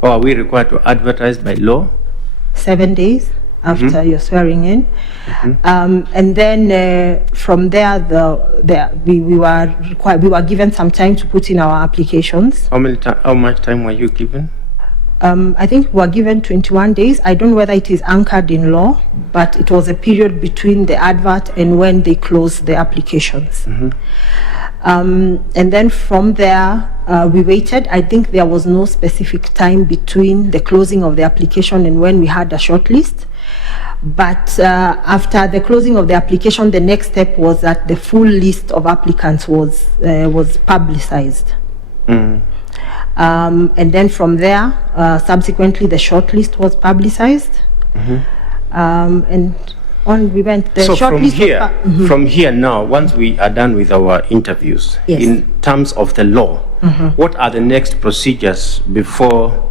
Or are we required to advertise by law? 7 days after you're swearing in. And then from there, we were given some time to put in our applications. How much time were you given? I think we were given 21 days. I don't know whether it is anchored in law, but it was a period between the advert and when they closed the applications. And then from there, we waited. I think there was no specific time between the closing of the application and when we had a shortlist. But after the closing of the application, the next step was that the full list of applicants was publicized. And then from there, subsequently, the shortlist was publicized. And on we went. The so shortlist from here now, once we are done with our interviews, Yes. in terms of the law, what are the next procedures before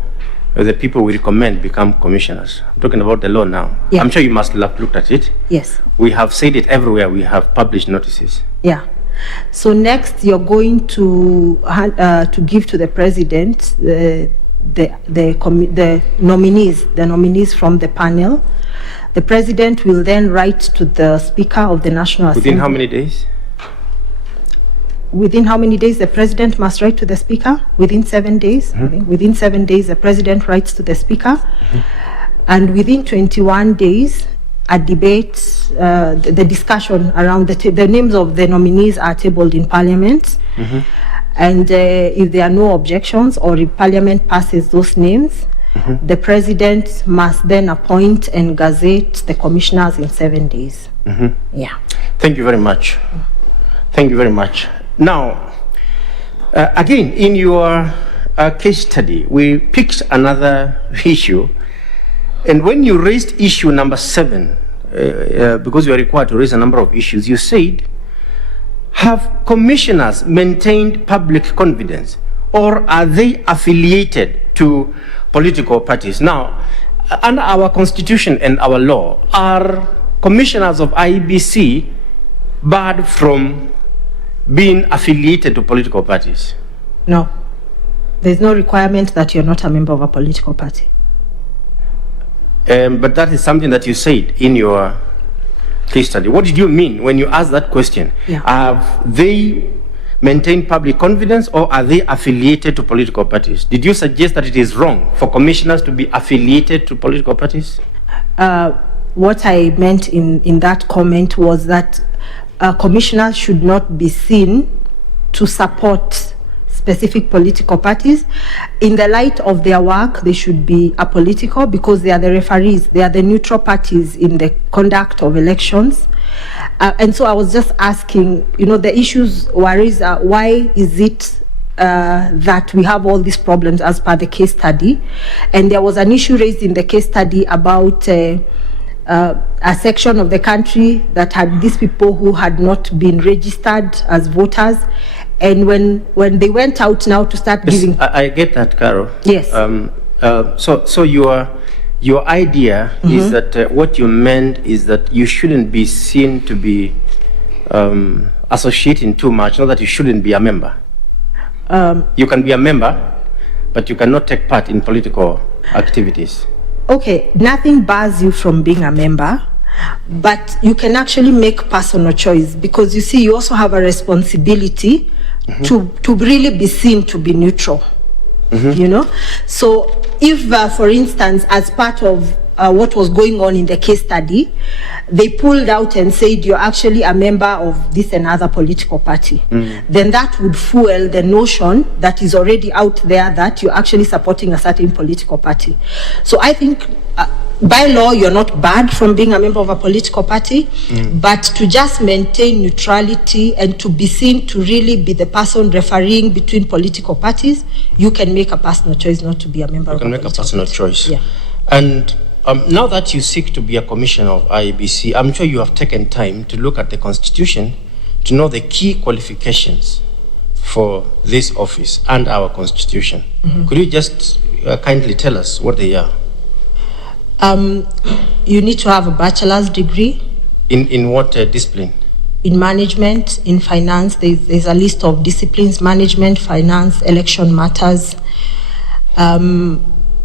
the people we recommend become commissioners? I'm talking about the law now. Yeah. I'm sure you must have looked at it. Yes. We have said it everywhere. We have published notices. Yeah. So next, you're going to give to the president the nominees from the panel. The president will then write to the Speaker of the National Assembly. Within how many days? Within how many days the president must write to the Speaker? Within 7 days. I think within 7 days, the president writes to the Speaker. And within 21 days, a debate, the discussion around the names of the nominees are tabled in Parliament. And if there are no objections or if Parliament passes those names, the president must then appoint and gazette the commissioners in 7 days. Yeah. Thank you very much. Thank you very much. Now, again, in your case study, we picked another issue. And when you raised issue number 7, because you are required to raise a number of issues, you said, have commissioners maintained public confidence, or are they affiliated to political parties? Now, under our constitution and our law, are commissioners of IEBC barred from being affiliated to political parties? No. There's no requirement that you're not a member of a political party. But that is something that you said in your case study. What did you mean when you asked that question? Yeah. Have they maintained public confidence, or are they affiliated to political parties? Did you suggest that it is wrong for commissioners to be affiliated to political parties? What I meant in that comment was that commissioners should not be seen to support specific political parties. In the light of their work, they should be apolitical because they are the referees, they are the neutral parties in the conduct of elections. And so I was just asking, the issues worries are, why is it that we have all these problems as per the case study? And there was an issue raised in the case study about a section of the country that had these people who had not been registered as voters. And when they went out now to start giving... I get that, Carol. Yes. So your idea is that what you meant is that you shouldn't be seen to be associating too much, not that you shouldn't be a member. You can be a member, but you cannot take part in political activities. Okay, nothing bars you from being a member, but you can actually make personal choice, because you see, you also have a responsibility to really be seen to be neutral. So if for instance, as part of what was going on in the case study, they pulled out and said you're actually a member of this and other political party, then that would fuel the notion that is already out there that you're actually supporting a certain political party. So I think by law, you're not barred from being a member of a political party, but to just maintain neutrality and to be seen to really be the person refereeing between political parties, you can make a personal choice not to be a member of a political party. You can make a personal choice. Yeah. And now that you seek to be a commissioner of IEBC, I'm sure you have taken time to look at the Constitution to know the key qualifications for this office and our Constitution. Could you just kindly tell us what they are? You need to have a bachelor's degree. In what discipline? In management, in finance. There's a list of disciplines: management, finance, election matters.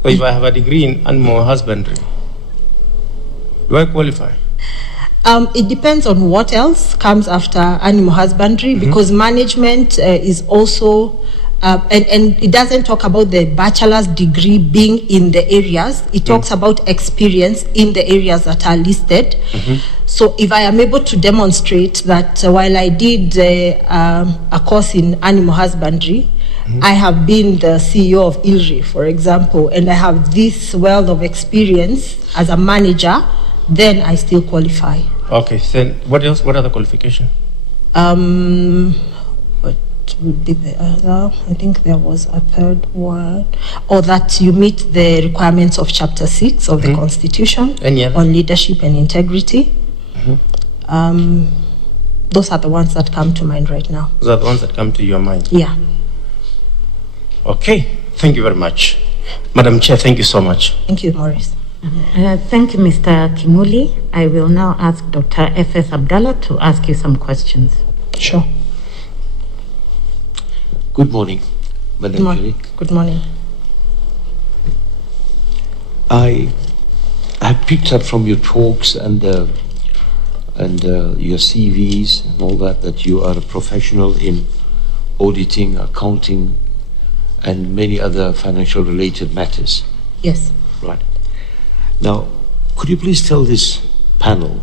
Or if I have a degree in animal husbandry, do I qualify? It depends on what else comes after animal husbandry, because management is also, and it doesn't talk about the bachelor's degree being in the areas. It talks about experience in the areas that are listed. So if I am able to demonstrate that while I did a course in animal husbandry, I have been the CEO of ILRI, for example, and I have this wealth of experience as a manager, then I still qualify. Okay, then what else? What other qualification? What would be the other? I think there was a third one. Or that you meet the requirements of Chapter 6 of the Constitution on leadership and integrity. Those are the ones that come to mind right now. Those are the ones that come to your mind? Yeah. Okay, thank you very much. Madam Chair, thank you so much. Thank you, Maurice. Thank you, Mr. Kimuli. I will now ask Dr. F.S. Abdallah to ask you some questions. Sure. Good morning, Madam Njeri. Good morning. I picked up from your talks and your CVs and all that you are a professional in auditing, accounting, and many other financial related matters. Yes. Right. Now, could you please tell this panel,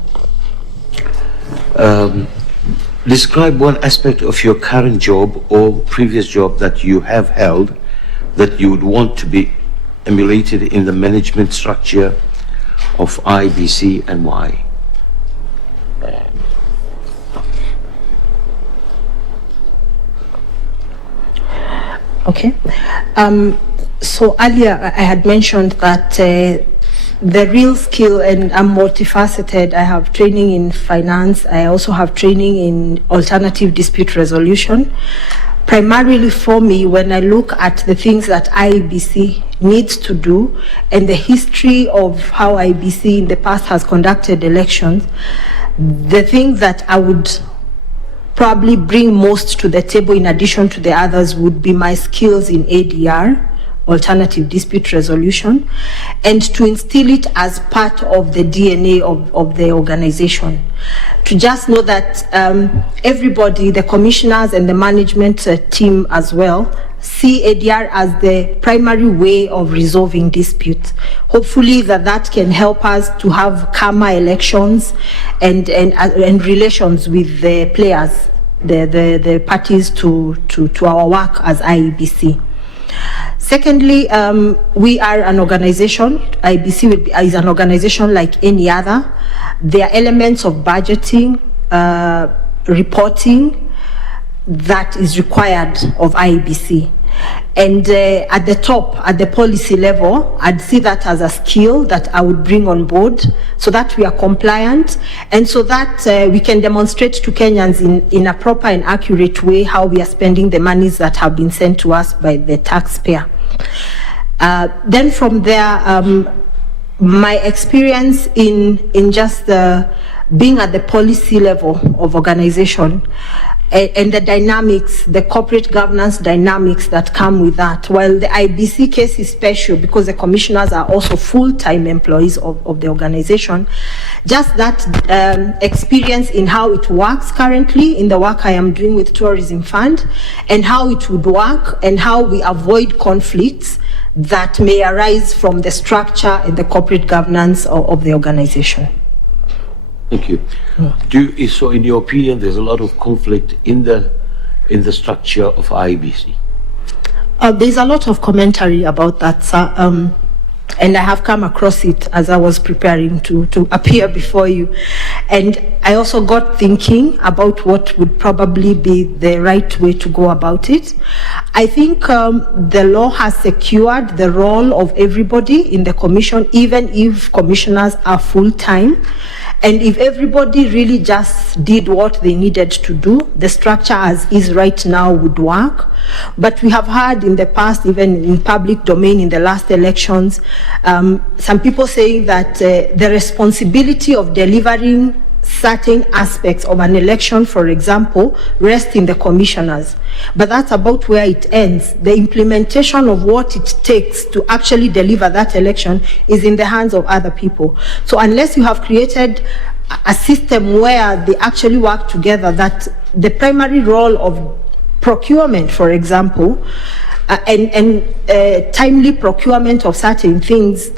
describe one aspect of your current job or previous job that you have held that you would want to be emulated in the management structure of IEBC, and why? Okay. So earlier I had mentioned that the real skill, and I'm multifaceted. I have training in finance. I also have training in alternative dispute resolution. Primarily for me, when I look at the things that IEBC needs to do and the history of how IEBC in the past has conducted elections, the thing that I would probably bring most to the table in addition to the others would be my skills in ADR, alternative dispute resolution, and to instill it as part of the DNA of the organization. To just know that everybody, the commissioners and the management team as well, see ADR as the primary way of resolving disputes. Hopefully that can help us to have calmer elections and relations with the players, the parties to our work as IEBC. Secondly, we are an organization. IEBC is an organization like any other. There are elements of budgeting, reporting that is required of IEBC. And at the top, at the policy level, I'd see that as a skill that I would bring on board so that we are compliant and so that we can demonstrate to Kenyans in a proper and accurate way how we are spending the monies that have been sent to us by the taxpayer. Then from there, my experience in just being at the policy level of organization and the dynamics, the corporate governance dynamics that come with that. While the IEBC case is special because the commissioners are also full-time employees of the organization, just that experience in how it works currently in the work I am doing with Tourism Fund and how it would work and how we avoid conflicts that may arise from the structure and the corporate governance of the organization. Thank you. So in your opinion, there's a lot of conflict in the structure of IEBC? There's a lot of commentary about that, sir. And I have come across it as I was preparing to appear before you. And I also got thinking about what would probably be the right way to go about it. I think the law has secured the role of everybody in the commission, even if commissioners are full-time. And if everybody really just did what they needed to do, the structure as is right now would work. But we have heard in the past, even in public domain in the last elections, some people saying that the responsibility of delivering certain aspects of an election, for example, rest in the commissioners. But that's about where it ends. The implementation of what it takes to actually deliver that election is in the hands of other people. So unless you have created a system where they actually work together, that the primary role of procurement, for example, and timely procurement of certain things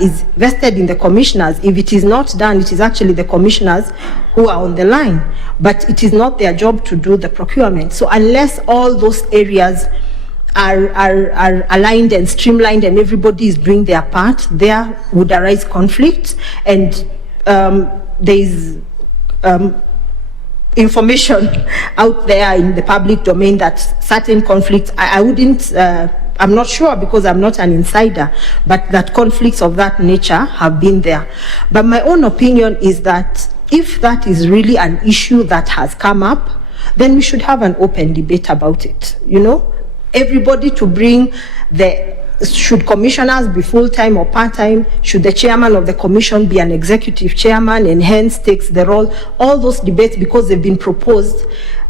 is vested in the commissioners. If it is not done, it is actually the commissioners who are on the line, but it is not their job to do the procurement. So unless all those areas are aligned and streamlined and everybody is doing their part, there would arise conflict, and there is information out there in the public domain that certain conflicts, I wouldn't, I'm not sure because I'm not an insider, but that conflicts of that nature have been there. But my own opinion is that if that is really an issue that has come up, then we should have an open debate about it. You know, everybody to bring should commissioners be full-time or part-time? Should the chairman of the commission be an executive chairman and hence takes the role? All those debates, because they've been proposed,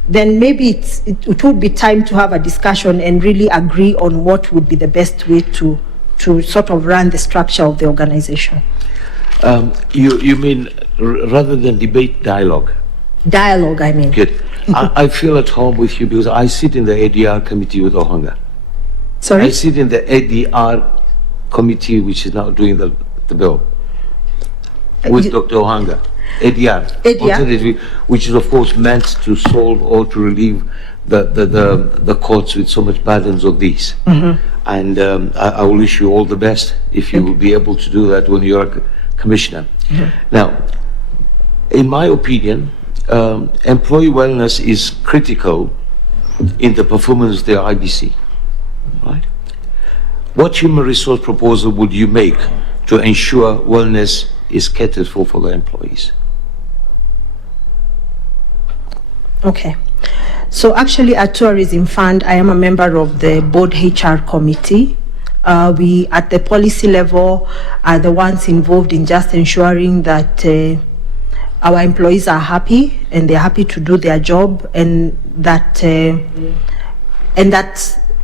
then maybe it would be time to have a discussion and really agree on what would be the best way to sort of run the structure of the organization. You mean rather than debate, dialogue? Dialogue, I mean. Good. I feel at home with you because I sit in the ADR committee with Ohanga. Sorry? I sit in the ADR committee, which is now doing the bill, with Dr. Ohanga. ADR, which is of course meant to solve or to relieve the courts with so much burdens of these. And I will wish you all the best if you will be able to do that when you're a commissioner. Now, in my opinion, employee wellness is critical in the performance of the IEBC. Right? What human resource proposal would you make to ensure wellness is catered for the employees? Okay. So actually at Tourism Fund, I am a member of the board HR committee. We at the policy level are the ones involved in just ensuring that our employees are happy and they're happy to do their job, and that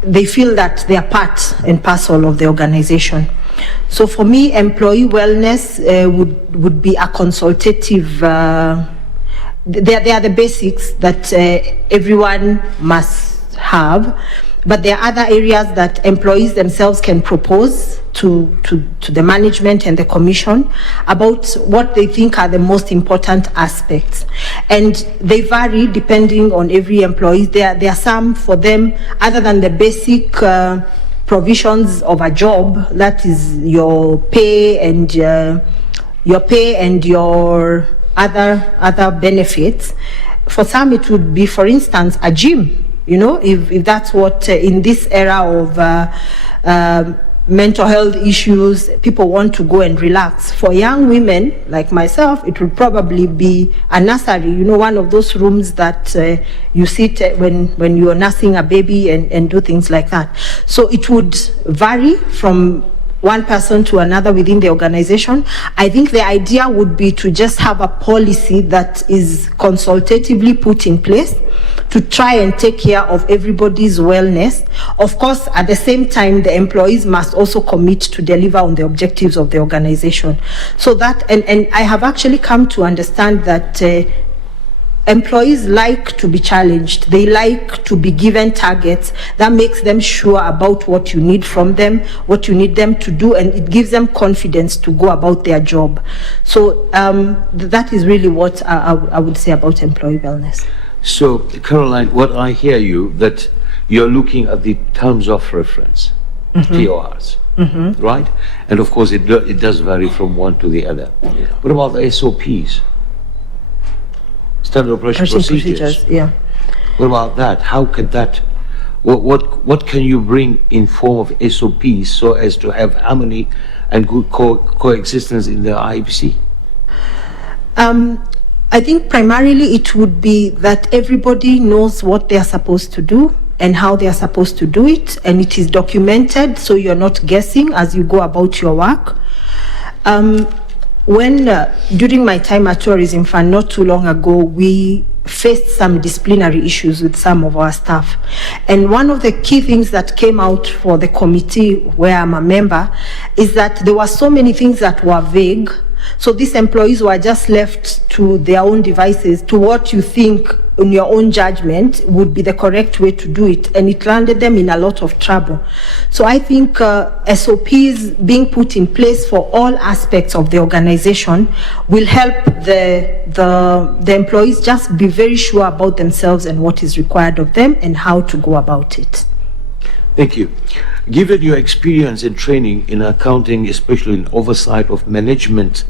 they feel that they are part and parcel of the organization. So for me, employee wellness would be a consultative, they are the basics that everyone must have, but there are other areas that employees themselves can propose to the management and the commission about what they think are the most important aspects. And they vary depending on every employee. There are some for them, other than the basic provisions of a job, that is your pay and your other benefits. For some it would be, for instance, a gym. You know, if that's what in this era of mental health issues, people want to go and relax. For young women like myself, it would probably be a nursery, you know, one of those rooms that you sit when you're nursing a baby and do things like that. So it would vary from one person to another within the organization. I think the idea would be to just have a policy that is consultatively put in place to try and take care of everybody's wellness. Of course, at the same time, the employees must also commit to deliver on the objectives of the organization. So that, and I have actually come to understand that employees like to be challenged. They like to be given targets. That makes them sure about what you need from them, what you need them to do, and it gives them confidence to go about their job. So that is really what I would say about employee wellness. So, Caroline, what I hear you, that you're looking at the terms of reference, TORs, right? And of course, it does vary from one to the other. What about the SOPs? Standard operation procedures. Yeah. What about that? How can that? What can you bring in form of SOPs so as to have harmony and good coexistence in the IEBC? I think primarily it would be that everybody knows what they are supposed to do and how they are supposed to do it, and it is documented so you're not guessing as you go about your work. when during my time at Tourism Fund not too long ago, we faced some disciplinary issues with some of our staff. And one of the key things that came out for the committee where I'm a member is that there were so many things that were vague. So these employees were just left to their own devices, to what you think in your own judgment would be the correct way to do it, and it landed them in a lot of trouble. So I think SOPs being put in place for all aspects of the organization will help the employees just be very sure about themselves and what is required of them and how to go about it. Thank you. Given your experience and training in accounting, especially in oversight of management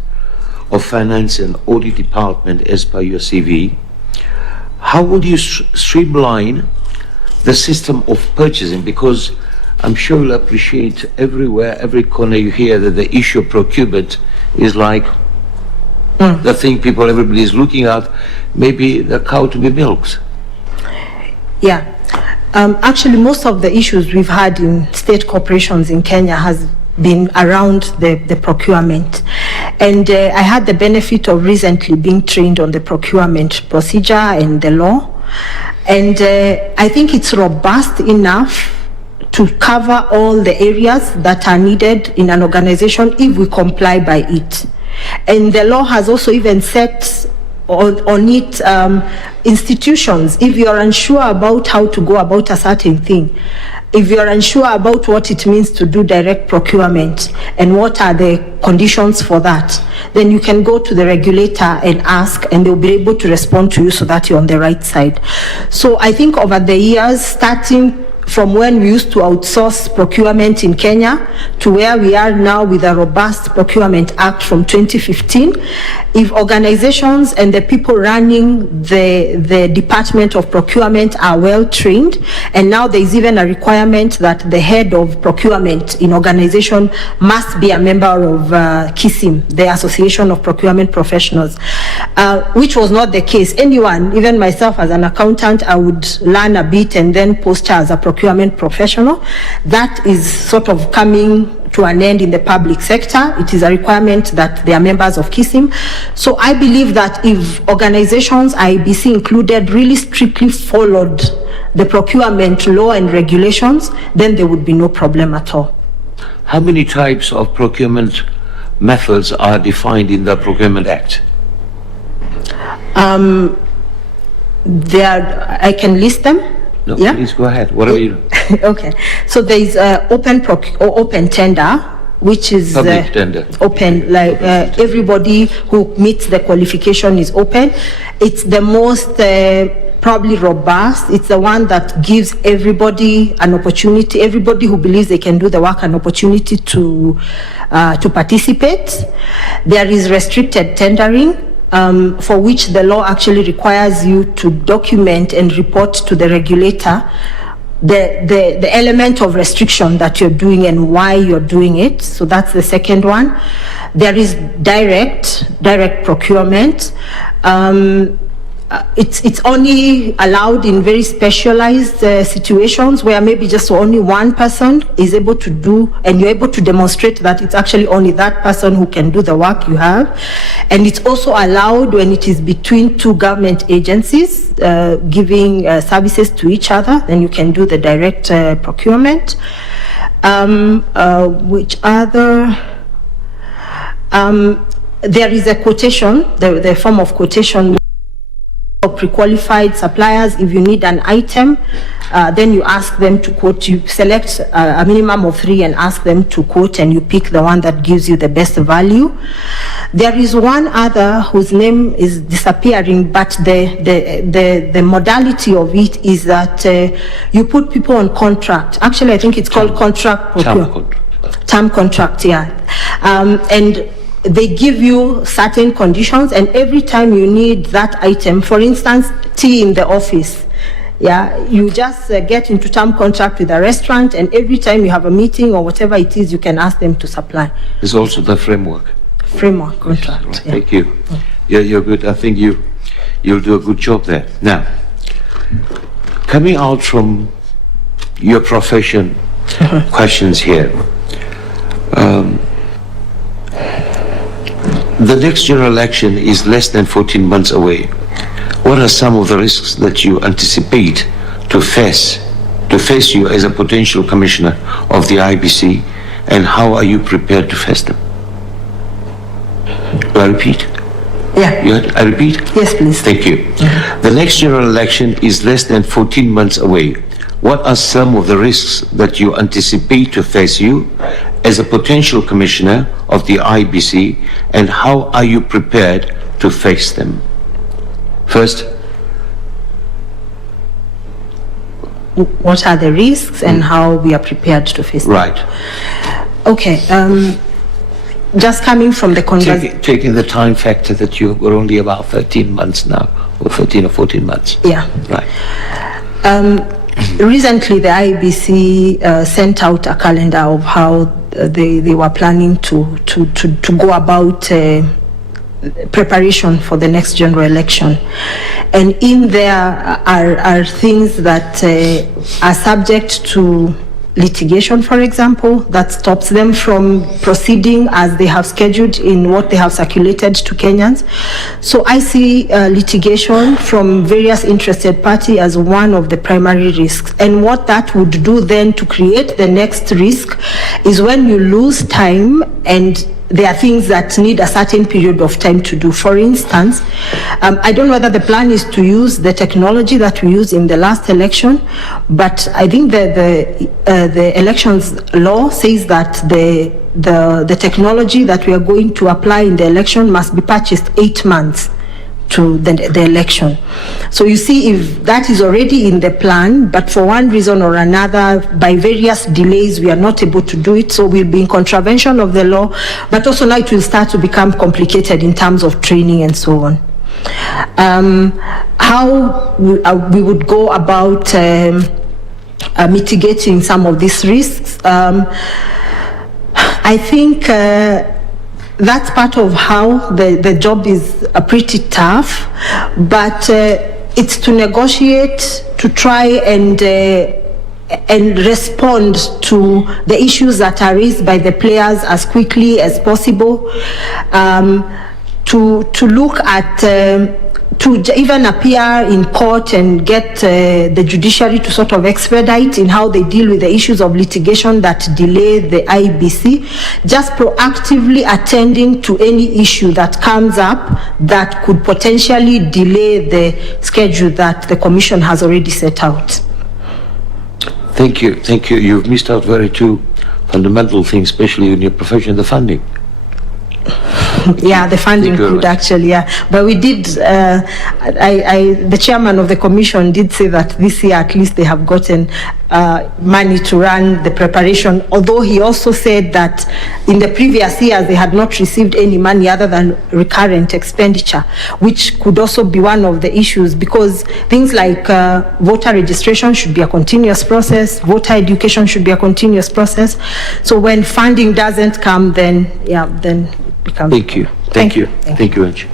of finance and audit department as per your CV, how would you streamline the system of purchasing? Because I'm sure you'll appreciate everywhere, every corner you hear that the issue of procurement is like the thing everybody is looking at, maybe the cow to be milked. Yeah. Actually, most of the issues we've had in state corporations in Kenya has been around the procurement. And I had the benefit of recently being trained on the procurement procedure and the law. And I think it's robust enough to cover all the areas that are needed in an organization if we comply by it. And the law has also even set on it institutions. If you are unsure about how to go about a certain thing, if you are unsure about what it means to do direct procurement and what are the conditions for that, then you can go to the regulator and ask, and they'll be able to respond to you so that you're on the right side. So I think over the years, starting from when we used to outsource procurement in Kenya to where we are now with a robust Procurement Act from 2015, if organizations and the people running the Department of Procurement are well trained, and now there is even a requirement that the head of procurement in organization must be a member of KISIM, the Association of Procurement Professionals, which was not the case. Anyone, even myself as an accountant, I would learn a bit and then posture as a procurement professional. That is sort of coming to an end in the public sector. It is a requirement that they are members of KISIM. So I believe that if organizations, IEBC included, really strictly followed the procurement law and regulations, then there would be no problem at all. How many types of procurement methods are defined in the Procurement Act? I can list them. No, yeah? Please go ahead. Whatever you do. Okay. So there is open tender, which is Public tender. Open, like everybody who meets the qualification is open. It's the most probably robust. It's the one that gives everybody an opportunity, everybody who believes they can do the work, an opportunity to participate. There is restricted tendering, for which the law actually requires you to document and report to the regulator the element of restriction that you're doing and why you're doing it. So that's the second one. There is direct procurement. It's only allowed in very specialized situations where maybe just only one person is able to do, and you're able to demonstrate that it's actually only that person who can do the work you have. And it's also allowed when it is between two government agencies giving services to each other, then you can do the direct procurement. Which other? There is a quotation, the form of quotation. Pre-qualified suppliers, if you need an item, then you ask them to quote. You select a minimum of 3 and ask them to quote, and you pick the one that gives you the best value. There is one other whose name is disappearing, but the modality of it is that you put people on contract. Actually, I think it's called term contract, yeah. And they give you certain conditions, and every time you need that item, for instance, tea in the office, yeah, you just get into term contract with a restaurant, and every time you have a meeting or whatever it is, you can ask them to supply. There's also the framework Contract. Yes, yeah. Thank you. Yeah, you're good. I think you'll do a good job there. Now, coming out from your profession, questions here. The next general election is less than 14 months away. What are some of the risks that you anticipate to face you as a potential commissioner of the IEBC, and how are you prepared to face them? Do I repeat? Yeah. I repeat? Yes, please. Thank you. The next general election is less than 14 months away. What are some of the risks that you anticipate to face you as a potential commissioner of the IEBC, and how are you prepared to face them? First. What are the risks and how we are prepared to face them? Right. Okay. Just coming from the conversation. Taking the time factor that you were only about 13 months now, or 13 or 14 months. Yeah. Right. Recently, the IEBC sent out a calendar of how they were planning to go about preparation for the next general election, and in there are things that are subject to litigation, for example, that stops them from proceeding as they have scheduled in what they have circulated to Kenyans. So I see litigation from various interested parties as one of the primary risks. And what that would do then to create the next risk is when you lose time and there are things that need a certain period of time to do. For instance, I don't know whether the plan is to use the technology that we used in the last election, but I think that the elections law says that the technology that we are going to apply in the election must be purchased 8 months to the election. So you see, if that is already in the plan, but for one reason or another, by various delays, we are not able to do it, so we'll be in contravention of the law, but also now it will start to become complicated in terms of training and so on. How we would go about mitigating some of these risks, I think that's part of how the job is pretty tough, but it's to negotiate, to try and respond to the issues that are raised by the players as quickly as possible, to look at to even appear in court and get the judiciary to sort of expedite in how they deal with the issues of litigation that delay the IEBC, just proactively attending to any issue that comes up that could potentially delay the schedule that the Commission has already set out. Thank you. Thank you. You've missed out two fundamental things, especially in your profession, the funding. Yeah, the funding could actually, yeah. But we did, the chairman of the commission did say that this year at least they have gotten money to run the preparation, although he also said that in the previous years they had not received any money other than recurrent expenditure, which could also be one of the issues, because things like voter registration should be a continuous process, voter education should be a continuous process. So when funding doesn't come, then, yeah, then becomes... Thank you. Thank you. Thank you, Angie.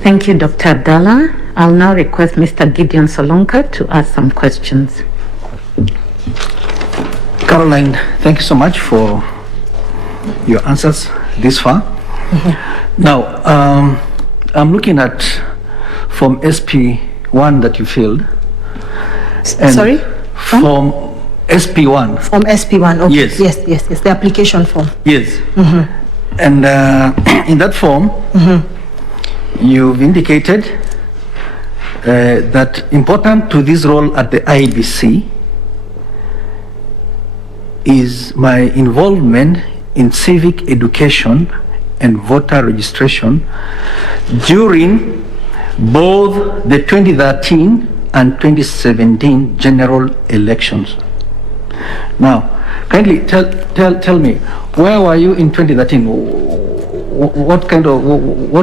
Thank you, Dr. Abdallah. I'll now request Mr. Gideon Solonka to ask some questions. Caroline, thank you so much for your answers this far. Now, I'm looking at Form SP1 that you filled. Sorry? Form SP1. Form SP1, okay. Yes. Yes, the application form. Yes. And in that form, you've indicated that important to this role at the IEBC is my involvement in civic education and voter registration during both the 2013 and 2017 general elections. Now, kindly tell me, where were you in 2013? What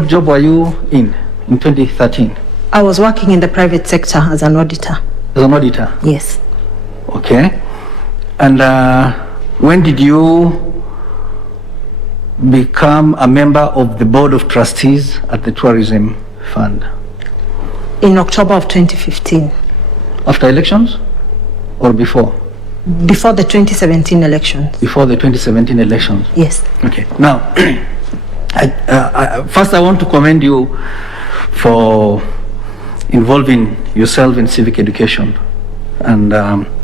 job were you in 2013? I was working in the private sector as an auditor. As an auditor? Yes. Okay. And when did you become a member of the board of trustees at the tourism fund? In October of 2015. After elections or before? Before the 2017 elections. Before the 2017 elections? Yes. Okay. Now, First, I want to commend you for involving yourself in civic education and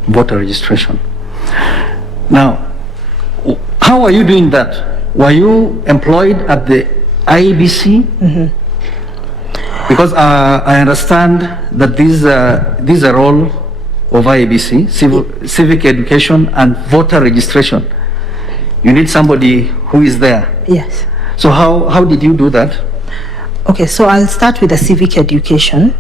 voter registration. Now, how are you doing that? Were you employed at the IEBC? Because I understand that these are all of IEBC, civic education and voter registration. You need somebody who is there. Yes. So how did you do that? Okay, so I'll start with the civic education.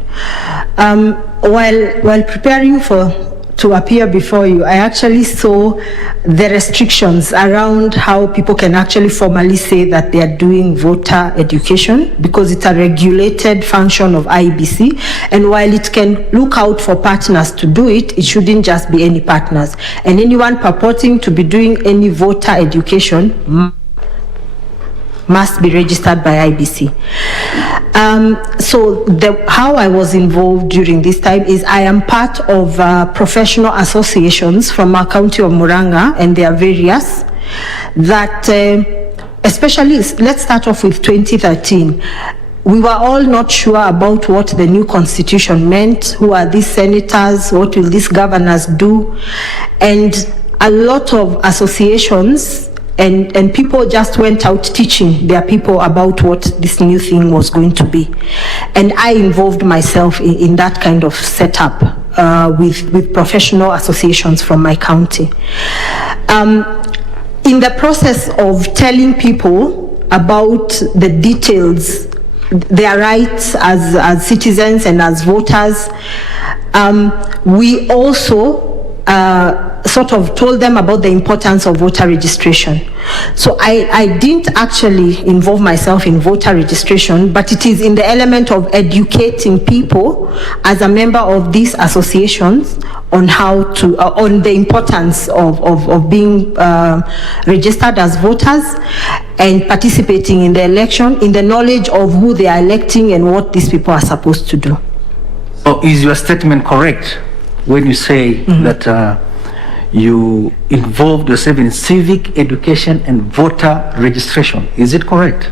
While preparing to appear before you, I actually saw the restrictions around how people can actually formally say that they are doing voter education, because it's a regulated function of IEBC. And while it can look out for partners to do it, it shouldn't just be any partners. And anyone purporting to be doing any voter education must be registered by IEBC. So how I was involved during this time is I am part of professional associations from our county of Muranga, and they are various, that especially, let's start off with 2013. We were all not sure about what the new constitution meant. Who are these senators? What will these governors do? And a lot of associations and people just went out teaching their people about what this new thing was going to be. And I involved myself in that kind of setup with professional associations from my county. In the process of telling people about the details, their rights as citizens and as voters, we also sort of told them about the importance of voter registration. So I didn't actually involve myself in voter registration, but it is in the element of educating people as a member of these associations on how to, on the importance of being registered as voters and participating in the election, in the knowledge of who they are electing and what these people are supposed to do. So is your statement correct when you say that you involved yourself in civic education and voter registration? Is it correct?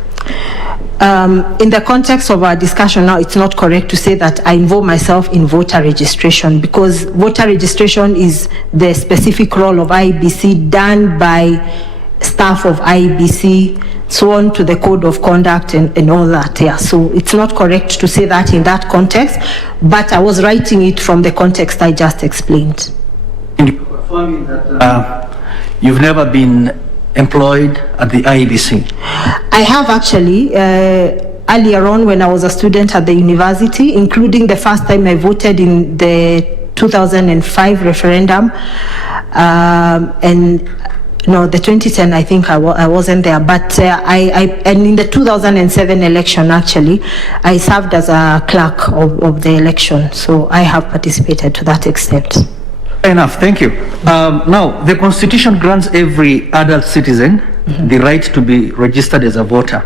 In the context of our discussion now, it's not correct to say that I involve myself in voter registration, because voter registration is the specific role of IEBC done by staff of IEBC, sworn to the code of conduct and all that. Yeah, so it's not correct to say that in that context, but I was writing it from the context I just explained. Confirming that you've never been employed at the IEBC? I have actually, earlier on when I was a student at the university, including the first time I voted in the 2005 referendum, and no, the 2010, I think I wasn't there, but and in the 2007 election, actually, I served as a clerk of the election, so I have participated to that extent. Fair enough, thank you. Now, the Constitution grants every adult citizen the right to be registered as a voter.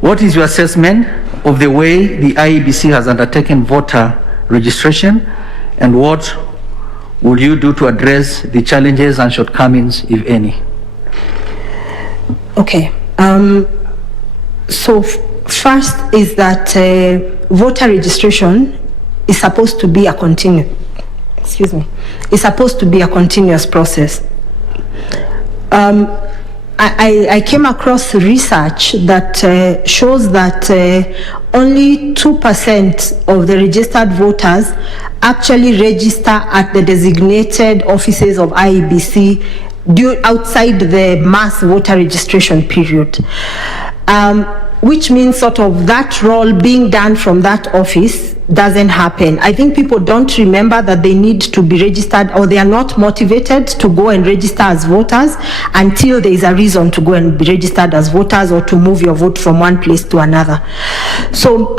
What is your assessment of the way the IEBC has undertaken voter registration, and what will you do to address the challenges and shortcomings, if any? Okay. So first is that voter registration is supposed to be a it's supposed to be a continuous process. I came across research that shows that only 2% of the registered voters actually register at the designated offices of IEBC outside the mass voter registration period. Which means sort of that role being done from that office doesn't happen. I think people don't remember that they need to be registered, or they are not motivated to go and register as voters until there is a reason to go and be registered as voters or to move your vote from one place to another. So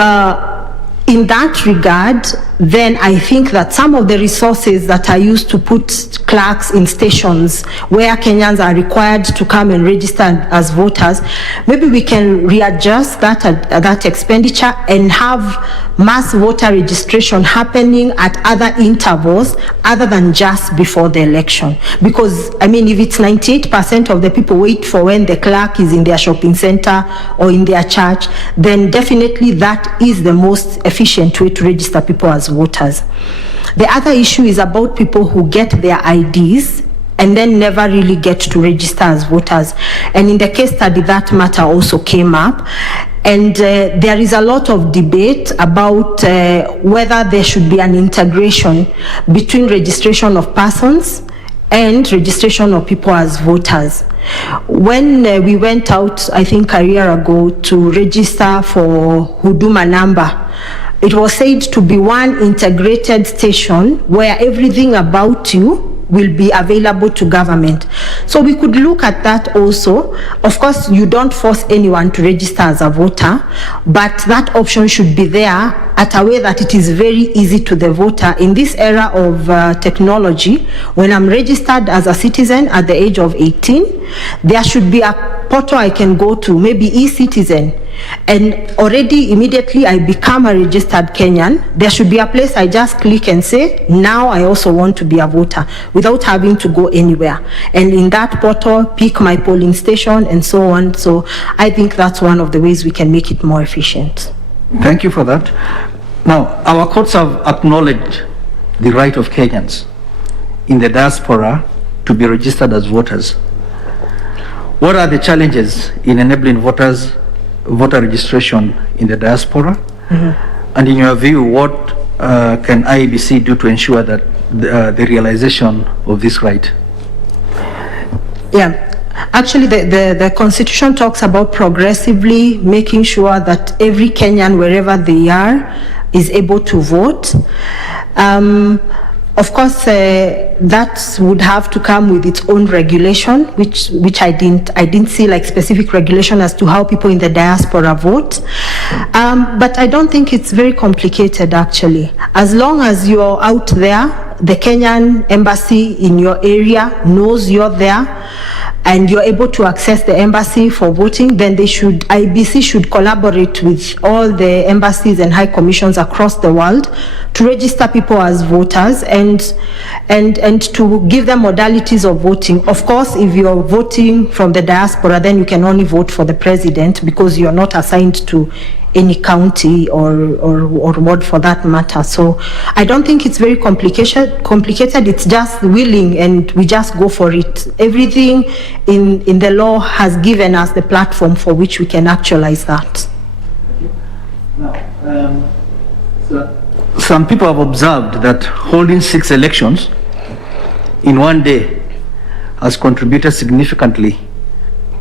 in that regard, then I think that some of the resources that are used to put clerks in stations where Kenyans are required to come and register as voters, maybe we can readjust that expenditure and have mass voter registration happening at other intervals other than just before the election. Because, I mean, if it's 98% of the people wait for when the clerk is in their shopping center or in their church, then definitely that is the most efficient way to register people as voters. The other issue is about people who get their IDs and then never really get to register as voters. And in the case study, that matter also came up. And there is a lot of debate about whether there should be an integration between registration of persons and registration of people as voters. When we went out, I think a year ago, to register for Huduma number, it was said to be one integrated station where everything about you will be available to government. So we could look at that also. Of course, you don't force anyone to register as a voter, but that option should be there at a way that it is very easy to the voter. In this era of technology, when I'm registered as a citizen at the age of 18, there should be a portal I can go to, maybe e-citizen, and already immediately I become a registered Kenyan. There should be a place I just click and say, now I also want to be a voter, without having to go anywhere. And in that portal, pick my polling station and so on. So I think that's one of the ways we can make it more efficient. Thank you for that. Now, our courts have acknowledged the right of Kenyans in the diaspora to be registered as voters. What are the challenges in enabling voter registration in the diaspora? Mm-hmm. And in your view, what can IEBC do to ensure that the realization of this right? Yeah. Actually, the Constitution talks about progressively making sure that every Kenyan, wherever they are, is able to vote. Of course, that would have to come with its own regulation, which I didn't see like specific regulation as to how people in the diaspora vote. But I don't think it's very complicated, actually. As long as you're out there, the Kenyan embassy in your area knows you're there, and you're able to access the embassy for voting, then IEBC should collaborate with all the embassies and high commissions across the world to register people as voters and to give them modalities of voting. Of course, if you're voting from the diaspora, then you can only vote for the president because you're not assigned to any county or ward for that matter. So I don't think it's very complicated. It's just willing, and we just go for it. Everything in the law has given us the platform for which we can actualize that. Now, some people have observed that holding 6 elections in one day has contributed significantly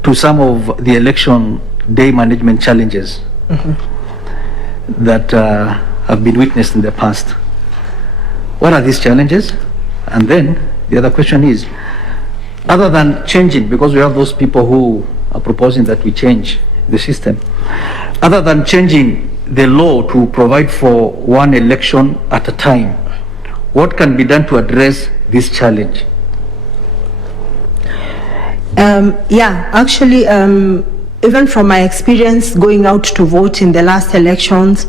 to some of the election day management challenges that have been witnessed in the past. What are these challenges? And then the other question is, other than changing, because we have those people who are proposing that we change the system, other than changing the law to provide for one election at a time, what can be done to address this challenge? Even from my experience going out to vote in the last elections,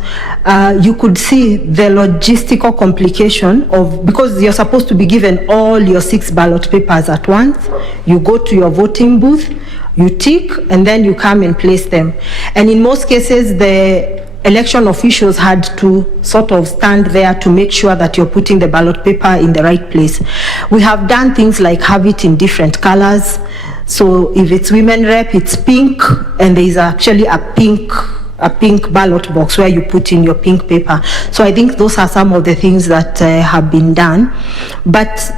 you could see the logistical complication of, because you're supposed to be given all your 6 ballot papers at once. You go to your voting booth, you tick, and then you come and place them. And in most cases, the election officials had to sort of stand there to make sure that you're putting the ballot paper in the right place. We have done things like have it in different colors. So if it's women rep, it's pink, and there is actually a pink ballot box where you put in your pink paper. So I think those are some of the things that have been done. But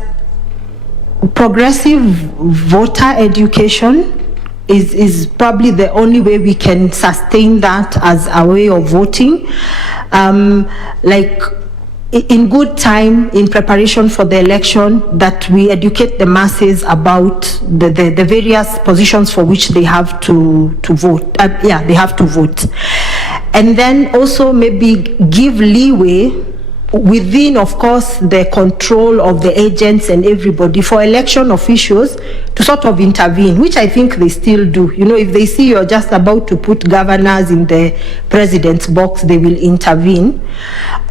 progressive voter education is probably the only way we can sustain that as a way of voting. Like in good time, in preparation for the election, that we educate the masses about the various positions for which they have to vote. They have to vote. And then also maybe give leeway within, of course, the control of the agents and everybody, for election officials to sort of intervene, which I think they still do. You know, if they see you're just about to put governors in the president's box, they will intervene.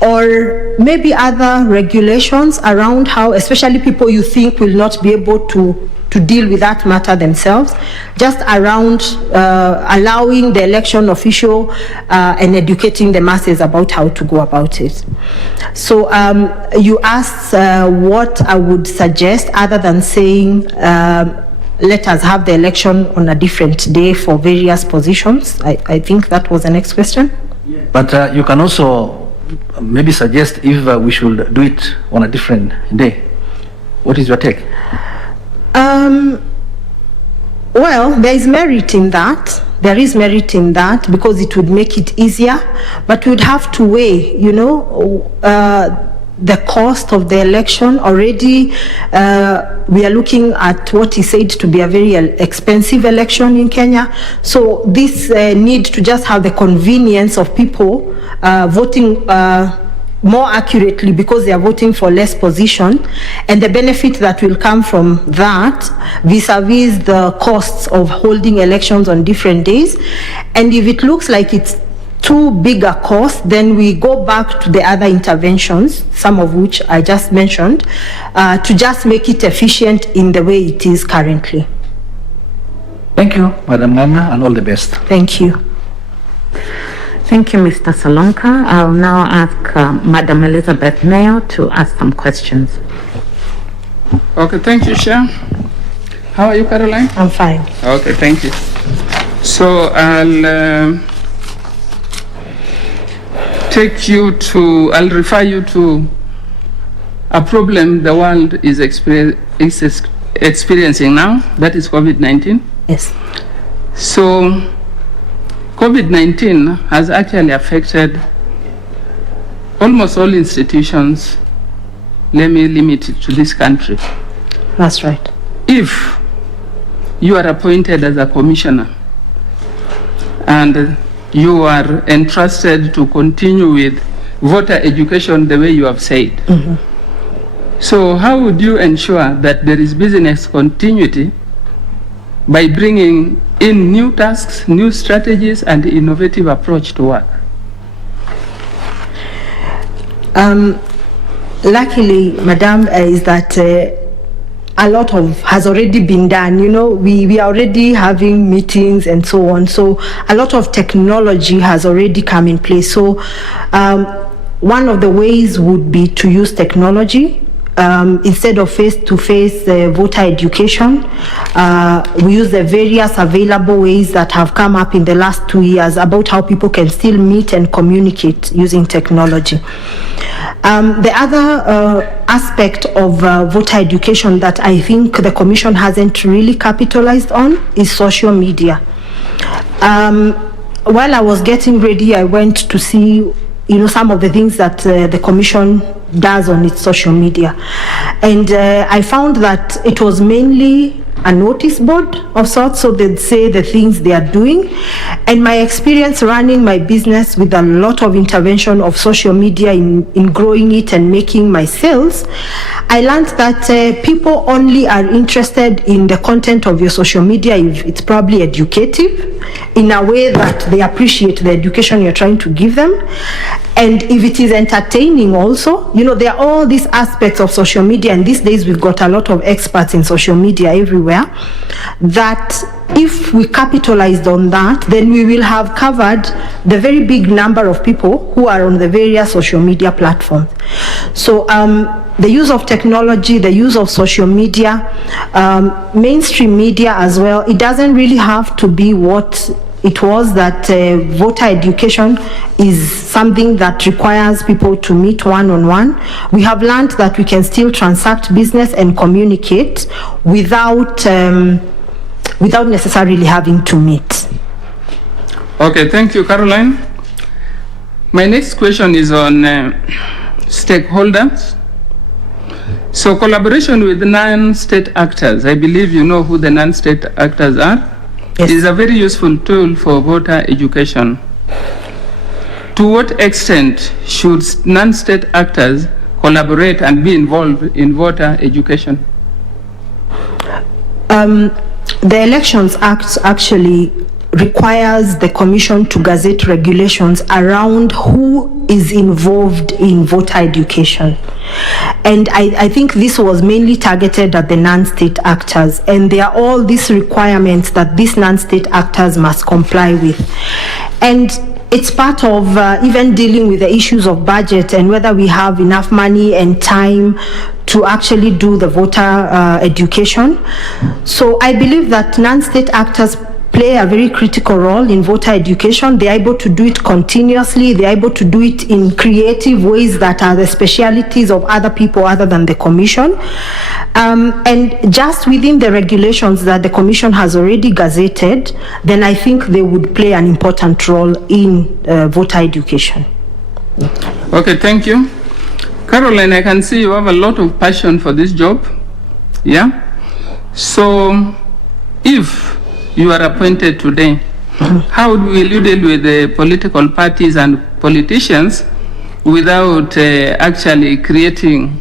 Or maybe other regulations around how, especially people you think will not be able to deal with that matter themselves, just around allowing the election official and educating the masses about how to go about it. So you asked what I would suggest other than saying let us have the election on a different day for various positions. I think that was the next question. But you can also maybe suggest if we should do it on a different day. What is your take? Well, there is merit in that. There is merit in that because it would make it easier, but we'd have to weigh, you know, the cost of the election. Already we are looking at what is said to be a very expensive election in Kenya. So this need to just have the convenience of people voting more accurately because they are voting for less position, and the benefit that will come from that vis-a-vis the costs of holding elections on different days. And if it looks like it's too big a cost, then we go back to the other interventions, some of which I just mentioned, to just make it efficient in the way it is currently. Thank you, Madam Nganga, and all the best. Thank you. Thank you, Mr. Salonka. I'll now ask Madam Elizabeth Mayo to ask some questions. Okay, thank you, Chair. How are you, Caroline? I'm fine. Okay, thank you. So I'll refer you to a problem the world is experiencing now, that is COVID-19. Yes. So COVID-19 has actually affected almost all institutions. Let me limit it to this country. That's right. If you are appointed as a commissioner and you are entrusted to continue with voter education the way you have said, so how would you ensure that there is business continuity by bringing in new tasks, new strategies, and innovative approach to work? Luckily, Madam, is that a lot of has already been done. You know, we are already having meetings and so on. So a lot of technology has already come in place. So one of the ways would be to use technology. Instead of face-to-face voter education, we use the various available ways that have come up in the last 2 years about how people can still meet and communicate using technology. The other aspect of voter education that I think the Commission hasn't really capitalized on is social media. While I was getting ready, I went to see some of the things that the Commission does on its social media. And I found that it was mainly a notice board of sorts, so they'd say the things they are doing. And my experience running my business with a lot of intervention of social media in growing it and making my sales, I learned that people only are interested in the content of your social media if it's probably educative, in a way that they appreciate the education you're trying to give them. And if it is entertaining also, there are all these aspects of social media, and these days we've got a lot of experts in social media everywhere, that if we capitalized on that, then we will have covered the very big number of people who are on the various social media platforms. So the use of technology, the use of social media, mainstream media as well, it doesn't really have to be what it was that voter education is something that requires people to meet one-on-one. We have learned that we can still transact business and communicate without necessarily having to meet. Okay, thank you, Caroline. My next question is on stakeholders. So collaboration with non-state actors, I believe you know who the non-state actors are. Yes. Is a very useful tool for voter education. to what extent should non-state actors collaborate and be involved in voter education? The Elections Act actually requires the Commission to gazette regulations around who is involved in voter education. And I think this was mainly targeted at the non-state actors, and there are all these requirements that these non-state actors must comply with. And it's part of even dealing with the issues of budget and whether we have enough money and time to actually do the voter education. So I believe that non-state actors play a very critical role in voter education. They're able to do it continuously. They're able to do it in creative ways that are the specialities of other people other than the Commission. And just within the regulations that the Commission has already gazetted, then I think they would play an important role in voter education. Okay, thank you. Caroline, I can see you have a lot of passion for this job. Yeah? So, if you are appointed today, how will you deal with the political parties and politicians without actually creating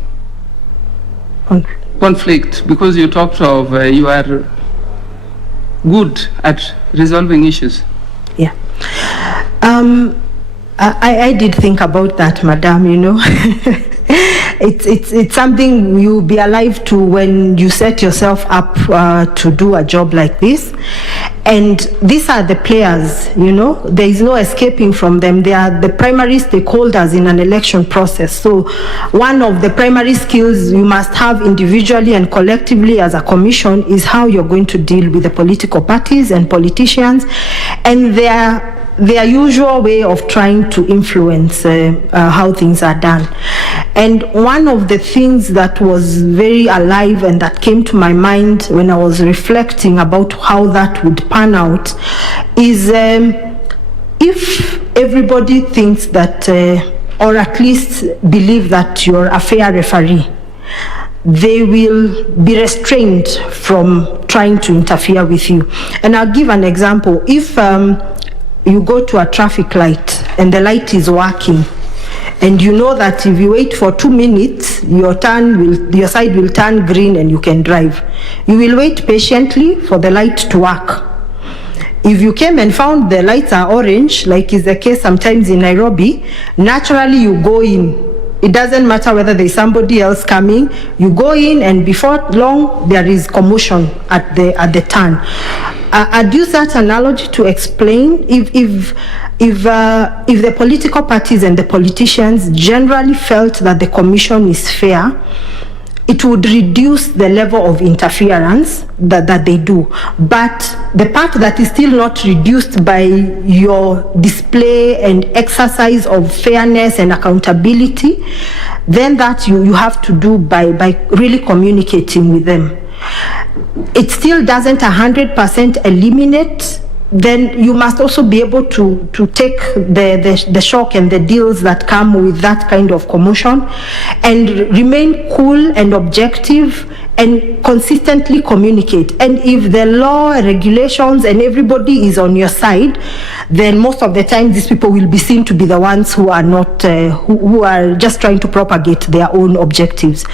conflict? Because you talked of you are good at resolving issues. Yeah. I did think about that, Madam, you know. It's something you'll be alive to when you set yourself up to do a job like this. And these are the players, you know, there is no escaping from them. They are the primary stakeholders in an election process. So one of the primary skills you must have individually and collectively as a commission is how you're going to deal with the political parties and politicians and their usual way of trying to influence how things are done. And one of the things that was very alive and that came to my mind when I was reflecting about how that would pan out is if everybody thinks that, or at least believe that you're a fair referee, they will be restrained from trying to interfere with you. And I'll give an example. If you go to a traffic light and the light is working, and you know that if you wait for 2 minutes, your side will turn green and you can drive. You will wait patiently for the light to work. If you came and found the lights are orange, like is the case sometimes in Nairobi, naturally you go in. It doesn't matter whether there's somebody else coming. You go in, and before long there is commotion at the turn. I'd use that analogy to explain if the political parties and the politicians generally felt that the commission is fair, it would reduce the level of interference that they do. But the part that is still not reduced by your display and exercise of fairness and accountability, then that you have to do by really communicating with them. It still doesn't 100% eliminate. Then you must also be able to take the shock and the deals that come with that kind of commotion and remain cool and objective and consistently communicate. And if the law, regulations, and everybody is on your side, then most of the time these people will be seen to be the ones who are not, who are just trying to propagate their own objectives.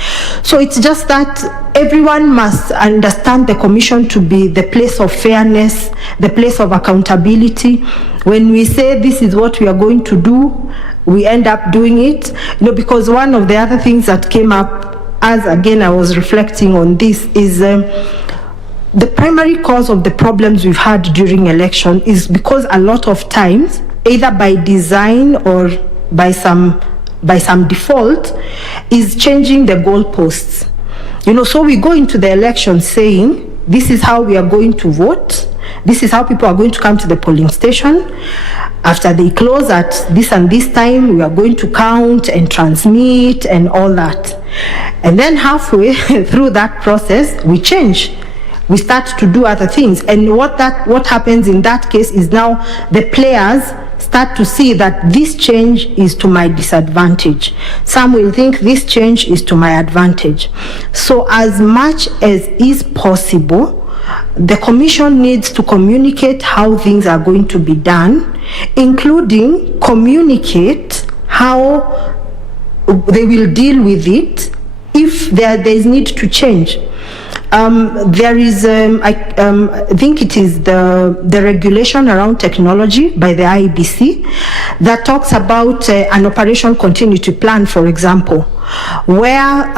So it's just that everyone must understand the commission to be the place of fairness, the place of accountability. When we say this is what we are going to do, we end up doing it. You know, because one of the other things that came up as again I was reflecting on this is the primary cause of the problems we've had during election is because a lot of times, either by design or by some default, is changing the goalposts. You know, so we go into the election saying, this is how we are going to vote. This is how people are going to come to the polling station. After they close at this and this time, we are going to count and transmit and all that. And then halfway through that process, we change. We start to do other things. And what happens in that case is now the players start to see that this change is to my disadvantage. Some will think this change is to my advantage. So as much as is possible, the commission needs to communicate how things are going to be done, including communicate how they will deal with it if there is need to change. There is, I think it is the regulation around technology by the IEBC that talks about an operation continuity plan, for example, where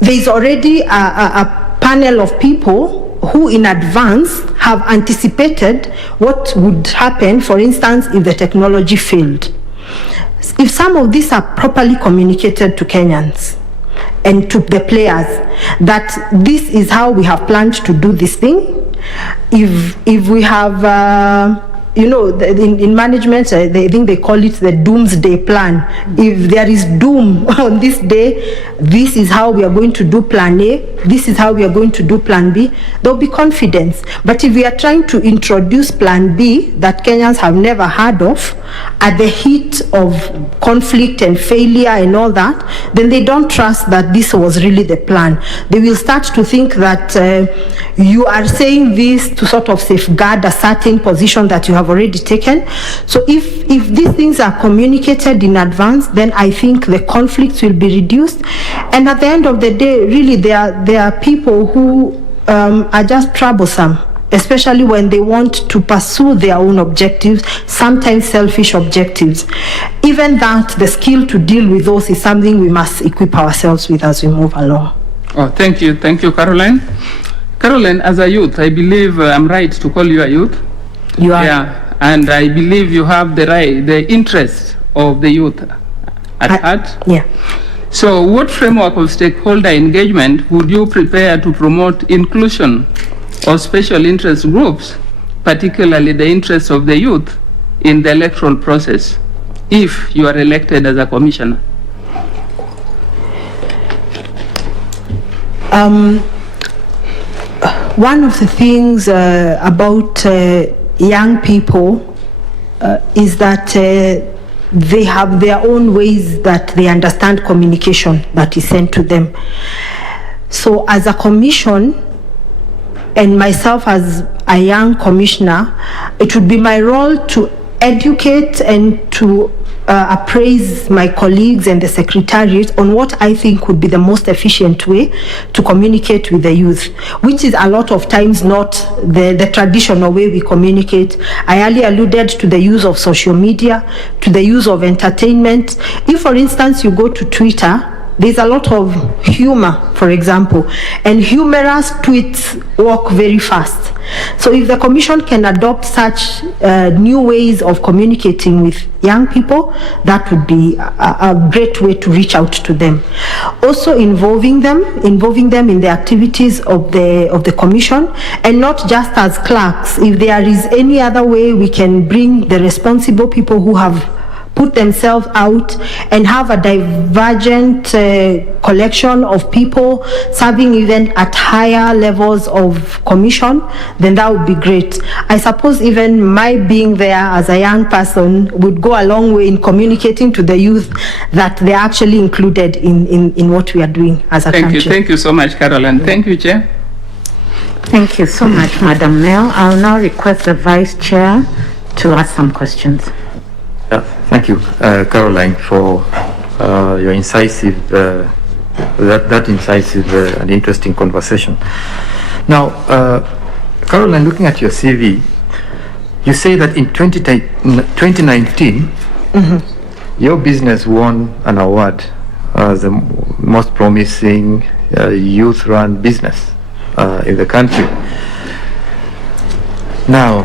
there is already a panel of people who in advance have anticipated what would happen, for instance, if the technology failed. If some of these are properly communicated to Kenyans and to the players, that this is how we have planned to do this thing. If we have, in management, they think they call it the doomsday plan. If there is doom on this day, this is how we are going to do plan A, this is how we are going to do plan B, there'll be confidence. But if we are trying to introduce plan B that Kenyans have never heard of at the heat of conflict and failure and all that, then they don't trust that this was really the plan. They will start to think that you are saying this to sort of safeguard a certain position that you have already taken. So if these things are communicated in advance, then I think the conflicts will be reduced. And at the end of the day, really there are people who are just troublesome, especially when they want to pursue their own objectives, sometimes selfish objectives. Even that, the skill to deal with those is something we must equip ourselves with as we move along. Oh, thank you, Caroline. Caroline, as a youth, I believe I'm right to call you a youth. You are. Yeah, and I believe you have the interest of the youth at heart. Yeah. So what framework of stakeholder engagement would you prepare to promote inclusion of special interest groups, particularly the interests of the youth, in the electoral process, if you are elected as a commissioner? One of the things about young people is that they have their own ways that they understand communication that is sent to them. So as a commission, and myself as a young commissioner, it would be my role to educate and to appraise my colleagues and the secretariat on what I think would be the most efficient way to communicate with the youth, which is a lot of times not the traditional way we communicate. I earlier alluded to the use of social media, to the use of entertainment. If, for instance, you go to Twitter, there's a lot of humor, for example, and humorous tweets work very fast. So if the Commission can adopt such new ways of communicating with young people, that would be a great way to reach out to them. Also involving them in the activities of the Commission, and not just as clerks. If there is any other way we can bring the responsible people who have put themselves out and have a divergent collection of people serving even at higher levels of commission, then that would be great. I suppose even my being there as a young person would go a long way in communicating to the youth that they're actually included in what we are doing as a country. Thank you so much, Caroline. Thank you, Chair. Thank you so much, Madam Mayor. I'll now request the Vice Chair to ask some questions. Thank you, Caroline, for your incisive, that incisive and interesting conversation. Now, Caroline, looking at your CV, you say that in 2019, your business won an award as the most promising youth-run business in the country. Now,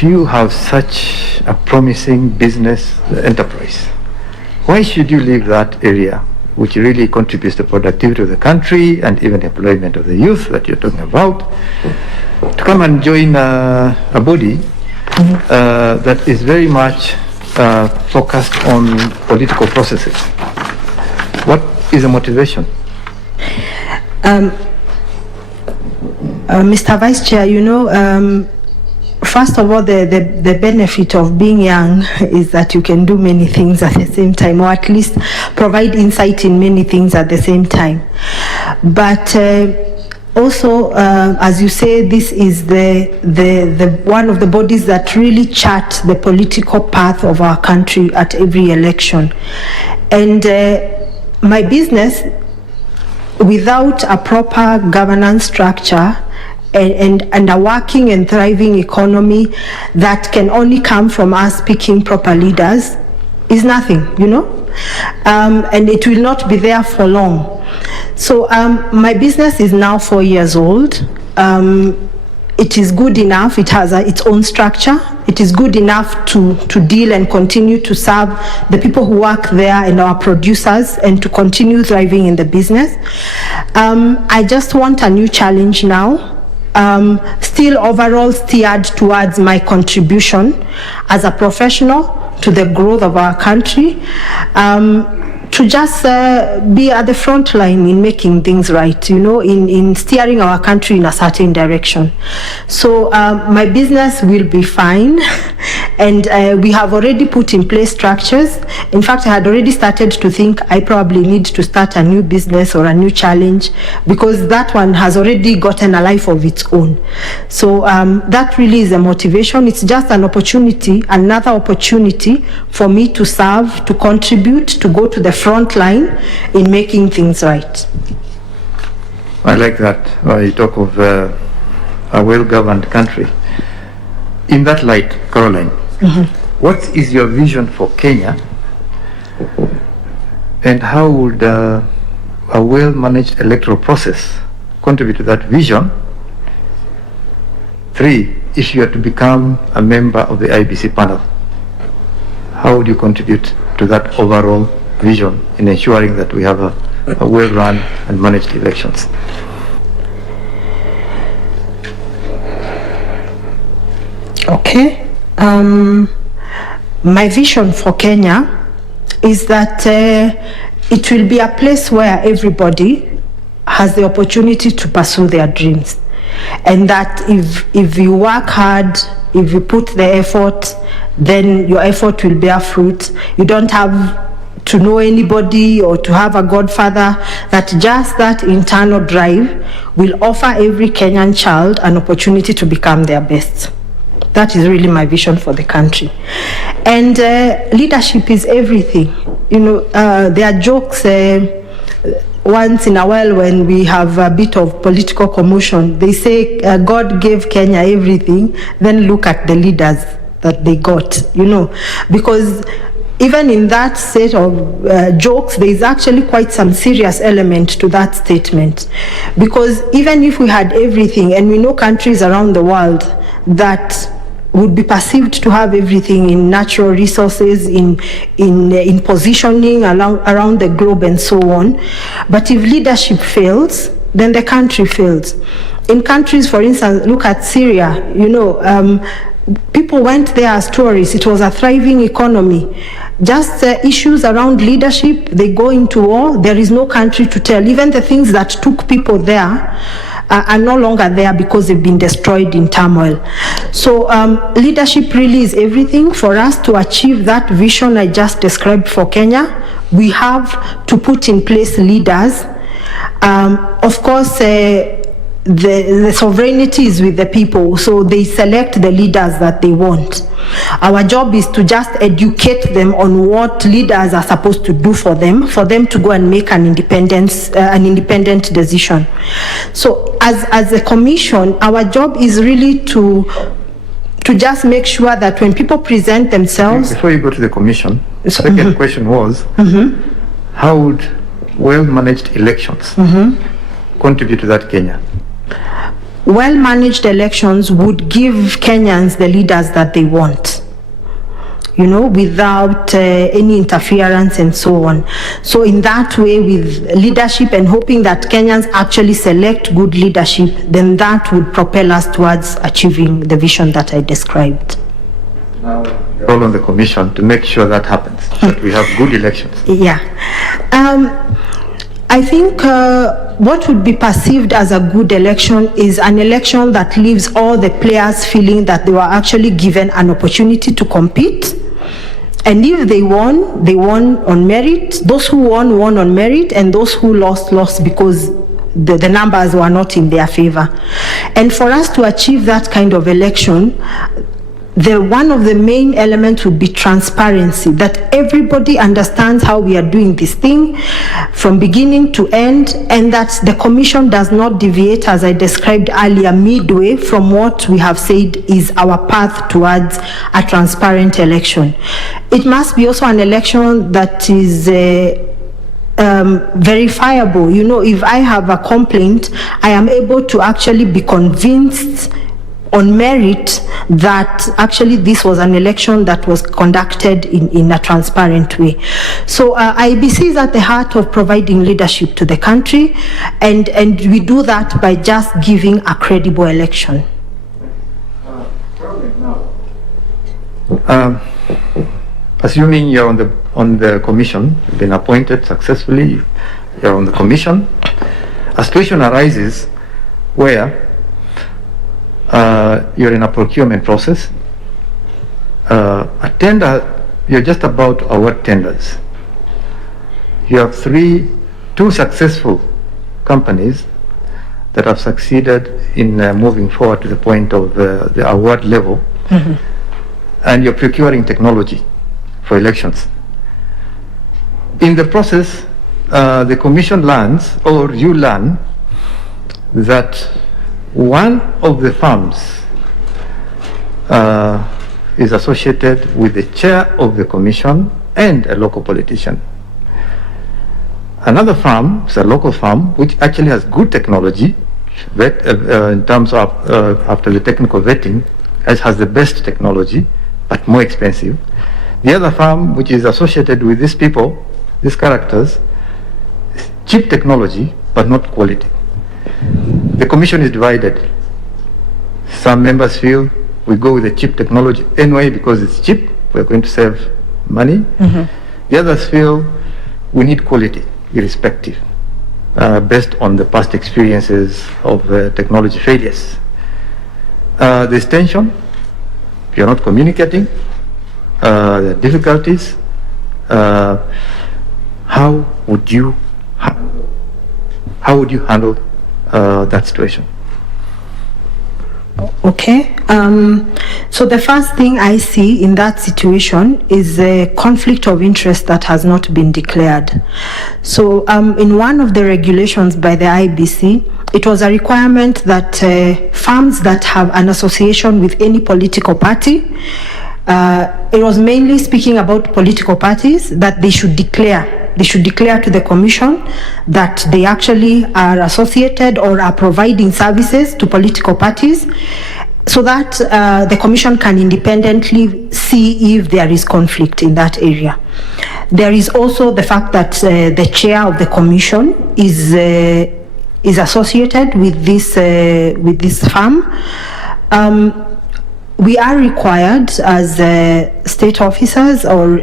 you have such a promising business enterprise. Why should you leave that area, which really contributes to productivity of the country and even employment of the youth that you're talking about, to come and join a body that is very much focused on political processes? What is the motivation? Mr. Vice Chair, first of all, the benefit of being young is that you can do many things at the same time, or at least provide insight in many things at the same time. But Also, as you say, this is the one of the bodies that really chart the political path of our country at every election. And my business, without a proper governance structure and a working and thriving economy that can only come from us picking proper leaders, is nothing, you know, and it will not be there for long. So my business is now 4 years old. It is good enough. It has its own structure. It is good enough to deal and continue to serve the people who work there and our producers, and to continue thriving in the business. I just want a new challenge now. Still overall steered towards my contribution as a professional to the growth of our country, to just be at the front line in making things right, you know, in steering our country in a certain direction. So my business will be fine, and we have already put in place structures. In fact, I had already started to think I probably need to start a new business or a new challenge, because that one has already gotten a life of its own. So that really is a motivation. It's just an opportunity, another opportunity for me to serve, to contribute, to go to the front line in making things right. I like that. You talk of a well-governed country. In that light, Caroline, what is your vision for Kenya, and how would a well-managed electoral process contribute to that vision? 3, if you are to become a member of the IEBC panel, how would you contribute to that overall vision in ensuring that we have a well-run and managed elections? Okay. My vision for Kenya is that it will be a place where everybody has the opportunity to pursue their dreams, and that if you work hard, if you put the effort, then your effort will bear fruit. You don't have to know anybody or to have a godfather. That just that internal drive will offer every Kenyan child an opportunity to become their best. That is really my vision for the country. And leadership is everything. You know, there are jokes once in a while when we have a bit of political commotion. They say God gave Kenya everything, then look at the leaders that they got, you know, because even in that set of jokes, there is actually quite some serious element to that statement. Because even if we had everything, and we know countries around the world that would be perceived to have everything in natural resources, in positioning around the globe and so on, but if leadership fails, then the country fails. In countries, for instance, look at Syria, you know, people went there as tourists. It was a thriving economy. Just issues around leadership, they go into war. There is no country to tell. Even the things that took people there are no longer there because they've been destroyed in turmoil. So leadership really is everything. For us to achieve that vision I just described for Kenya, we have to put in place leaders. Of course, the sovereignty is with the people, so they select the leaders that they want. Our job is to just educate them on what leaders are supposed to do for them to go and make an independent decision. So as a commission, our job is really to just make sure that when people present themselves... Before you go to the commission, the second question was, how would well-managed elections contribute to that Kenya? Well-managed elections would give Kenyans the leaders that they want, you know, without any interference and so on. So in that way, with leadership and hoping that Kenyans actually select good leadership, then that would propel us towards achieving the vision that I described. Now, the role of the commission to make sure that happens, that we have good elections. Yeah. I think what would be perceived as a good election is an election that leaves all the players feeling that they were actually given an opportunity to compete. And if they won on merit. Those who won on merit, and those who lost because the numbers were not in their favor. And for us to achieve that kind of election, one of the main elements would be transparency, that everybody understands how we are doing this thing from beginning to end, and that the commission does not deviate, as I described earlier, midway from what we have said is our path towards a transparent election. It must be also an election that is verifiable. You know, if I have a complaint, I am able to actually be convinced on merit that actually this was an election that was conducted in a transparent way. So IEBC is at the heart of providing leadership to the country, and we do that by just giving a credible election. Assuming you're on the commission, you've been appointed successfully, you're on the commission, a situation arises where you're in a procurement process. A tender, you're just about to award tenders. You have two successful companies that have succeeded in moving forward to the point of the award level, and you're procuring technology for elections. In the process, the commission learns, or you learn, that one of the firms is associated with the chair of the commission and a local politician. Another firm is a local firm which actually has good technology in terms of after the technical vetting, has the best technology but more expensive. The other firm which is associated with these people, these characters, is cheap technology but not quality. The commission is divided. Some members feel we go with the cheap technology anyway because it's cheap, we're going to save money. The others feel we need quality, irrespective, based on the past experiences of technology failures. There's tension, you're not communicating, there are difficulties. How would you handle that situation? Okay, so the first thing I see in that situation is a conflict of interest that has not been declared. So in one of the regulations by the IEBC, it was a requirement that firms that have an association with any political party, it was mainly speaking about political parties, that they should declare to the commission that they actually are associated or are providing services to political parties, so that the commission can independently see if there is conflict in that area. There is also the fact that the chair of the commission is associated with this firm. We are required as state officers, or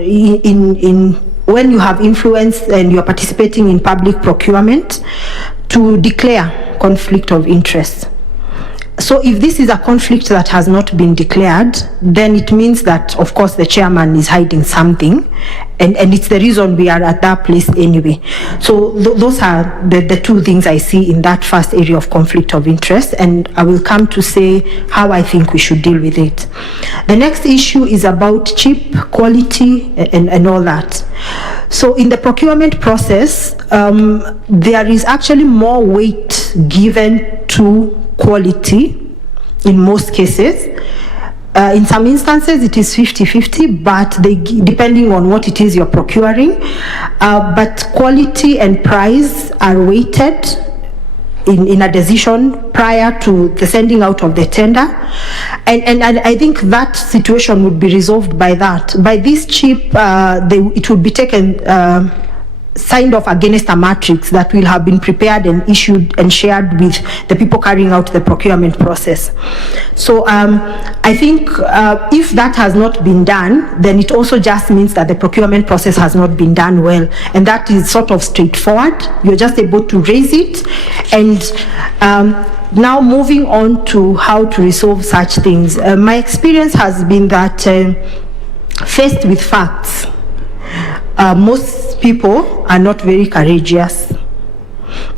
when you have influence and you are participating in public procurement, to declare conflict of interest. So if this is a conflict that has not been declared, then it means that, of course, the chairman is hiding something, and it's the reason we are at that place anyway. So those are the two things I see in that first area of conflict of interest, and I will come to say how I think we should deal with it. The next issue is about cheap, quality, and all that. So in the procurement process, there is actually more weight given to quality in most cases. In some instances it is 50-50, but depending on what it is you're procuring, but quality and price are weighted in a decision prior to the sending out of the tender, and I think that situation would be resolved by that. By this cheap, it would be taken, signed off against a matrix that will have been prepared and issued and shared with the people carrying out the procurement process. So I think if that has not been done, then it also just means that the procurement process has not been done well, and that is sort of straightforward. You're just able to raise it, and now moving on to how to resolve such things. My experience has been that faced with facts, most people are not very courageous.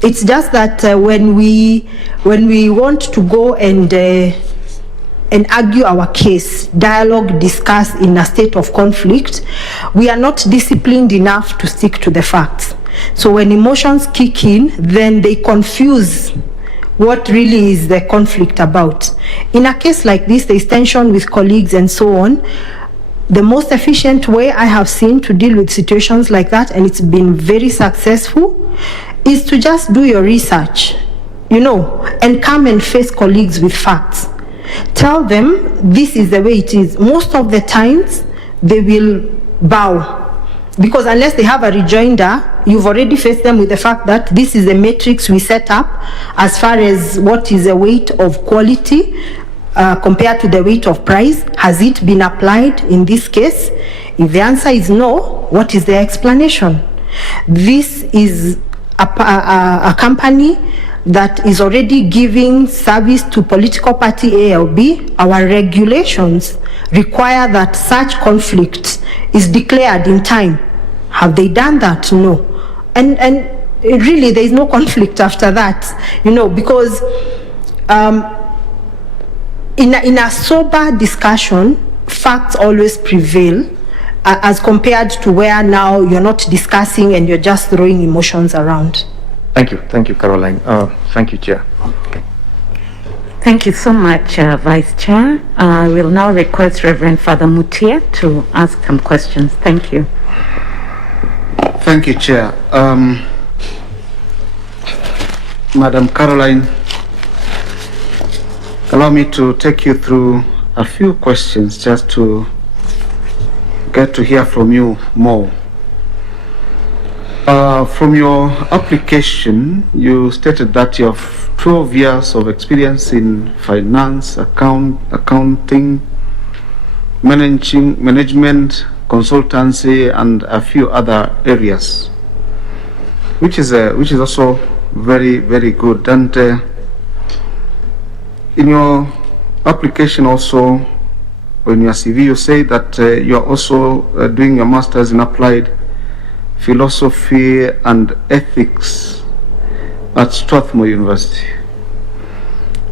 It's just that when we want to go and argue our case, dialogue, discuss in a state of conflict, we are not disciplined enough to stick to the facts. So when emotions kick in, then they confuse what really is the conflict about. In a case like this, there is tension with colleagues and so on. The most efficient way I have seen to deal with situations like that, and it's been very successful, is to just do your research, and come and face colleagues with facts. Tell them this is the way it is. Most of the times they will bow, because unless they have a rejoinder, you've already faced them with the fact that this is the matrix we set up as far as what is the weight of quality compared to the weight of price. Has it been applied in this case? If the answer is no, what is the explanation? This is a company that is already giving service to political party A or B. Our regulations require that such conflict is declared in time. Have they done that? No. And really there is no conflict after that, because in a sober discussion, facts always prevail, as compared to where now you're not discussing and you're just throwing emotions around. Thank you, Caroline. Thank you, Chair. Thank you so much, Vice Chair. I will now request Reverend Father Mutia to ask some questions. Thank you. Thank you, Chair. Madam Caroline, allow me to take you through a few questions just to get to hear from you more. From your application, you stated that you have 12 years of experience in finance, accounting, management, consultancy, and a few other areas, which is also very, very good. And in your application also, in your CV, you say that you are also doing your master's in applied philosophy and ethics at Strathmore University,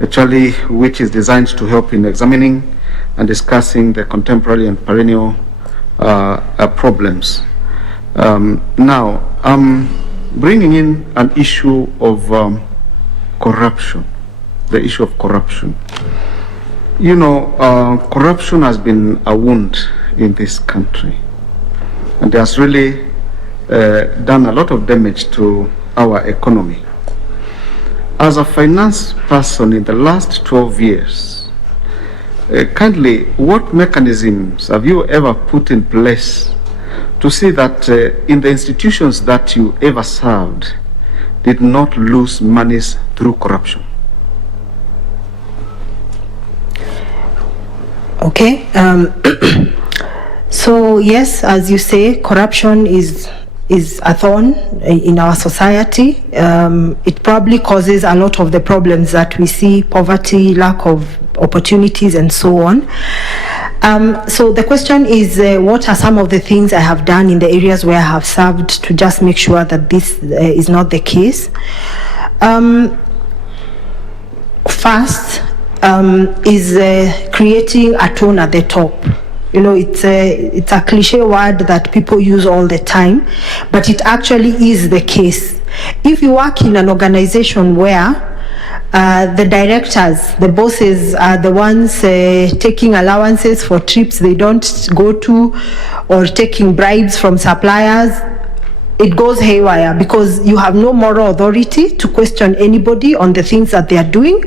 actually, which is designed to help in examining and discussing the contemporary and perennial problems. Now, I'm bringing in an issue of corruption, the issue of corruption. Corruption has been a wound in this country, and it has really done a lot of damage to our economy. As a finance person in the last 12 years, kindly, what mechanisms have you ever put in place to see that in the institutions that you ever served did not lose monies through corruption? Okay. So yes, as you say, corruption is a thorn in our society. It probably causes a lot of the problems that we see: poverty, lack of opportunities, and so on. So the question is, what are some of the things I have done in the areas where I have served to just make sure that this is not the case? First is creating a tone at the top. It's a cliche word that people use all the time, but it actually is the case. If you work in an organization where the directors, the bosses are the ones taking allowances for trips they don't go to, or taking bribes from suppliers, it goes haywire, because you have no moral authority to question anybody on the things that they are doing.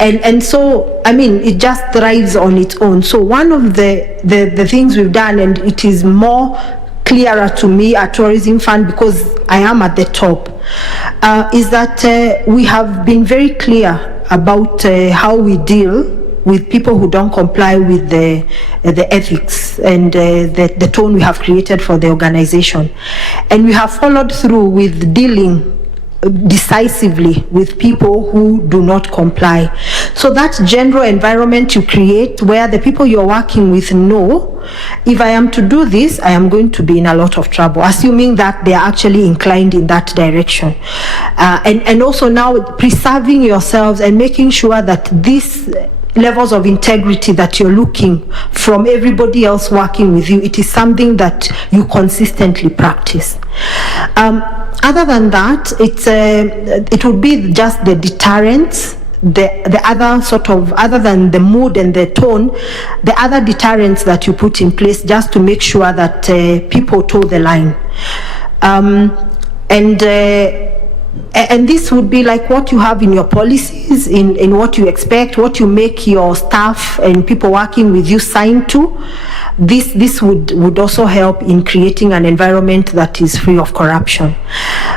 And so, it just thrives on its own. So one of the things we've done, and it is more clearer to me at Tourism Fund because I am at the top, is that we have been very clear about how we deal with people who don't comply with the ethics and the tone we have created for the organization. And we have followed through with dealing decisively with people who do not comply. So that general environment you create where the people you're working with know, if I am to do this, I am going to be in a lot of trouble, assuming that they are actually inclined in that direction. And also now preserving yourselves and making sure that these levels of integrity that you're looking from everybody else working with you, it is something that you consistently practice. Other than that, it would be just the deterrence, the other sort of, other than the mood and the tone, the other deterrents that you put in place just to make sure that people toe the line. And this would be like what you have in your policies, in what you expect, what you make your staff and people working with you sign to. This would also help in creating an environment that is free of corruption.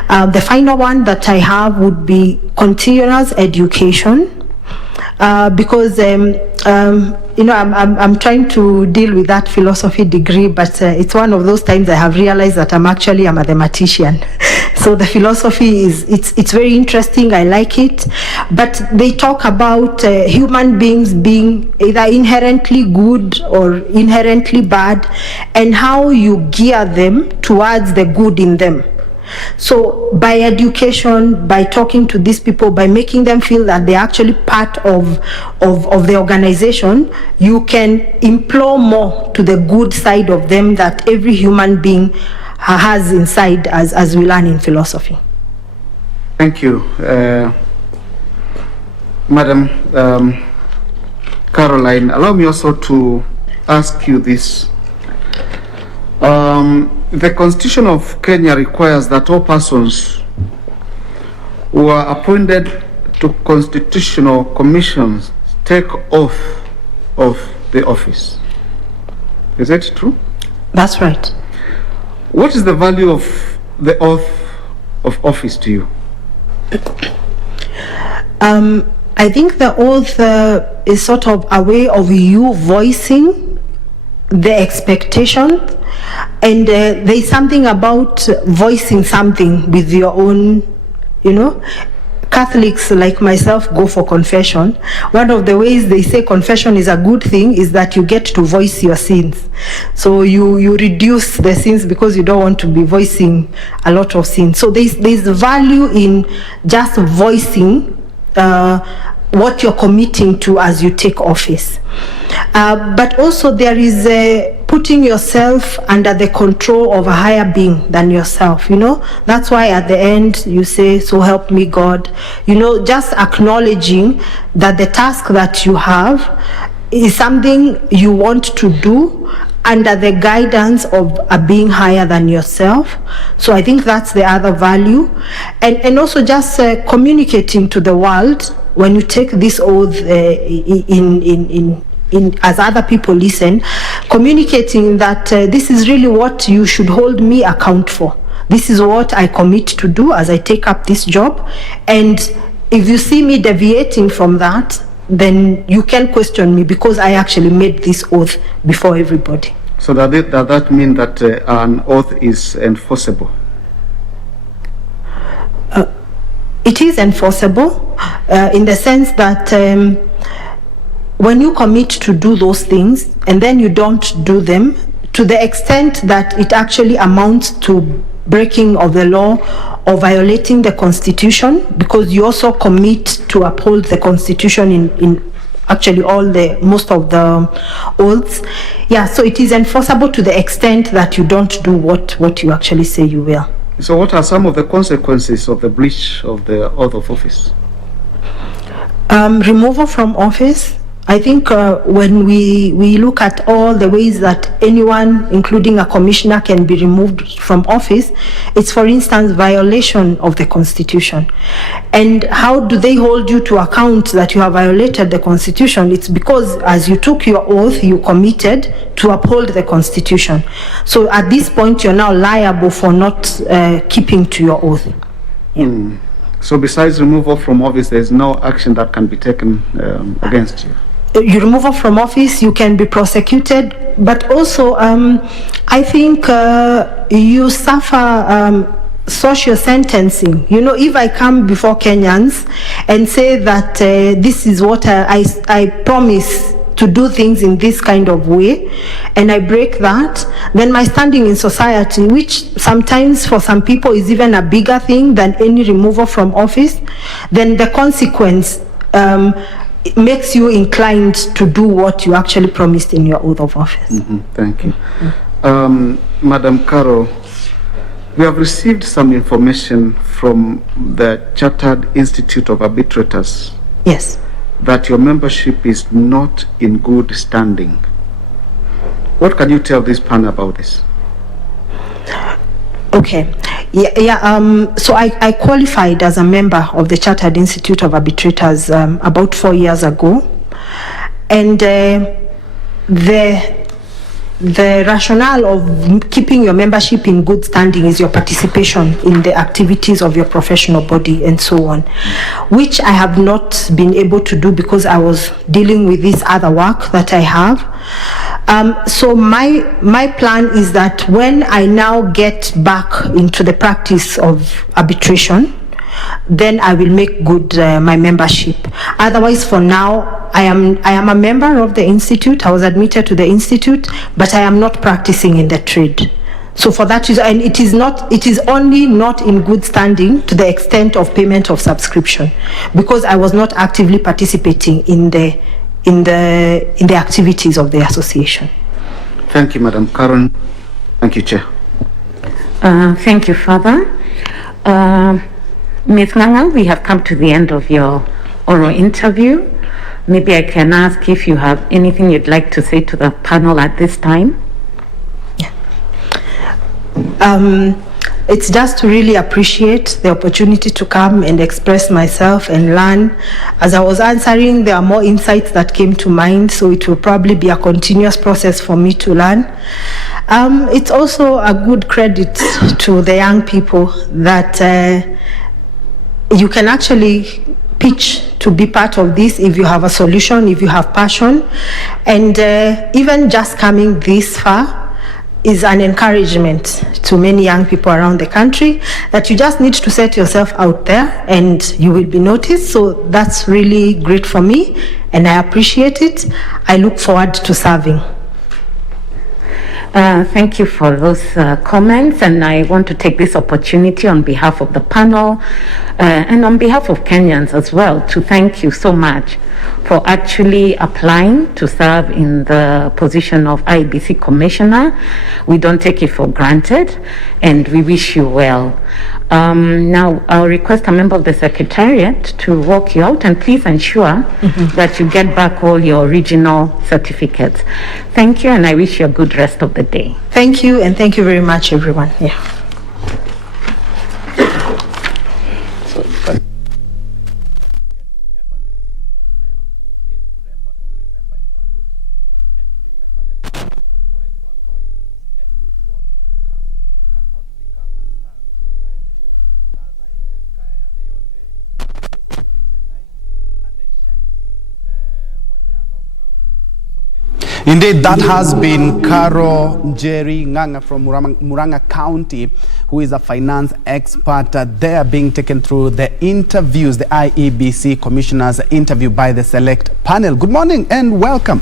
The final one that I have would be continuous education, because I'm trying to deal with that philosophy degree, but it's one of those times I have realized that I'm actually a mathematician. So the philosophy it's very interesting. I like it, but they talk about human beings being either inherently good or inherently bad, and how you gear them towards the good in them. So by education, by talking to these people, by making them feel that they're actually part of the organization, you can implore more to the good side of them that every human being has inside, as we learn in philosophy. Thank you. Madam Caroline, allow me also to ask you this. The Constitution of Kenya requires that all persons who are appointed to constitutional commissions take oath of the office. Is that true? That's right. What is the value of the oath of office to you? I think the oath is sort of a way of you voicing the expectation, and there's something about voicing something with your own, Catholics like myself go for confession. One of the ways they say confession is a good thing is that you get to voice your sins. So you reduce the sins because you don't want to be voicing a lot of sins. So there's value in just voicing what you're committing to as you take office. But also there is putting yourself under the control of a higher being than yourself, That's why at the end you say, so help me God. Just acknowledging that the task that you have is something you want to do under the guidance of a being higher than yourself. So I think that's the other value. And also just communicating to the world when you take this oath as other people listen, communicating that this is really what you should hold me account for. This is what I commit to do as I take up this job. And if you see me deviating from that, then you can question me because I actually made this oath before everybody. So does that mean that an oath is enforceable? It is enforceable in the sense that when you commit to do those things and then you don't do them, to the extent that it actually amounts to breaking of the law or violating the Constitution, because you also commit to uphold the Constitution in actually most of the oaths. Yeah, so it is enforceable to the extent that you don't do what you actually say you will. So what are some of the consequences of the breach of the oath of office? Removal from office. I think when we look at all the ways that anyone, including a commissioner, can be removed from office, it's, for instance, violation of the Constitution. And how do they hold you to account that you have violated the Constitution? It's because as you took your oath, you committed to uphold the Constitution. So at this point, you're now liable for not keeping to your oath. Yeah. So besides removal from office, there's no action that can be taken against you? You removal from office, you can be prosecuted, but also I think you suffer social sentencing. You know, if I come before Kenyans and say that this is what I promise to do things in this kind of way, and I break that, then my standing in society, which sometimes for some people is even a bigger thing than any removal from office, then the consequence makes you inclined to do what you actually promised in your oath of office. Thank you. Madam Carol, we have received some information from the Chartered Institute of Arbitrators. Yes. That your membership is not in good standing. What can you tell this panel about this? Okay. So I qualified as a member of the Chartered Institute of Arbitrators about 4 years ago, and the rationale of keeping your membership in good standing is your participation in the activities of your professional body and so on, which I have not been able to do because I was dealing with this other work that I have. So my plan is that when I now get back into the practice of arbitration, then I will make good my membership. Otherwise, for now, I am a member of the institute. I was admitted to the institute, but I am not practicing in the trade. So for that reason, and it is only not in good standing to the extent of payment of subscription, because I was not actively participating in the activities of the association. Thank you, Madam Karen. Thank you, Chair. Thank you, Father. Ms. Nganga, we have come to the end of your oral interview. Maybe I can ask if you have anything you'd like to say to the panel at this time. It's just to really appreciate the opportunity to come and express myself and learn. As I was answering, there are more insights that came to mind, so it will probably be a continuous process for me to learn. It's also a good credit to the young people that you can actually pitch to be part of this if you have a solution, if you have passion. And even just coming this far is an encouragement to many young people around the country that you just need to set yourself out there and you will be noticed. So that's really great for me and I appreciate it. I look forward to serving. Thank you for those comments, and I want to take this opportunity on behalf of the panel and on behalf of Kenyans as well to thank you so much for actually applying to serve in the position of IEBC Commissioner. We don't take it for granted and we wish you well. Now I'll request a member of the Secretariat to walk you out, and please ensure that you get back all your original certificates. Thank you, and I wish you a good rest of the day. Thank you, and thank you very much, everyone. Yeah. Indeed, that has been Carol Njeri Nganga from Murang'a County, who is a finance expert. They are being taken through the interviews, the IEBC commissioners interview by the select panel. Good morning and welcome.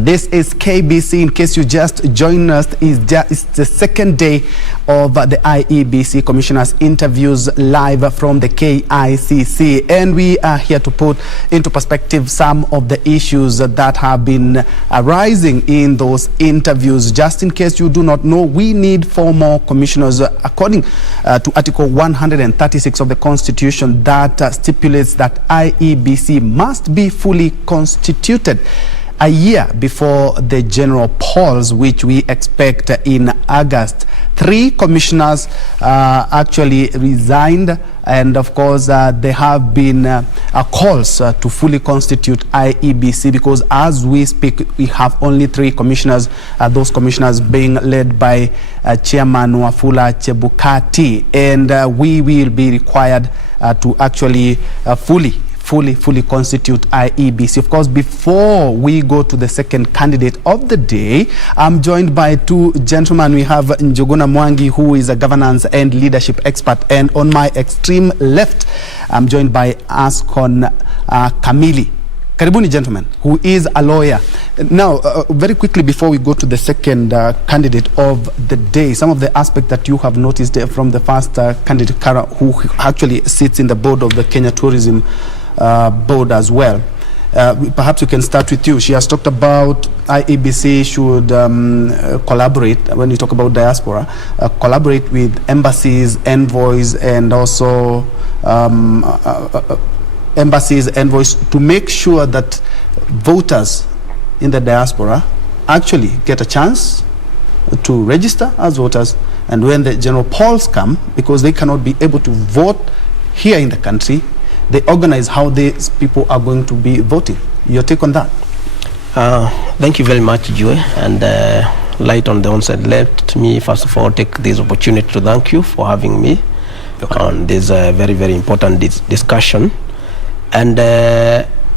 This is KBC. In case you just joined us, it's the second day of the IEBC commissioners interviews live from the KICC. And we are here to put into perspective some of the issues that have been arising in those interviews. Just in case you do not know, we need 4 more commissioners according to Article 136 of the Constitution that stipulates that IEBC must be fully constituted a year before the general polls, which we expect in August. 3 commissioners actually resigned, and of course there have been calls to fully constitute IEBC, because as we speak we have only 3 commissioners, those commissioners being led by Chairman Wafula Chebukati, and we will be required to actually fully fully constitute IEBC. Of course, before we go to the second candidate of the day, I'm joined by two gentlemen. We have Njuguna Mwangi, who is a governance and leadership expert, and on my extreme left, I'm joined by Ascon Kamili. Karibuni, gentlemen, who is a lawyer. Now, very quickly before we go to the second candidate of the day, some of the aspects that you have noticed from the first candidate, Kara, who actually sits in the board of the Kenya Tourism Board as well. Perhaps we can start with you. She has talked about IEBC should collaborate, when you talk about diaspora, collaborate with embassies, envoys, and also envoys to make sure that voters in the diaspora actually get a chance to register as voters, and when the general polls come, because they cannot be able to vote here in the country, they organize how these people are going to be voting. Your take on that? Thank you very much, Joe. And light on the onset, let me first of all take this opportunity to thank you for having me on this very important discussion. And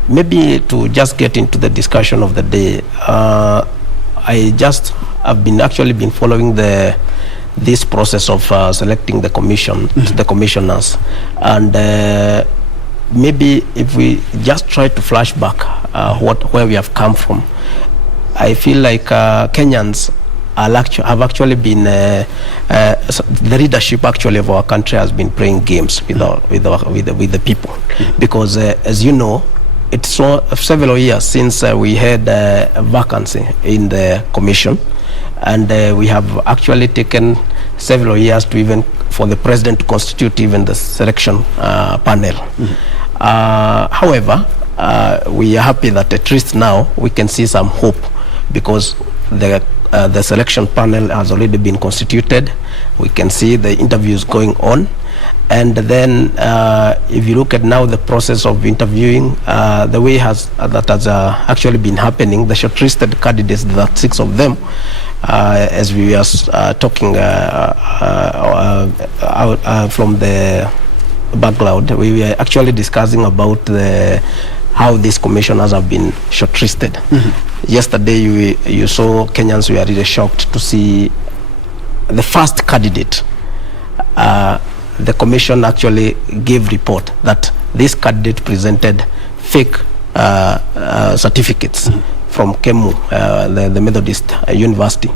maybe to just get into the discussion of the day, I've been following this process of selecting the commissioners, and maybe if we just try to flash back where we have come from, I feel like Kenyans have actually been the leadership actually of our country has been playing games with the people, because as you know, it's several years since we had a vacancy in the commission, and we have actually taken several years to even for the president to constitute even the selection panel. However, we are happy that at least now we can see some hope, because the selection panel has already been constituted. We can see the interviews going on, and then if you look at now the process of interviewing, the way that has actually been happening, the shortlisted candidates, that 6 of them, as we are talking from the background, we were actually discussing about how these commissioners have been shortlisted. Yesterday, you saw Kenyans were really shocked to see the first candidate. The commission actually gave report that this candidate presented fake certificates from KEMU, the Methodist University.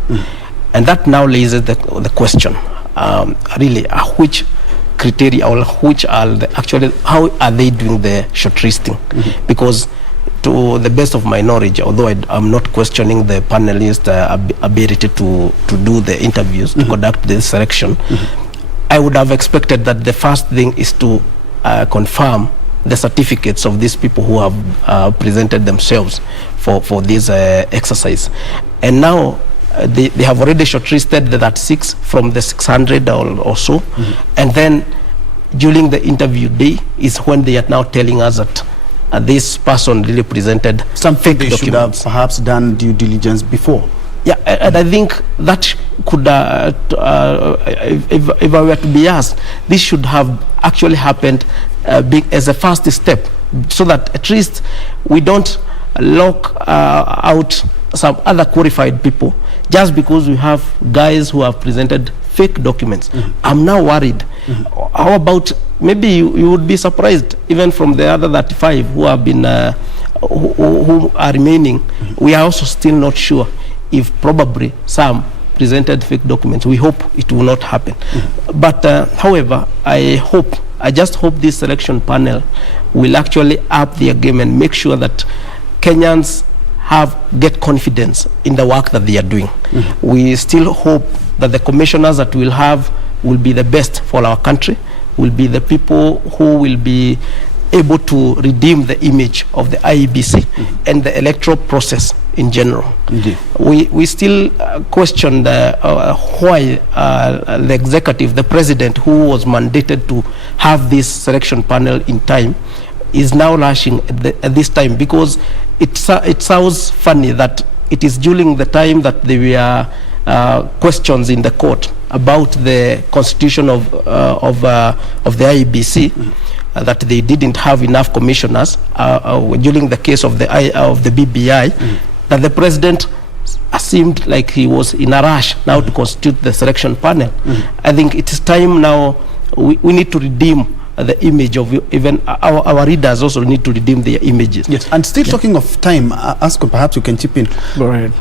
And that now raises the question, really, which criteria, or which are how are they doing the shortlisting? Because to the best of my knowledge, although I'm not questioning the panelists' ability to do the interviews, to conduct the selection, I would have expected that the first thing is to confirm the certificates of these people who have presented themselves for this exercise. And now they have already shortlisted that 6 from the 600 or so. And then during the interview day is when they are now telling us that this person really presented some fake documents. Should have perhaps done due diligence before. Yeah, and I think that could, if I were to be asked, this should have actually happened as a first step, so that at least we don't lock out some other qualified people just because we have guys who have presented fake documents. I'm now worried. How about, maybe you would be surprised, even from the other 35 who have been, who are remaining, we are also still not sure if probably some presented fake documents. We hope it will not happen. But however, I just hope this selection panel will actually up their game and make sure that Kenyans get confidence in the work that they are doing. We still hope that the commissioners that we'll have will be the best for our country, will be the people who will be able to redeem the image of the IEBC and the electoral process in general. We still question why the executive, the president who was mandated to have this selection panel in time, is now rushing at this time, because it sounds funny that it is during the time that there were questions in the court about the constitution of the IEBC, that they didn't have enough commissioners during the case of the BBI, that the president seemed like he was in a rush now to constitute the selection panel. I think it is time now we need to redeem the image of even our readers also need to redeem their images. Yes, and still talking of time, Asko, perhaps you can chip in. Go ahead.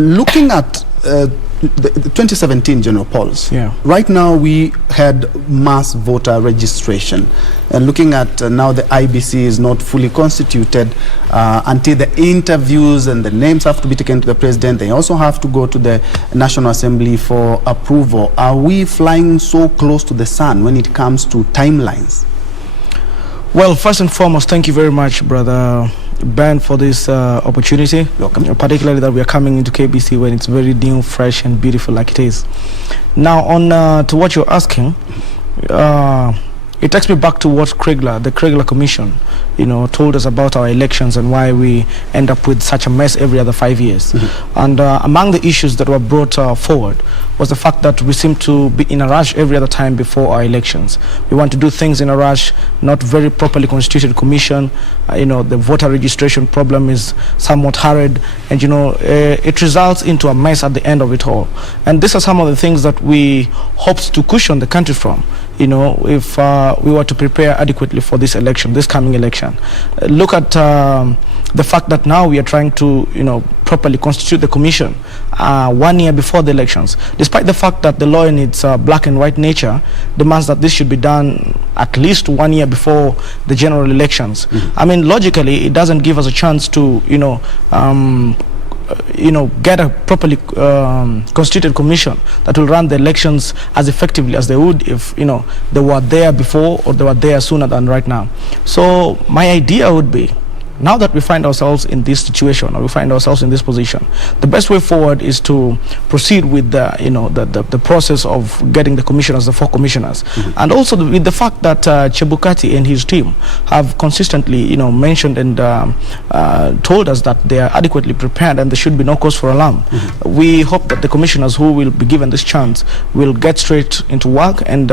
Looking at the 2017 general polls, right now we had mass voter registration, and looking at now the IEBC is not fully constituted until the interviews and the names have to be taken to the president. They also have to go to the National Assembly for approval. Are we flying so close to the sun when it comes to timelines? Well, first and foremost, thank you very much, Brother Ben, for this opportunity. Welcome. Particularly that we are coming into KBC when it's very new, fresh, and beautiful like it is. Now, on to what you're asking, it takes me back to what the Kriegler Commission, told us about our elections and why we end up with such a mess every other 5 years. And among the issues that were brought forward was the fact that we seem to be in a rush every other time before our elections. We want to do things in a rush, not very properly constituted commission. The voter registration problem is somewhat hurried, and it results into a mess at the end of it all. And these are some of the things that we hoped to cushion the country from. If we were to prepare adequately for this election, this coming election. Look at the fact that now we are trying to, properly constitute the commission 1 year before the elections, despite the fact that the law in its black and white nature demands that this should be done at least 1 year before the general elections. I mean, logically, it doesn't give us a chance to, get a properly constituted commission that will run the elections as effectively as they would if they were there before or they were there sooner than right now. So my idea would be, now that we find ourselves in this situation, or we find ourselves in this position, the best way forward is to proceed with the process of getting the commissioners, the 4 commissioners, and also with the fact that Chebukati and his team have consistently, mentioned and told us that they are adequately prepared and there should be no cause for alarm. We hope that the commissioners who will be given this chance will get straight into work and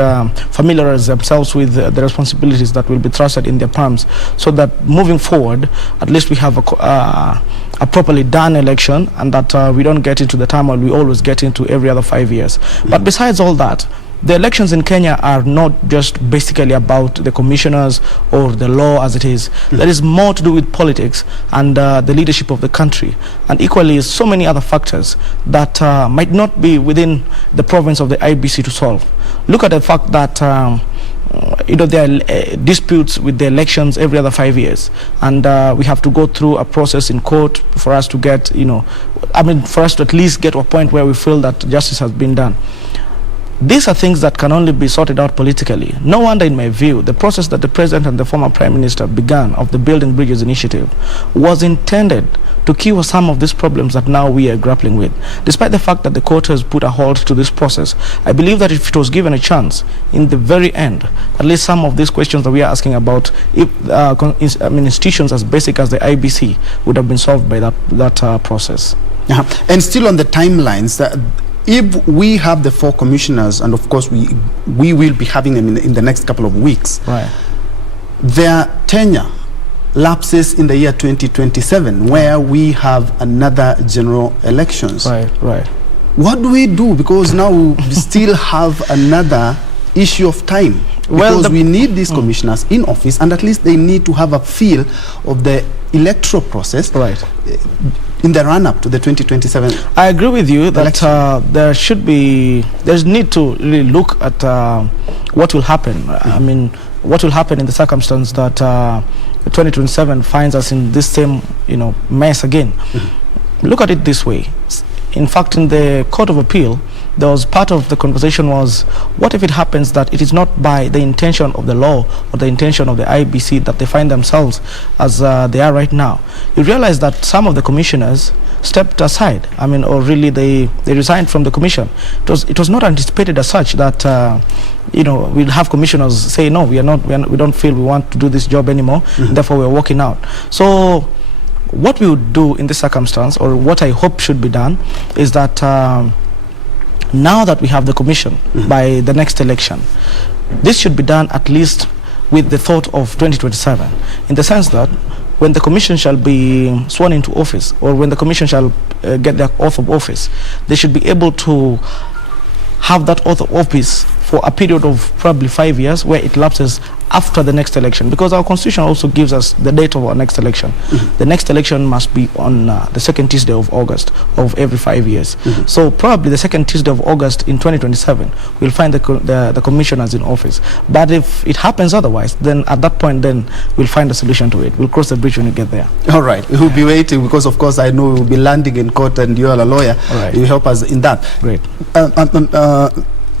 familiarize themselves with the responsibilities that will be thrusted in their palms, so that moving forward, at least we have a properly done election, and that we don't get into the turmoil we always get into every other 5 years. But besides all that, the elections in Kenya are not just basically about the commissioners or the law as it is. There is more to do with politics and the leadership of the country, and equally so many other factors that might not be within the province of the IEBC to solve. Look at the fact that there are disputes with the elections every other 5 years, and we have to go through a process in court for us to get, for us to at least get to a point where we feel that justice has been done. These are things that can only be sorted out politically. No wonder, in my view, the process that the President and the former Prime Minister began of the Building Bridges initiative was intended to cure some of these problems that now we are grappling with. Despite the fact that the court has put a halt to this process, I believe that if it was given a chance, in the very end, at least some of these questions that we are asking about, if institutions as basic as the IEBC would have been solved by that process. And still on the timelines, if we have the 4 commissioners, and of course we will be having them in the next couple of weeks, right, their tenure lapses in the year 2027, where we have another general elections. Right. What do we do? Because now we still have another issue of time. Because we need these commissioners in office, and at least they need to have a feel of the electoral process. Right. In the run-up to the 2027. I agree with you that there's need to really look at what will happen. I mean, what will happen in the circumstance that 2027 finds us in this same, mess again. Look at it this way. In fact, in the Court of Appeal, there was part of the conversation was, what if it happens that it is not by the intention of the law or the intention of the IEBC that they find themselves as they are right now? You realize that some of the commissioners stepped aside. Or really they resigned from the commission. It was not anticipated as such that we'll have commissioners say, no, we don't feel we want to do this job anymore, therefore we're walking out. So what we would do in this circumstance, or what I hope should be done, is that now that we have the commission by the next election, this should be done at least with the thought of 2027, in the sense that when the commission shall be sworn into office, or when the commission shall get their oath of office, they should be able to have that oath of office for a period of probably 5 years, where it lapses after the next election, because our constitution also gives us the date of our next election. The next election must be on the second Tuesday of August of every 5 years. So probably the second Tuesday of August in 2027 we'll find the commissioners in office. But if it happens otherwise, then at that point then we'll find a solution to it. We'll cross the bridge when we get there. All right, we'll be waiting, because of course I know we'll be landing in court and you are a lawyer. All right. You help us in that. Great.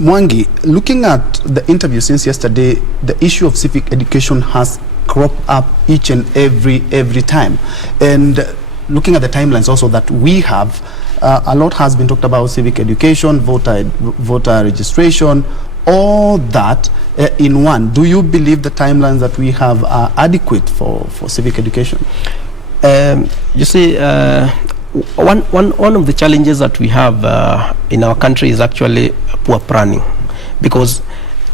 Mwangi, looking at the interview since yesterday, the issue of civic education has cropped up each and every time. And looking at the timelines also that we have, a lot has been talked about civic education, voter registration, all that in one. Do you believe the timelines that we have are adequate for civic education? You see, one of the challenges that we have in our country is actually poor planning, because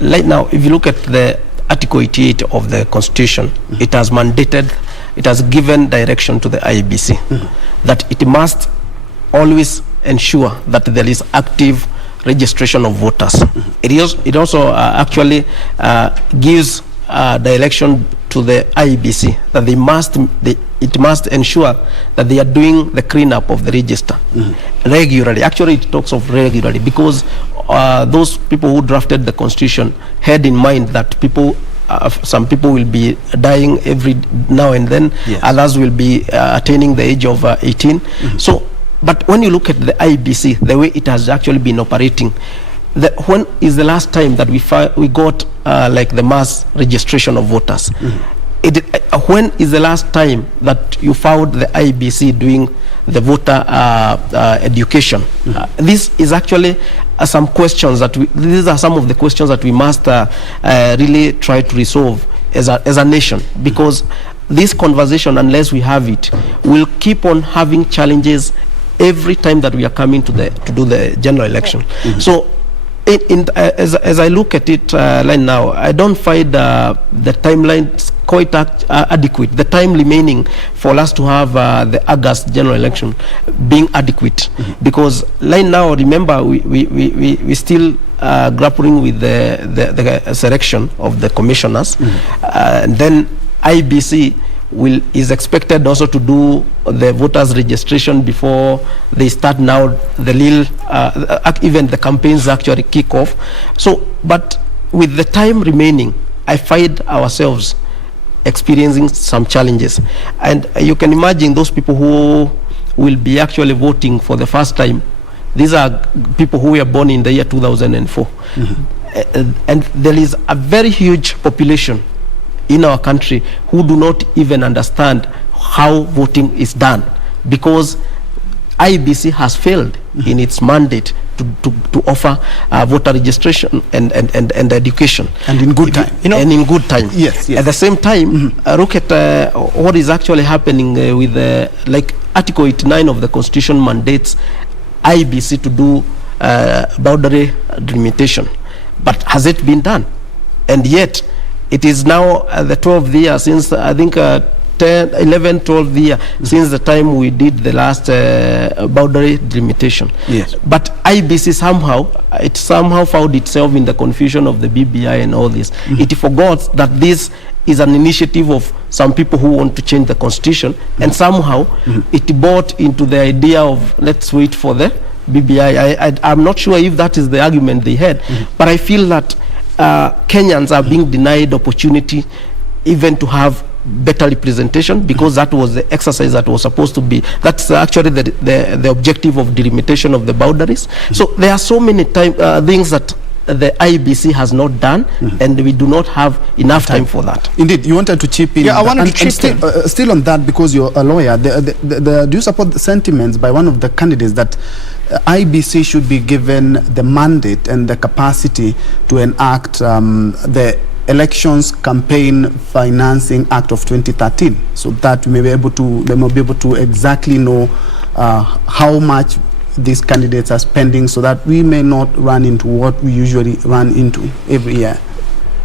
right now, if you look at the Article 88 of the Constitution, it has mandated, it has given direction to the IEBC that it must always ensure that there is active registration of voters. It also actually gives direction to the IEBC that it must ensure that they are doing the cleanup of the register regularly. Actually, it talks of regularly, because those people who drafted the Constitution had in mind that some people will be dying every now and then, others will be attaining the age of 18. So, but when you look at the IEBC, the way it has actually been operating, when is the last time that we got like the mass registration of voters? When is the last time that you found the IEBC doing the voter education? This is actually some questions that these are some of the questions that we must really try to resolve as a nation, because this conversation, unless we have it, will keep on having challenges every time that we are coming to do the general election. So as I look at it right now, I don't find the timeline quite adequate. The time remaining for us to have the August general election being adequate, because right now, remember, we still grappling with the selection of the commissioners, and then IEBC is expected also to do the voters registration before they start now the even the campaigns actually kick off. So, but with the time remaining, I find ourselves experiencing some challenges, and you can imagine those people who will be actually voting for the first time. These are people who were born in the year 2004, and there is a very huge population in our country who do not even understand how voting is done, because IEBC has failed in its mandate to offer voter registration and education, and in good time. And in good time. Yes. At the same time, look at what is actually happening with like Article 89 of the Constitution mandates IEBC to do boundary delimitation, but has it been done? And yet it is now the 12th year since, I think 11, 12th year since the time we did the last boundary delimitation. Yes. But IEBC somehow found itself in the confusion of the BBI and all this. It forgot that this is an initiative of some people who want to change the constitution, and somehow it bought into the idea of let's wait for the BBI. I'm not sure if that is the argument they had, but I feel that Kenyans are being denied opportunity even to have better representation, because that was the exercise that was supposed to be. That's actually the objective of delimitation of the boundaries. So there are so many things that the IEBC has not done, and we do not have enough time for that. Indeed, you wanted to chip in. Yeah, I wanted to chip in. Still on that, because you're a lawyer, do you support the sentiments by one of the candidates that IEBC should be given the mandate and the capacity to enact the Elections Campaign Financing Act of 2013, so that we may be able to exactly know how much these candidates are spending, so that we may not run into what we usually run into every year?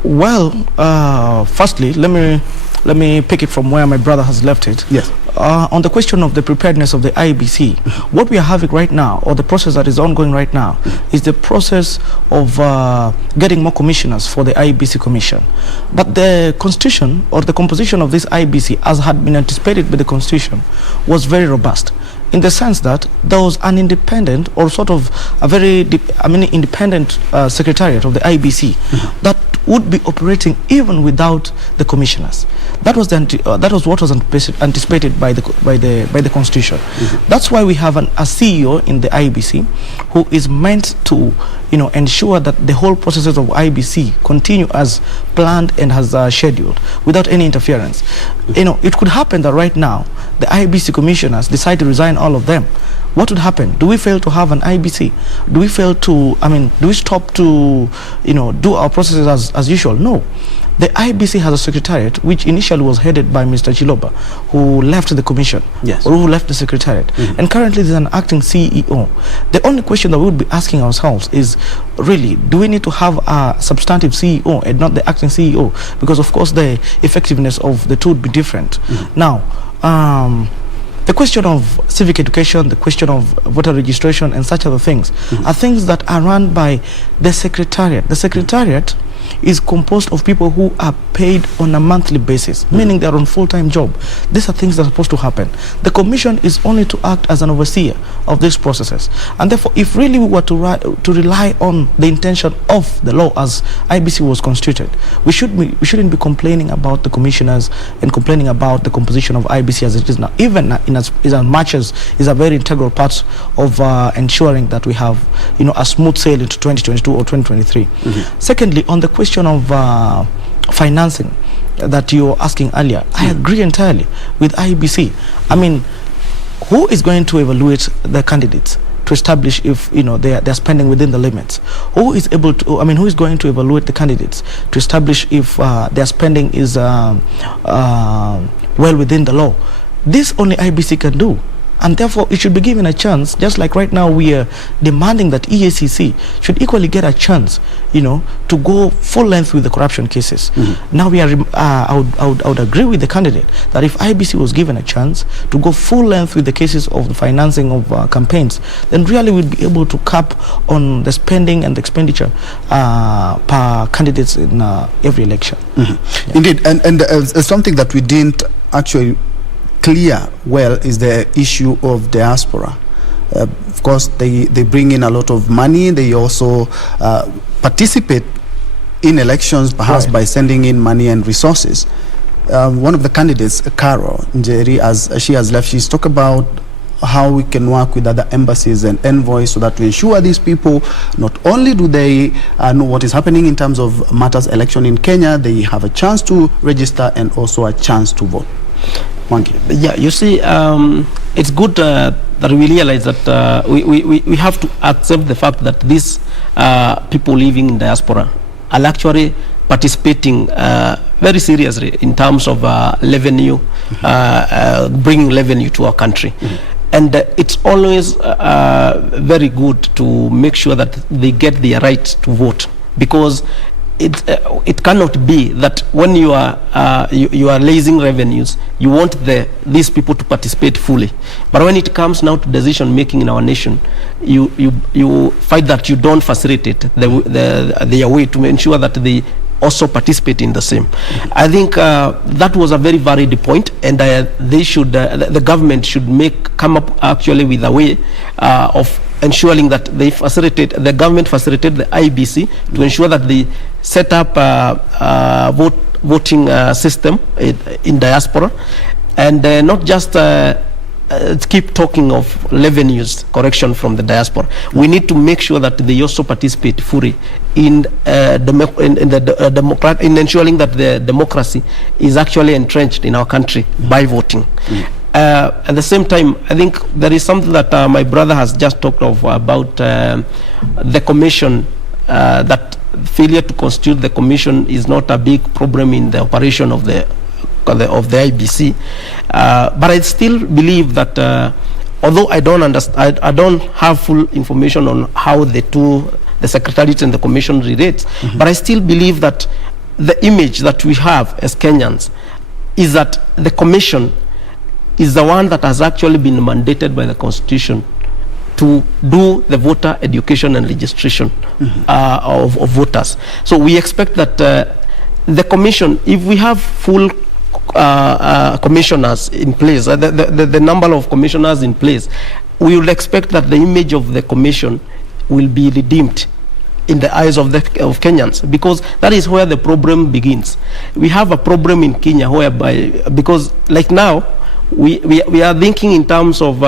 Well, firstly, let me pick it from where my brother has left it. Yes. On the question of the preparedness of the IEBC, what we are having right now, or the process that is ongoing right now, is the process of getting more commissioners for the IEBC commission. But the constitution, or the composition of this IEBC, as had been anticipated by the constitution, was very robust, in the sense that there was an independent, or sort of a very independent secretariat of the IEBC that would be operating even without the commissioners. That was what was anticipated by the constitution. That's why we have a CEO in the IEBC who is meant to ensure that the whole processes of IEBC continue as planned and as scheduled, without any interference. It could happen that right now the IEBC commissioners decide to resign, all of them. What would happen? Do we fail to have an IEBC? Do we fail to, do we stop to, do our processes as usual? No. The IEBC has a secretariat which initially was headed by Mr. Chiloba, who left the commission, yes, or who left the secretariat, and currently there's an acting CEO. The only question that we would be asking ourselves is, really, do we need to have a substantive CEO and not the acting CEO? Because of course the effectiveness of the two would be different. Now, the question of civic education, the question of voter registration and such other things are things that are run by the secretariat. The secretariat is composed of people who are paid on a monthly basis, meaning they're on full-time job. These are things that are supposed to happen. The commission is only to act as an overseer of these processes, and therefore if really we were to rely on the intention of the law as IEBC was constituted, we shouldn't be complaining about the commissioners and complaining about the composition of IEBC as it is now, even in as much as is a very integral part of ensuring that we have a smooth sail into 2022 or 2023. Secondly, on the question of financing that you were asking earlier, I agree entirely with IEBC. Who is going to evaluate the candidates to establish if they're spending within the limits? Who is able to? Who is going to evaluate the candidates to establish if their spending is well within the law? This only IEBC can do. And therefore it should be given a chance, just like right now we are demanding that EACC should equally get a chance, to go full length with the corruption cases. Now we are, I would agree with the candidate that if IEBC was given a chance to go full length with the cases of the financing of campaigns, then really we'd be able to cap on the spending and the expenditure per candidates in every election. Indeed, and something that we didn't actually clear well is the issue of diaspora. Of course, they bring in a lot of money. They also participate in elections, perhaps by sending in money and resources. One of the candidates, Carol Njeri, as she has left, she's talked about how we can work with other embassies and envoys so that we ensure these people, not only do they know what is happening in terms of matters election in Kenya, they have a chance to register and also a chance to vote. Yeah, you see, it's good that we realize that we have to accept the fact that these people living in diaspora are actually participating very seriously in terms of revenue, bringing revenue to our country. And it's always very good to make sure that they get their right to vote, because it cannot be that when you are raising revenues, you want these people to participate fully, but when it comes now to decision making in our nation, you find that you don't facilitate their way to ensure that they also participate in the same. I think that was a very valid point, and they should, the government should come up actually with a way of ensuring that the government facilitate the IEBC to ensure that they set up voting system in diaspora, and not just keep talking of revenues correction from the diaspora. We need to make sure that they also participate fully in ensuring that the democracy is actually entrenched in our country by voting. At the same time, I think there is something that my brother has just talked of about the commission, that failure to constitute the commission is not a big problem in the operation of the IEBC, but I still believe that although I don't have full information on how the secretariat and the commission relates, but I still believe that the image that we have as Kenyans is that the commission is the one that has actually been mandated by the Constitution to do the voter education and registration of voters. So we expect that the commission, if we have full commissioners in place, the number of commissioners in place, we will expect that the image of the commission will be redeemed in the eyes of Kenyans, because that is where the problem begins. We have a problem in Kenya whereby, because like now, we are thinking in terms of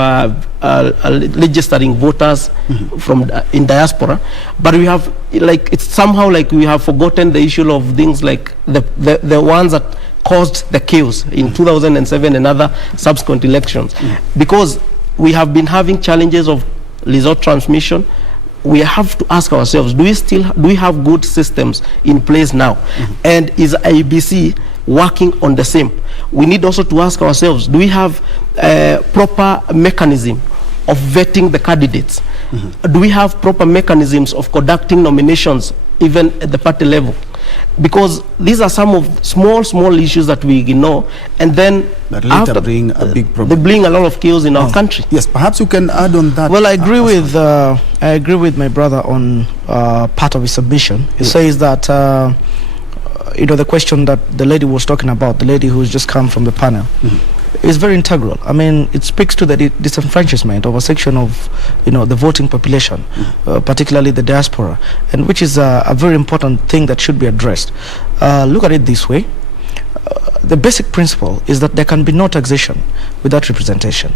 registering voters from in diaspora, but we have, like, it's somehow like we have forgotten the issue of things like the ones that caused the chaos in 2007 and other subsequent elections, because we have been having challenges of result transmission. We have to ask ourselves, do we have good systems in place now? And is IEBC working on the same? We need also to ask ourselves, do we have a proper mechanism of vetting the candidates? Do we have proper mechanisms of conducting nominations even at the party level? Because these are some of small issues that we ignore, and then that later bring a big problem. They bring a lot of chaos in our country. Yes, perhaps you can add on that. Well, I agree with my brother on part of his submission. He says that the question that the lady was talking about, the lady who's just come from the panel, is very integral. I mean, it speaks to the disenfranchisement of a section of, the voting population, particularly the diaspora, and which is a very important thing that should be addressed. Look at it this way. The basic principle is that there can be no taxation without representation.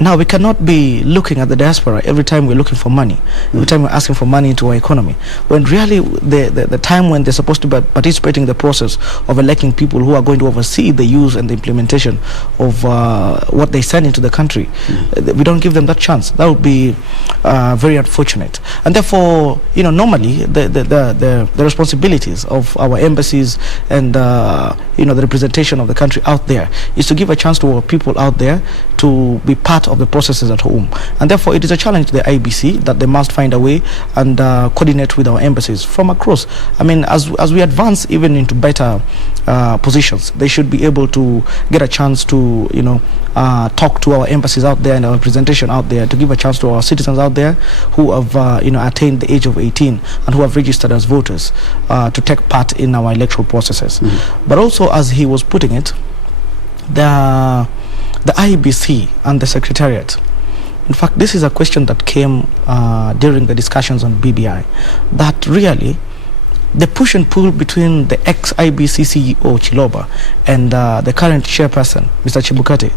Now, we cannot be looking at the diaspora every time we're looking for money, every time we're asking for money into our economy, when really the time when they're supposed to be participating in the process of electing people who are going to oversee the use and the implementation of what they send into the country, we don't give them that chance. That would be very unfortunate. And therefore, normally the responsibilities of our embassies and the representation of the country out there is to give a chance to our people out there to be part of the processes at home. And therefore, it is a challenge to the IEBC that they must find a way and coordinate with our embassies from across. I mean, as we advance even into better positions, they should be able to get a chance to, talk to our embassies out there and our representation out there, to give a chance to our citizens out there who have, attained the age of 18 and who have registered as voters to take part in our electoral processes. But also, as he was putting it, the IEBC and the Secretariat. In fact, this is a question that came during the discussions on BBI, that really the push and pull between the ex-IEBC CEO Chiloba and the current chairperson, Mr. Chebukati,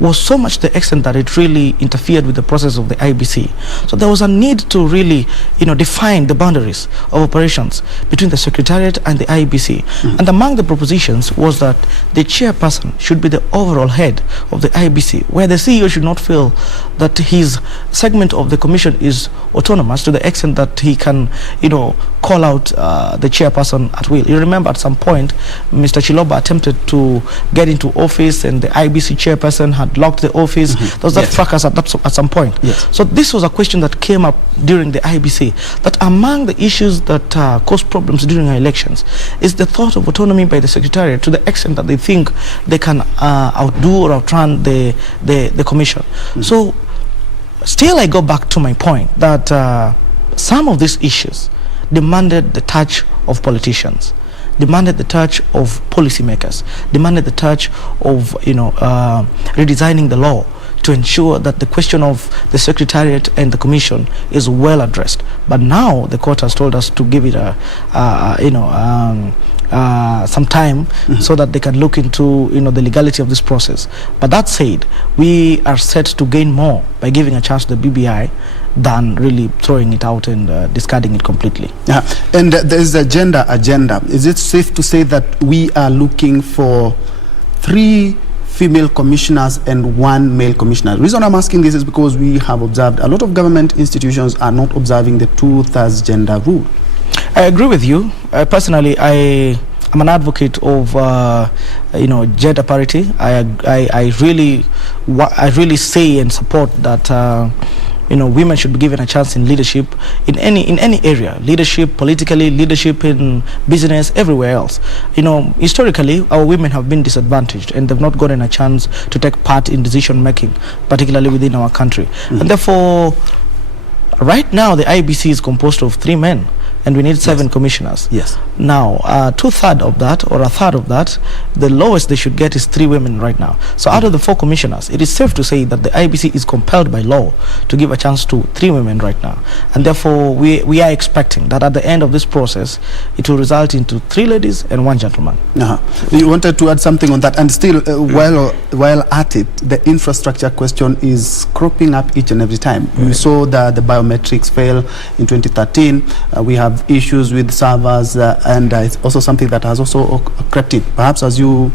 was so much to the extent that it really interfered with the process of the IEBC. So there was a need to really, define the boundaries of operations between the Secretariat and the IEBC. And among the propositions was that the chairperson should be the overall head of the IEBC, where the CEO should not feel that his segment of the commission is autonomous to the extent that he can, call out the chairperson at will. You remember at some point, Mr. Chiloba attempted to get into office and the IEBC chairperson had locked the office. There was that fracas at some point. So this was a question that came up during the IEBC, that among the issues that cause problems during our elections is the thought of autonomy by the Secretariat to the extent that they think they can outdo or outrun the commission. So still I go back to my point that some of these issues demanded the touch of politicians, demanded the touch of policymakers, demanded the touch of redesigning the law to ensure that the question of the Secretariat and the Commission is well addressed. But now the court has told us to give it some time so that they can look into the legality of this process. But that said, we are set to gain more by giving a chance to the BBI than really throwing it out and discarding it completely. And there's the gender agenda. Is it safe to say that we are looking for 3 female commissioners and 1 male commissioner? The reason I'm asking this is because we have observed a lot of government institutions are not observing the 2/3 gender rule. I agree with you. Personally, I'm an advocate of gender parity. I really say and support that women should be given a chance in leadership in any area, leadership politically, leadership in business, everywhere else. Historically, our women have been disadvantaged and they've not gotten a chance to take part in decision making, particularly within our country. And therefore, right now the IEBC is composed of 3 men, and we need 7 commissioners. Yes. Now, 2/3 of that, or 1/3 of that, the lowest they should get is 3 women right now. So out of the 4 commissioners, it is safe to say that the IEBC is compelled by law to give a chance to 3 women right now. And therefore, we are expecting that at the end of this process, it will result into 3 ladies and 1 gentleman. You wanted to add something on that, and still, while at it, the infrastructure question is cropping up each and every time. We saw the biometrics fail in 2013. We have issues with servers, and it's also something that has also crept in. Perhaps as you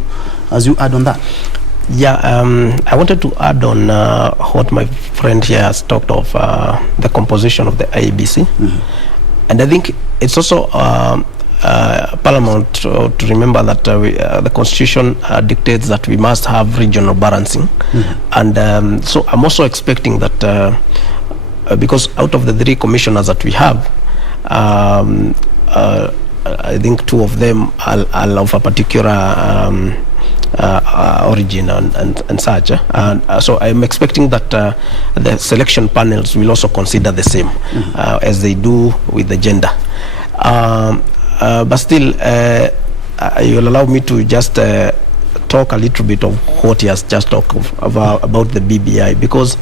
add on that. Yeah, I wanted to add on what my friend here has talked of, the composition of the IEBC. And I think it's also paramount to remember that the Constitution dictates that we must have regional balancing. And so I'm also expecting that because out of the 3 commissioners that we have, I think 2 of them are of a particular origin and such. And so I'm expecting that the selection panels will also consider the same as they do with the gender. But still, you'll allow me to just talk a little bit of what he has just talked about the BBI, because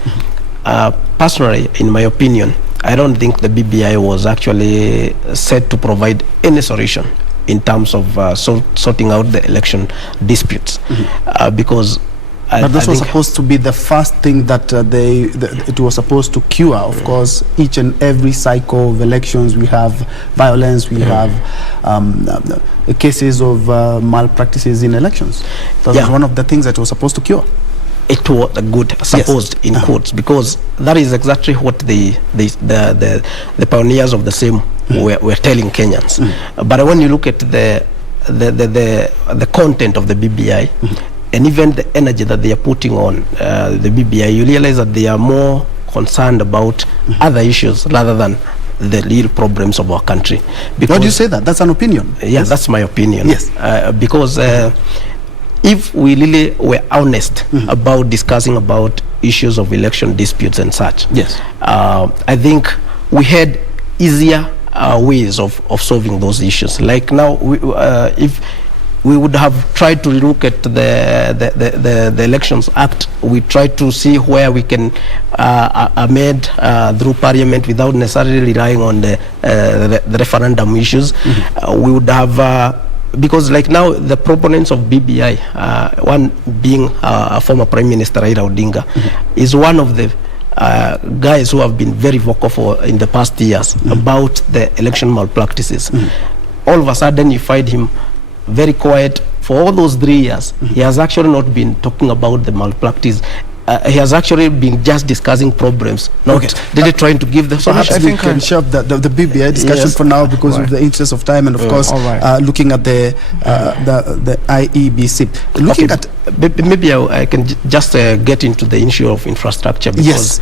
personally, in my opinion, I don't think the BBI was actually set to provide any solution in terms of sorting out the election disputes, because but this was supposed to be the first thing that it was supposed to cure. Of course, each and every cycle of elections, we have violence, we have cases of malpractices in elections. That was one of the things that was supposed to cure. It was good, supposed, in quotes, because that is exactly what the pioneers of the same were telling Kenyans. But when you look at the content of the BBI, and even the energy that they are putting on the BBI, you realize that they are more concerned about other issues rather than the real problems of our country. Why do you say that? That's an opinion. Yes, that's my opinion. Yes. Because if we really were honest about discussing about issues of election disputes and such, yes, I think we had easier ways of solving those issues. Like now, if we would have tried to look at the Elections Act, we tried to see where we can amend through Parliament without necessarily relying on the referendum issues. We would have because like now the proponents of BBI, one being former Prime Minister Raila Odinga, is one of the guys who have been very vocal in the past years about the election malpractices. All of a sudden you find him very quiet for all those 3 years. He has actually not been talking about the malpractice. He has actually been just discussing problems, not really trying to give the solution. I think we can shove the BBI discussion for now because of the interest of time, and of course looking at the IEBC. Looking at maybe I can just get into the issue of infrastructure, because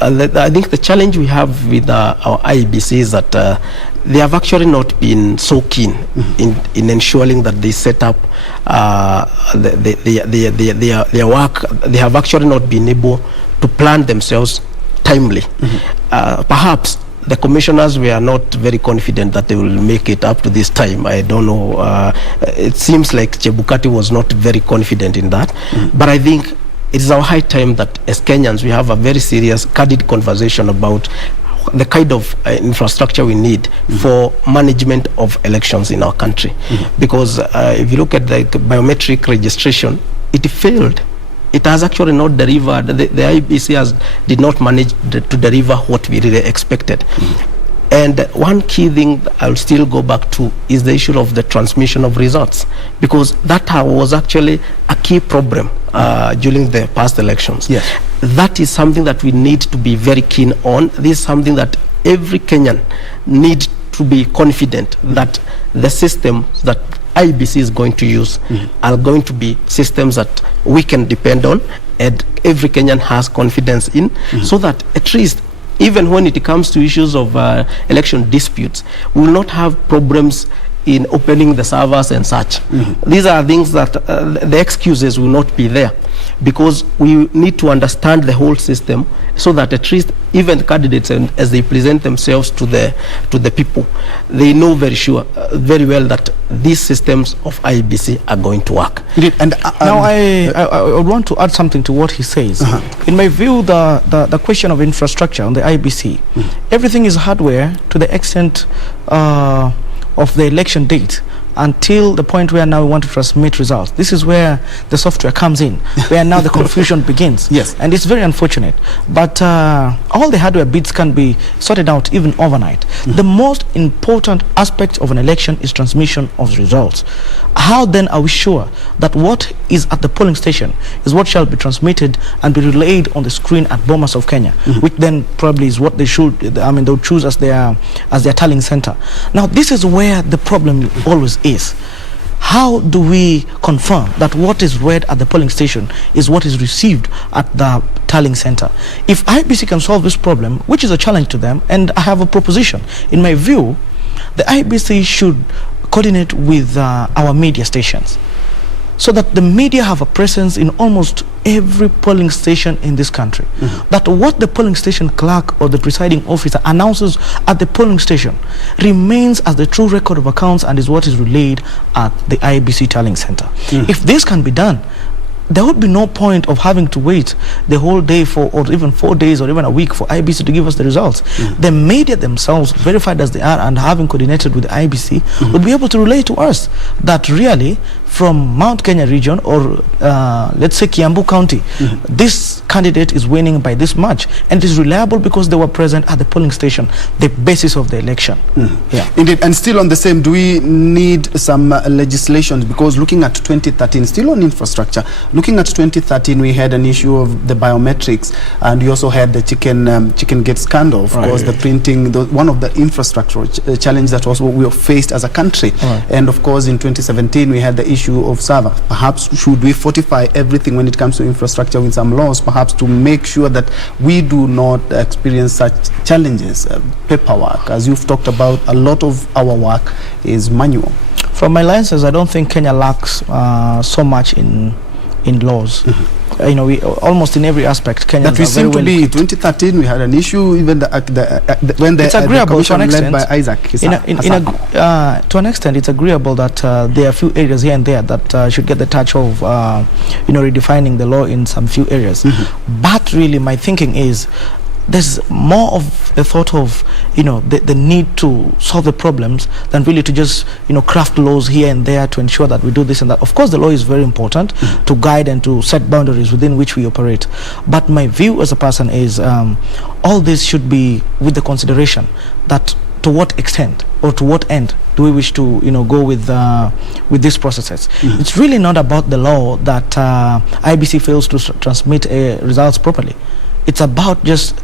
I think the challenge we have with our IEBC is that they have actually not been so keen in ensuring that they set up their work. They have actually not been able to plan themselves timely. Perhaps the commissioners were not very confident that they will make it up to this time. I don't know. It seems like Chebukati was not very confident in that. But I think it is our high time that as Kenyans we have a very serious, candid conversation about the kind of infrastructure we need for management of elections in our country. Because if you look at the biometric registration, it failed. It has actually not delivered. The IEBC did not manage to deliver what we really expected. And one key thing I'll still go back to is the issue of the transmission of results, because that was actually a key problem during the past elections. Yes. That is something that we need to be very keen on. This is something that every Kenyan needs to be confident that the system that IEBC is going to use are going to be systems that we can depend on, and every Kenyan has confidence in, so that at least even when it comes to issues of election disputes, we will not have problems in opening the servers and such. These are things that the excuses will not be there, because we need to understand the whole system, so that at least even the candidates, and as they present themselves to the people, they know very well that these systems of IEBC are going to work. Indeed. And now I want to add something to what he says. In my view, the question of infrastructure on the IEBC, everything is hardware to the extent of the election date until the point where now we want to transmit results. This is where the software comes in, where now the confusion begins. Yes. And it's very unfortunate. But all the hardware bits can be sorted out even overnight. The most important aspect of an election is transmission of the results. How then are we sure that what is at the polling station is what shall be transmitted and be relayed on the screen at Bomas of Kenya, which then probably is what they should, they'll choose as their tallying center. Now, this is where the problem always is. How do we confirm that what is read at the polling station is what is received at the tallying center? If IEBC can solve this problem, which is a challenge to them, and I have a proposition, in my view, the IEBC should coordinate with our media stations, so that the media have a presence in almost every polling station in this country. That what the polling station clerk or the presiding officer announces at the polling station remains as the true record of accounts and is what is relayed at the IEBC tallying center. If this can be done, there would be no point of having to wait the whole day or even 4 days or even a week for IEBC to give us the results. The media themselves, verified as they are and having coordinated with the IEBC, would be able to relay to us that really from Mount Kenya region or let's say Kiambu County, this candidate is winning by this much, and it is reliable because they were present at the polling station, the basis of the election. Indeed. And still on the same, do we need some legislation? Because looking at 2013, still on infrastructure, looking at 2013, we had an issue of the biometrics, and we also had the chicken gate scandal, of course, the printing, one of the infrastructure challenge that also we have faced as a country. And of course, in 2017, we had the issue of server. Perhaps should we fortify everything when it comes to infrastructure with some laws, perhaps to make sure that we do not experience such challenges? Paperwork, as you've talked about, a lot of our work is manual. From my lenses, I don't think Kenya lacks so much in laws. You know, we almost in every aspect Kenyans that we seem to be. 2013 we had an issue, even when it's agreeable to an extent, led by Isaac to an extent it's agreeable that there are a few areas here and there that should get the touch of redefining the law in some few areas. But really my thinking is there's more of the thought of the need to solve the problems than really to just craft laws here and there to ensure that we do this and that. Of course the law is very important to guide and to set boundaries within which we operate, but my view as a person is all this should be with the consideration that to what extent or to what end do we wish to go with these processes. It's really not about the law that IEBC fails to transmit results properly. It's about just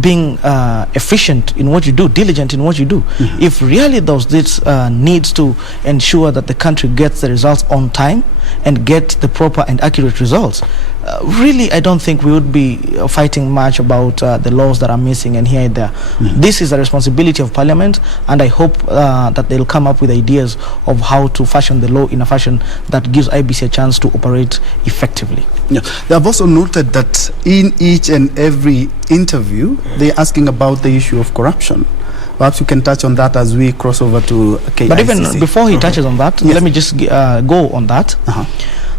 being efficient in what you do, diligent in what you do. If really this needs to ensure that the country gets the results on time and get the proper and accurate results, really I don't think we would be fighting much about the laws that are missing and here and there. This is a responsibility of Parliament, and I hope that they'll come up with ideas of how to fashion the law in a fashion that gives IEBC a chance to operate effectively. They have also noted that in each and every interview they're asking about the issue of corruption. Perhaps you can touch on that as we cross over to KICC. But even before he touches on that, let me just go on that.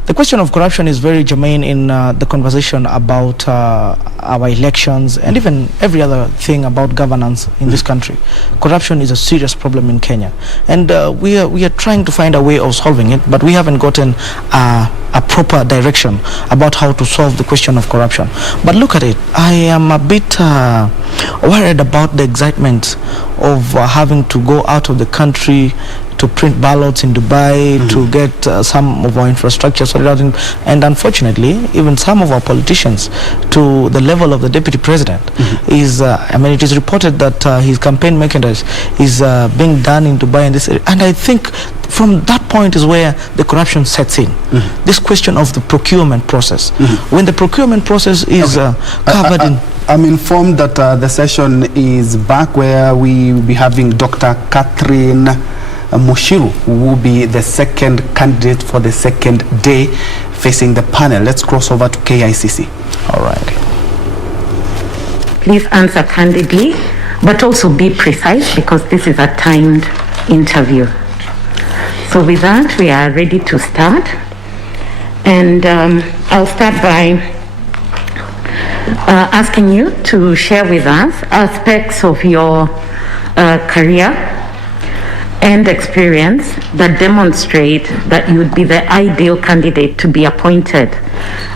The question of corruption is very germane in the conversation about our elections and even every other thing about governance in this country. Corruption is a serious problem in Kenya, and we are trying to find a way of solving it, but we haven't gotten a proper direction about how to solve the question of corruption. But look at it, I am a bit worried about the excitement of having to go out of the country to print ballots in Dubai, to get some of our infrastructure sorted out. And unfortunately, even some of our politicians, to the level of the deputy president, is, I mean, it is reported that his campaign mechanism is being done in Dubai and this area. And I think from that point is where the corruption sets in. This question of the procurement process. When the procurement process is covered in... I'm informed that the session is back, where we will be having Dr. Catherine Mushiru, who will be the second candidate for the second day facing the panel. Let's cross over to KICC. All right. Please answer candidly, but also be precise, because this is a timed interview. So with that, we are ready to start. And I'll start by asking you to share with us aspects of your career and experience that demonstrate that you would be the ideal candidate to be appointed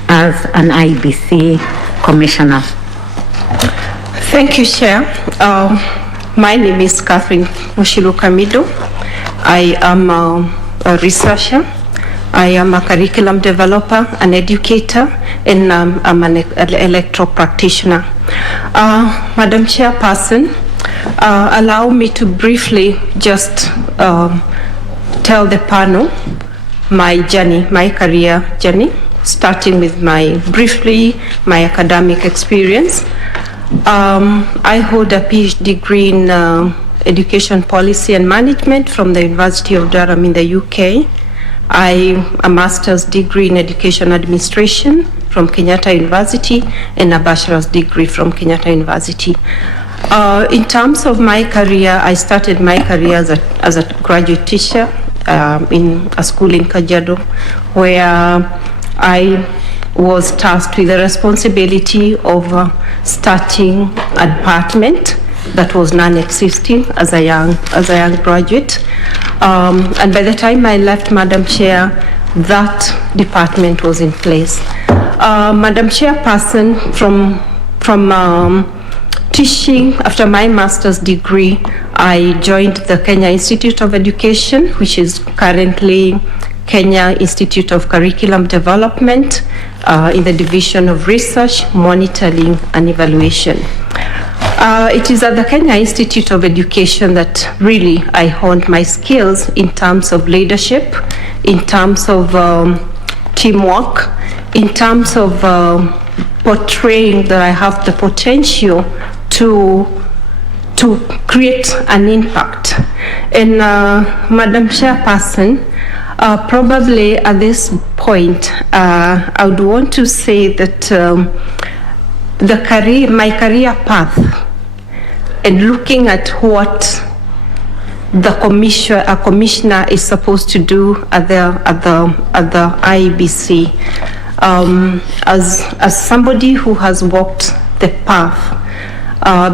as an IEBC commissioner. Thank you, Chair. My name is Catherine Mushiru Kamido. I am a researcher. I am a curriculum developer, an educator, and I'm an electoral practitioner. Madam Chairperson, allow me to briefly just tell the panel my journey, my career journey, starting with my academic experience. I hold a PhD degree in education policy and management from the University of Durham in the UK. A master's degree in education administration from Kenyatta University and a bachelor's degree from Kenyatta University. In terms of my career, I started my career as a graduate teacher in a school in Kajiado, where I was tasked with the responsibility of starting a department that was non-existing as a young graduate. And by the time I left, Madam Chair, that department was in place. Madam Chairperson, from teaching, after my master's degree, I joined the Kenya Institute of Education, which is currently Kenya Institute of Curriculum Development, in the Division of Research, Monitoring and Evaluation. It is at the Kenya Institute of Education that really I honed my skills in terms of leadership, in terms of teamwork, in terms of portraying that I have the potential to create an impact. And Madam Chairperson, probably at this point, I would want to say that my career path, and looking at what a commissioner is supposed to do at the IEBC, as somebody who has walked the path,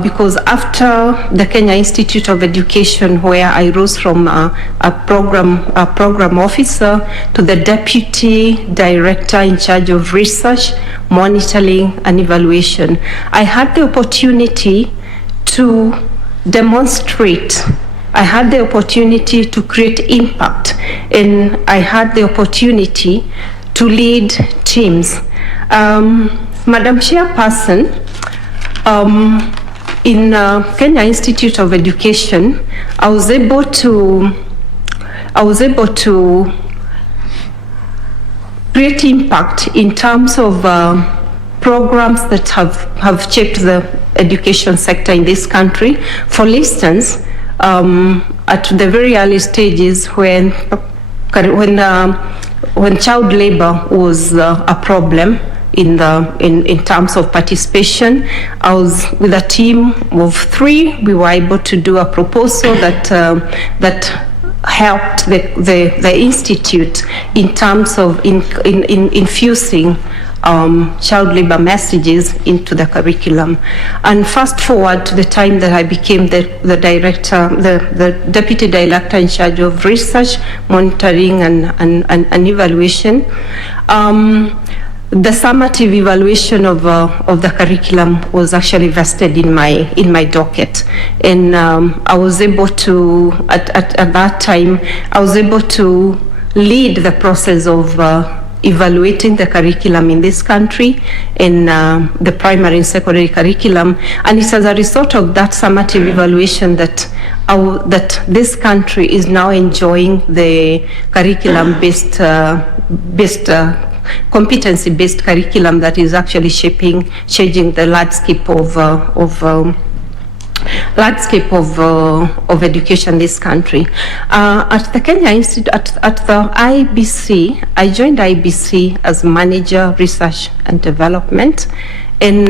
because after the Kenya Institute of Education, where I rose from a program officer to the deputy director in charge of research, monitoring and evaluation, I had the opportunity to demonstrate. I had the opportunity to create impact, and I had the opportunity to lead teams. Madam Chairperson, in Kenya Institute of Education, I was able to create impact in terms of programs that have shaped the education sector in this country. For instance, at the very early stages, when child labor was a problem in terms of participation, I was with a team of 3. We were able to do a proposal that helped the institute in terms of infusing child labor messages into the curriculum. And fast forward to the time that I became the deputy director in charge of research, monitoring and evaluation. the summative evaluation of the curriculum was actually vested in my docket, and I was able to at that time I was able to lead the process of evaluating the curriculum in this country, in the primary and secondary curriculum, and it's as a result of that summative evaluation that this country is now enjoying the curriculum-based competency-based curriculum that is actually changing the landscape of education in this country. At the Kenya Institute, at the IEBC, I joined IEBC as Manager, Research and Development. And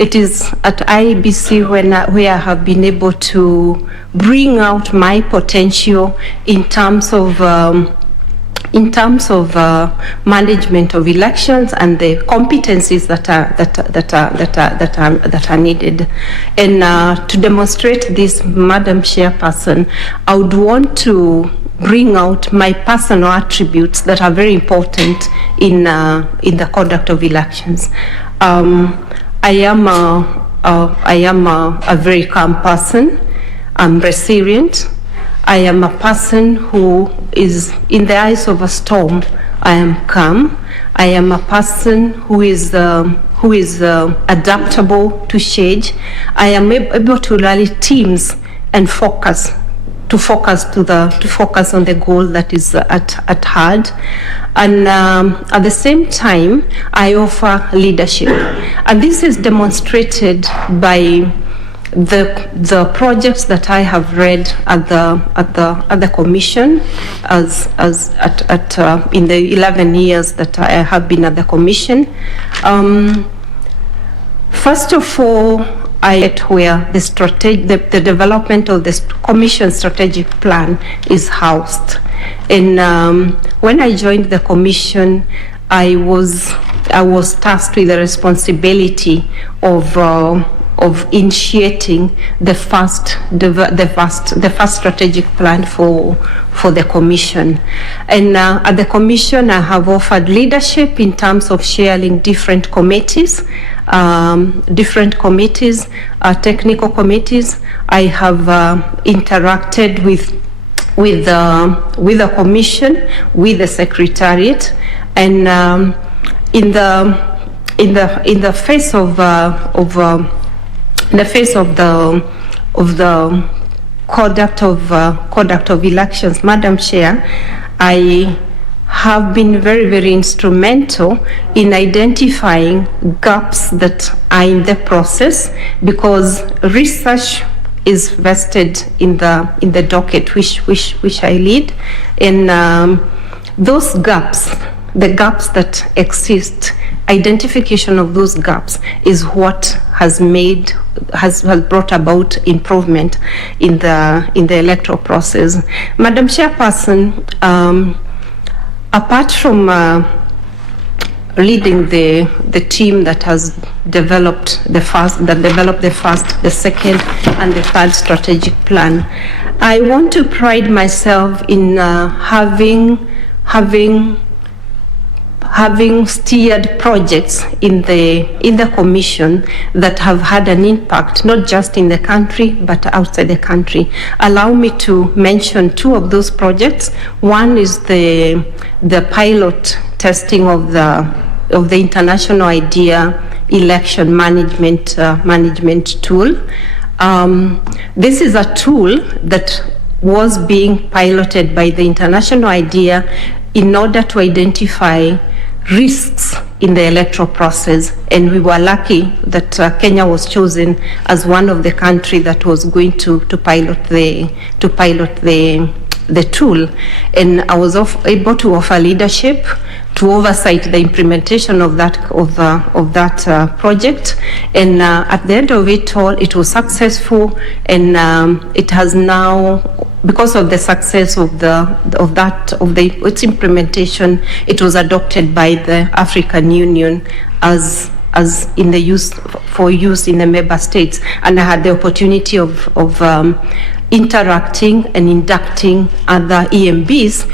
it is at IEBC where I have been able to bring out my potential in terms of management of elections and the competencies that are needed. And to demonstrate this, Madam Chairperson, I would want to bring out my personal attributes that are very important in the conduct of elections. I am a very calm person. I'm resilient. I am a person who is, in the eyes of a storm, I am calm. I am a person who is adaptable to change. I am able to rally teams and focus on the goal that is at hand. And at the same time, I offer leadership, and this is demonstrated by the projects that I have read at the commission in the 11 years that I have been at the commission. First of all, where the development of the commission strategic plan is housed. And when I joined the commission, I was tasked with the responsibility of initiating the first strategic plan for the commission. And at the commission, I have offered leadership in terms of chairing different committees, technical committees. I have interacted with the commission, with the secretariat, and in the face of the conduct of elections, Madam Chair, I have been very, very instrumental in identifying gaps that are in the process, because research is vested in the docket which I lead, and those gaps, the gaps that exist, identification of those gaps is what has brought about improvement in the electoral process. Madam Chairperson, apart from leading the team that has developed the first, the second, and the third strategic plan, I want to pride myself in having steered projects in the commission that have had an impact, not just in the country, but outside the country. Allow me to mention two of those projects. One is the pilot testing of the International IDEA election management tool. This is a tool that was being piloted by the International IDEA in order to identify risks in the electoral process, and we were lucky that Kenya was chosen as one of the countries that was going to pilot the tool, and I was able to offer leadership to oversight the implementation of that project, and at the end of it all, it was successful, and it has now, because of the success of its implementation, it was adopted by the African Union as in the use in the member states, and I had the opportunity of interacting and inducting other EMBs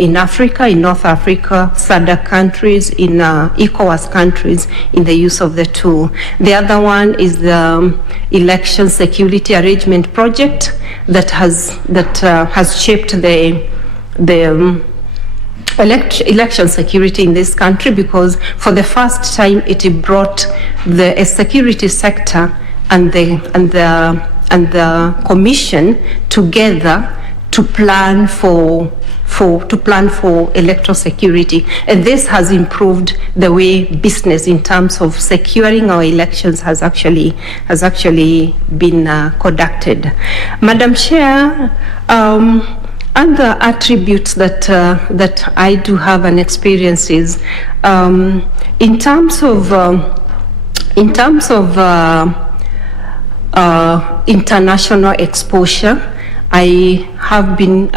in Africa, in North Africa, SADC countries, in ECOWAS countries, in the use of the tool. The other one is the Election Security Arrangement Project that has shaped the election security in this country, because for the first time it brought the security sector and the commission together to plan for electoral security, and this has improved the way business in terms of securing our elections has actually been conducted. Madam Chair, other attributes that I do have an experience is in terms of international exposure. I have been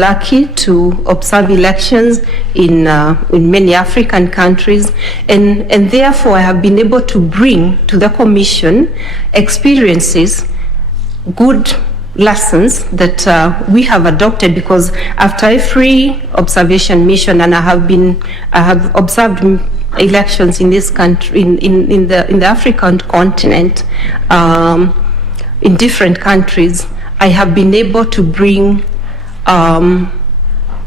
lucky to observe elections in many African countries, and therefore I have been able to bring to the Commission experiences, good lessons that we have adopted, because after every observation mission, and I have observed elections in this country, in the African continent, in different countries, I have been able to bring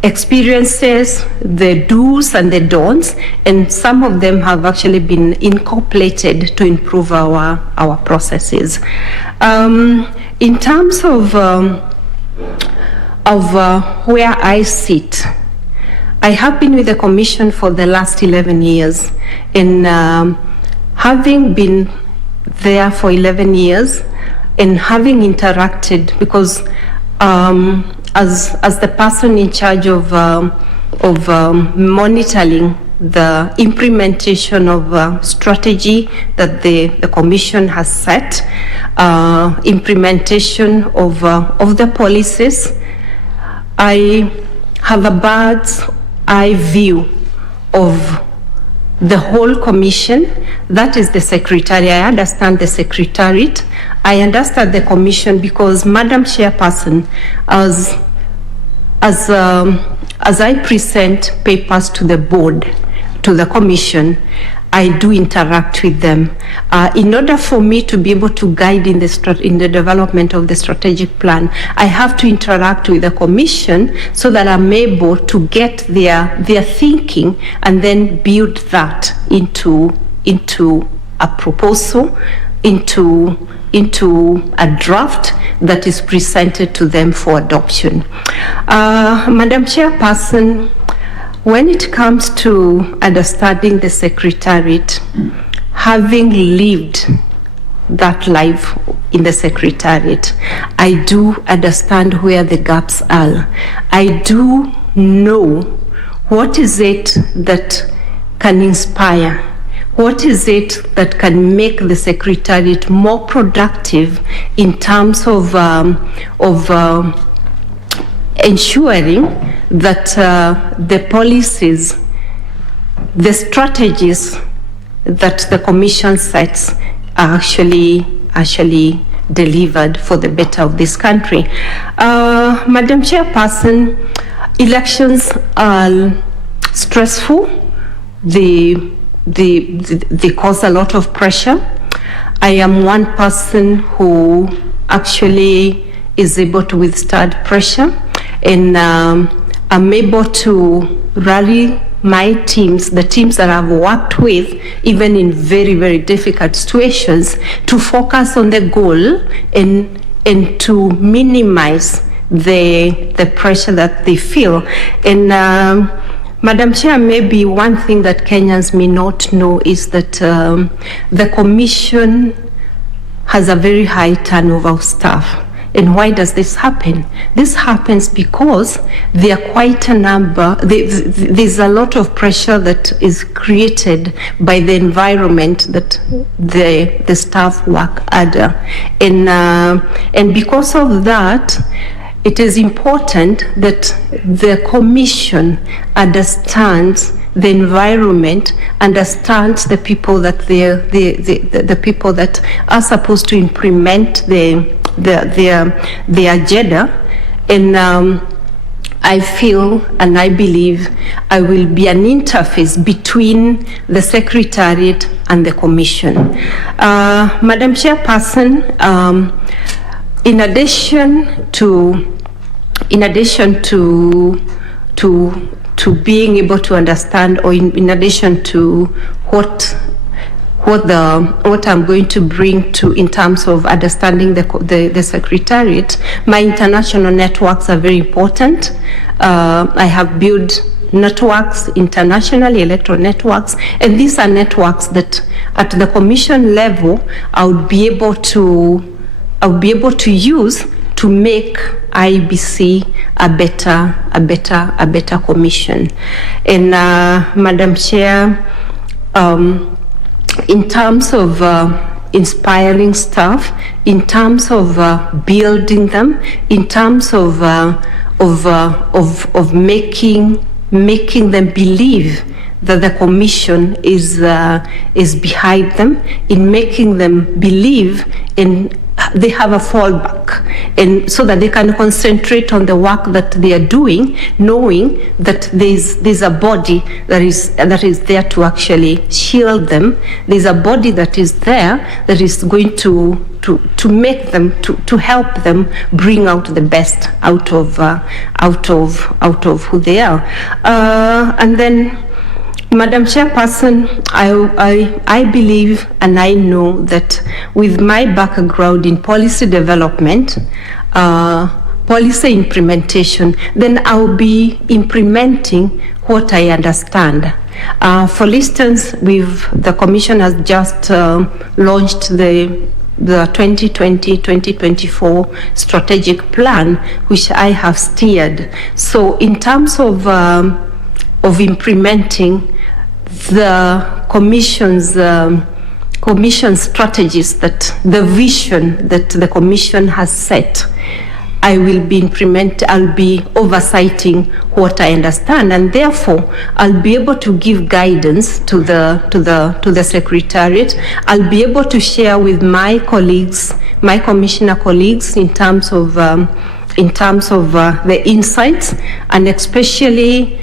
experiences, the do's and the don'ts, and some of them have actually been incorporated to improve our processes. In terms of where I sit, I have been with the Commission for the last 11 years, and having been there for 11 years and having interacted, because as the person in charge of monitoring the implementation of strategy that the Commission has set, implementation of the policies, I have a bird's eye view of the whole Commission. That is the Secretariat. I understand the Secretariat. I understand the Commission, because Madam Chairperson, as I present papers to the board, to the Commission, I do interact with them. In order for me to be able to guide in the development of the strategic plan, I have to interact with the Commission so that I'm able to get their thinking and then build that into a proposal, into a draft that is presented to them for adoption. Madam Chairperson, when it comes to understanding the Secretariat, having lived that life in the Secretariat, I do understand where the gaps are. I do know what is it that can inspire, what is it that can make the Secretariat more productive in terms of ensuring that the policies, the strategies that the Commission sets are actually delivered for the better of this country. Madam Chairperson, elections are stressful. They cause a lot of pressure. I am one person who actually is able to withstand pressure, and I'm able to rally my teams, the teams that I've worked with, even in very, very difficult situations, to focus on the goal and to minimize the pressure that they feel. And Madam Chair, maybe one thing that Kenyans may not know is that the Commission has a very high turnover of staff. And why does this happen? This happens because there are quite a number, there's a lot of pressure that is created by the environment that the staff work under. And because of that, it is important that the Commission understands the environment, understands the people that the people that are supposed to implement the the agenda, and I feel and I believe I will be an interface between the Secretariat and the Commission. Madam Chairperson, in addition to being able to understand, or in addition to what I'm going to bring to in terms of understanding the Secretariat, my international networks are very important. I have built networks internationally, electoral networks, and these are networks that at the Commission level I would be able to use to make IEBC a better commission. And Madam Chair, in terms of inspiring staff, in terms of building them, in terms of making them believe that the Commission is behind them, in making them believe in they have a fallback, and so that they can concentrate on the work that they are doing, knowing that there's a body that is there to actually shield them. There's a body that is there that is going to make them to help them bring out the best out of who they are. And then, Madam Chairperson, I believe and I know that with my background in policy development, policy implementation, then I'll be implementing what I understand. For instance, the Commission has just launched the 2020-2024 strategic plan, which I have steered. So in terms of implementing the Commission's strategies, that the vision that the Commission has set, I'll be oversighting what I understand, and therefore I'll be able to give guidance to the Secretariat. I'll be able to share with my colleagues, my Commissioner colleagues, in terms of the insights, and especially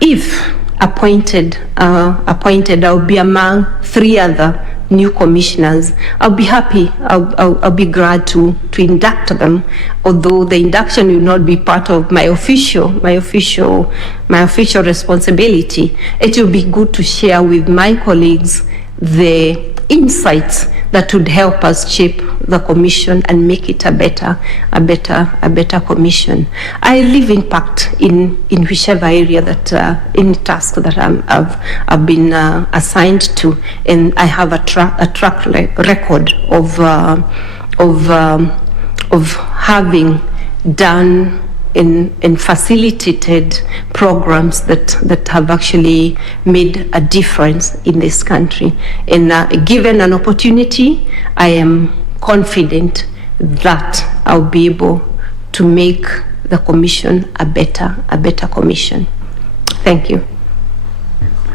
if appointed, I'll be among 3 other new commissioners. I'll be happy, I'll be glad to induct them, although the induction will not be part of my official responsibility. It will be good to share with my colleagues the insights that would help us shape the Commission and make it a better Commission. I leave impact in whichever area that any task that I've been assigned to, and I have a track record of having done and facilitated programs that have actually made a difference in this country. And given an opportunity, I am confident that I'll be able to make the Commission a better Commission. Thank you.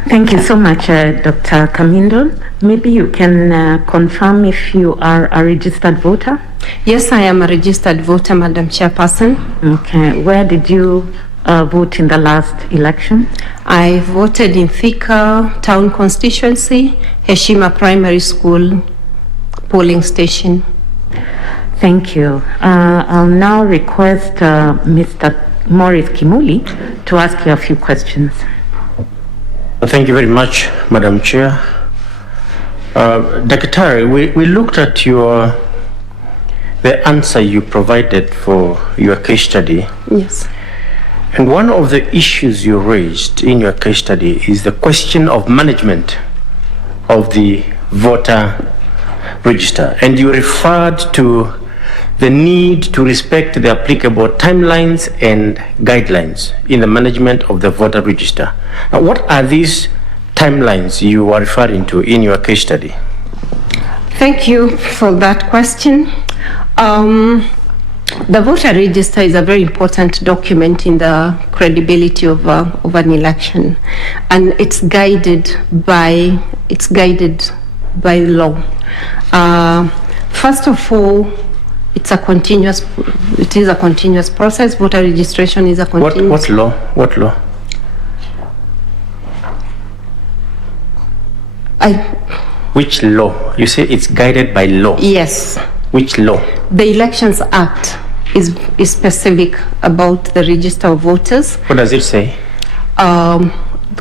Thank you so much, Dr. Kamindo. Maybe you can confirm if you are a registered voter? Yes, I am a registered voter, Madam Chairperson. Okay. Where did you vote in the last election? I voted in Thika Town Constituency, Heshima Primary School polling station. Thank you. I'll now request Mr. Morris Kimuli to ask you a few questions. Thank you very much, Madam Chair. Dr. we looked at the answer you provided for your case study. Yes. And one of the issues you raised in your case study is the question of management of the voter register. And you referred to the need to respect the applicable timelines and guidelines in the management of the voter register. Now, what are these timelines you are referring to in your case study? Thank you for that question. The voter register is a very important document in the credibility of an election, and it's guided by law. First of all, It's a continuous. It is a continuous process. Voter registration is a continuous. What law? What law? Which law? You say it's guided by law. Yes. Which law? The Elections Act is specific about the register of voters. What does it say?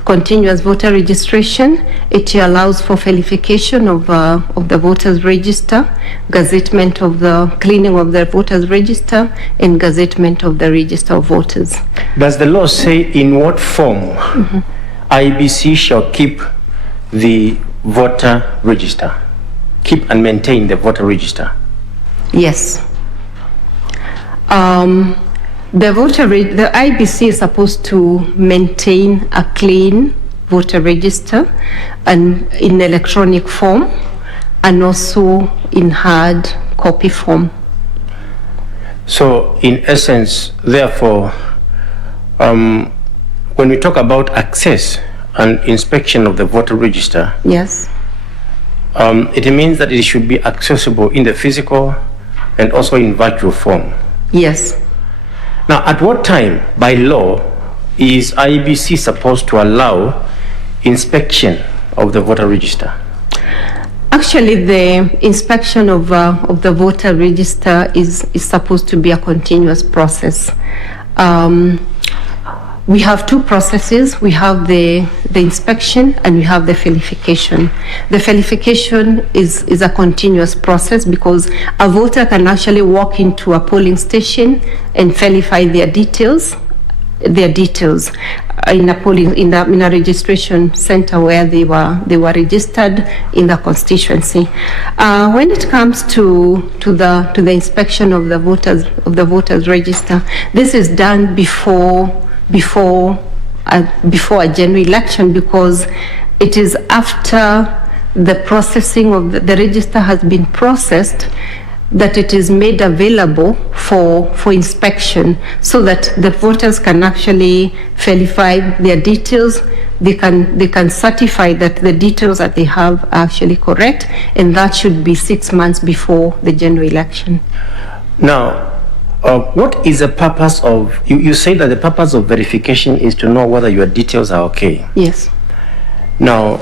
Continuous voter registration. It allows for verification of the voters register, gazettement of the cleaning of the voters register, and gazettement of the register of voters. Does the law say in what form IEBC shall keep the voter register? Keep and maintain the voter register? Yes. The IEBC is supposed to maintain a clean voter register and in electronic form and also in hard copy form. So in essence, therefore, when we talk about access and inspection of the voter register, yes, it means that it should be accessible in the physical and also in virtual form. Yes. Now, at what time, by law, is IEBC supposed to allow inspection of the voter register? Actually, the inspection of the voter register is supposed to be a continuous process. We have two processes. We have the inspection and we have the verification. The verification is a continuous process because a voter can actually walk into a polling station and verify their details in a registration center where they were registered in the constituency. When it comes to the inspection of the voters register, this is done before a general election because it is after the processing of the register has been processed that it is made available for inspection so that the voters can actually verify their details. They can certify that the details that they have are actually correct, and that should be 6 months before the general election. Now, what is the purpose of, you say that the purpose of verification is to know whether your details are okay. Yes. Now,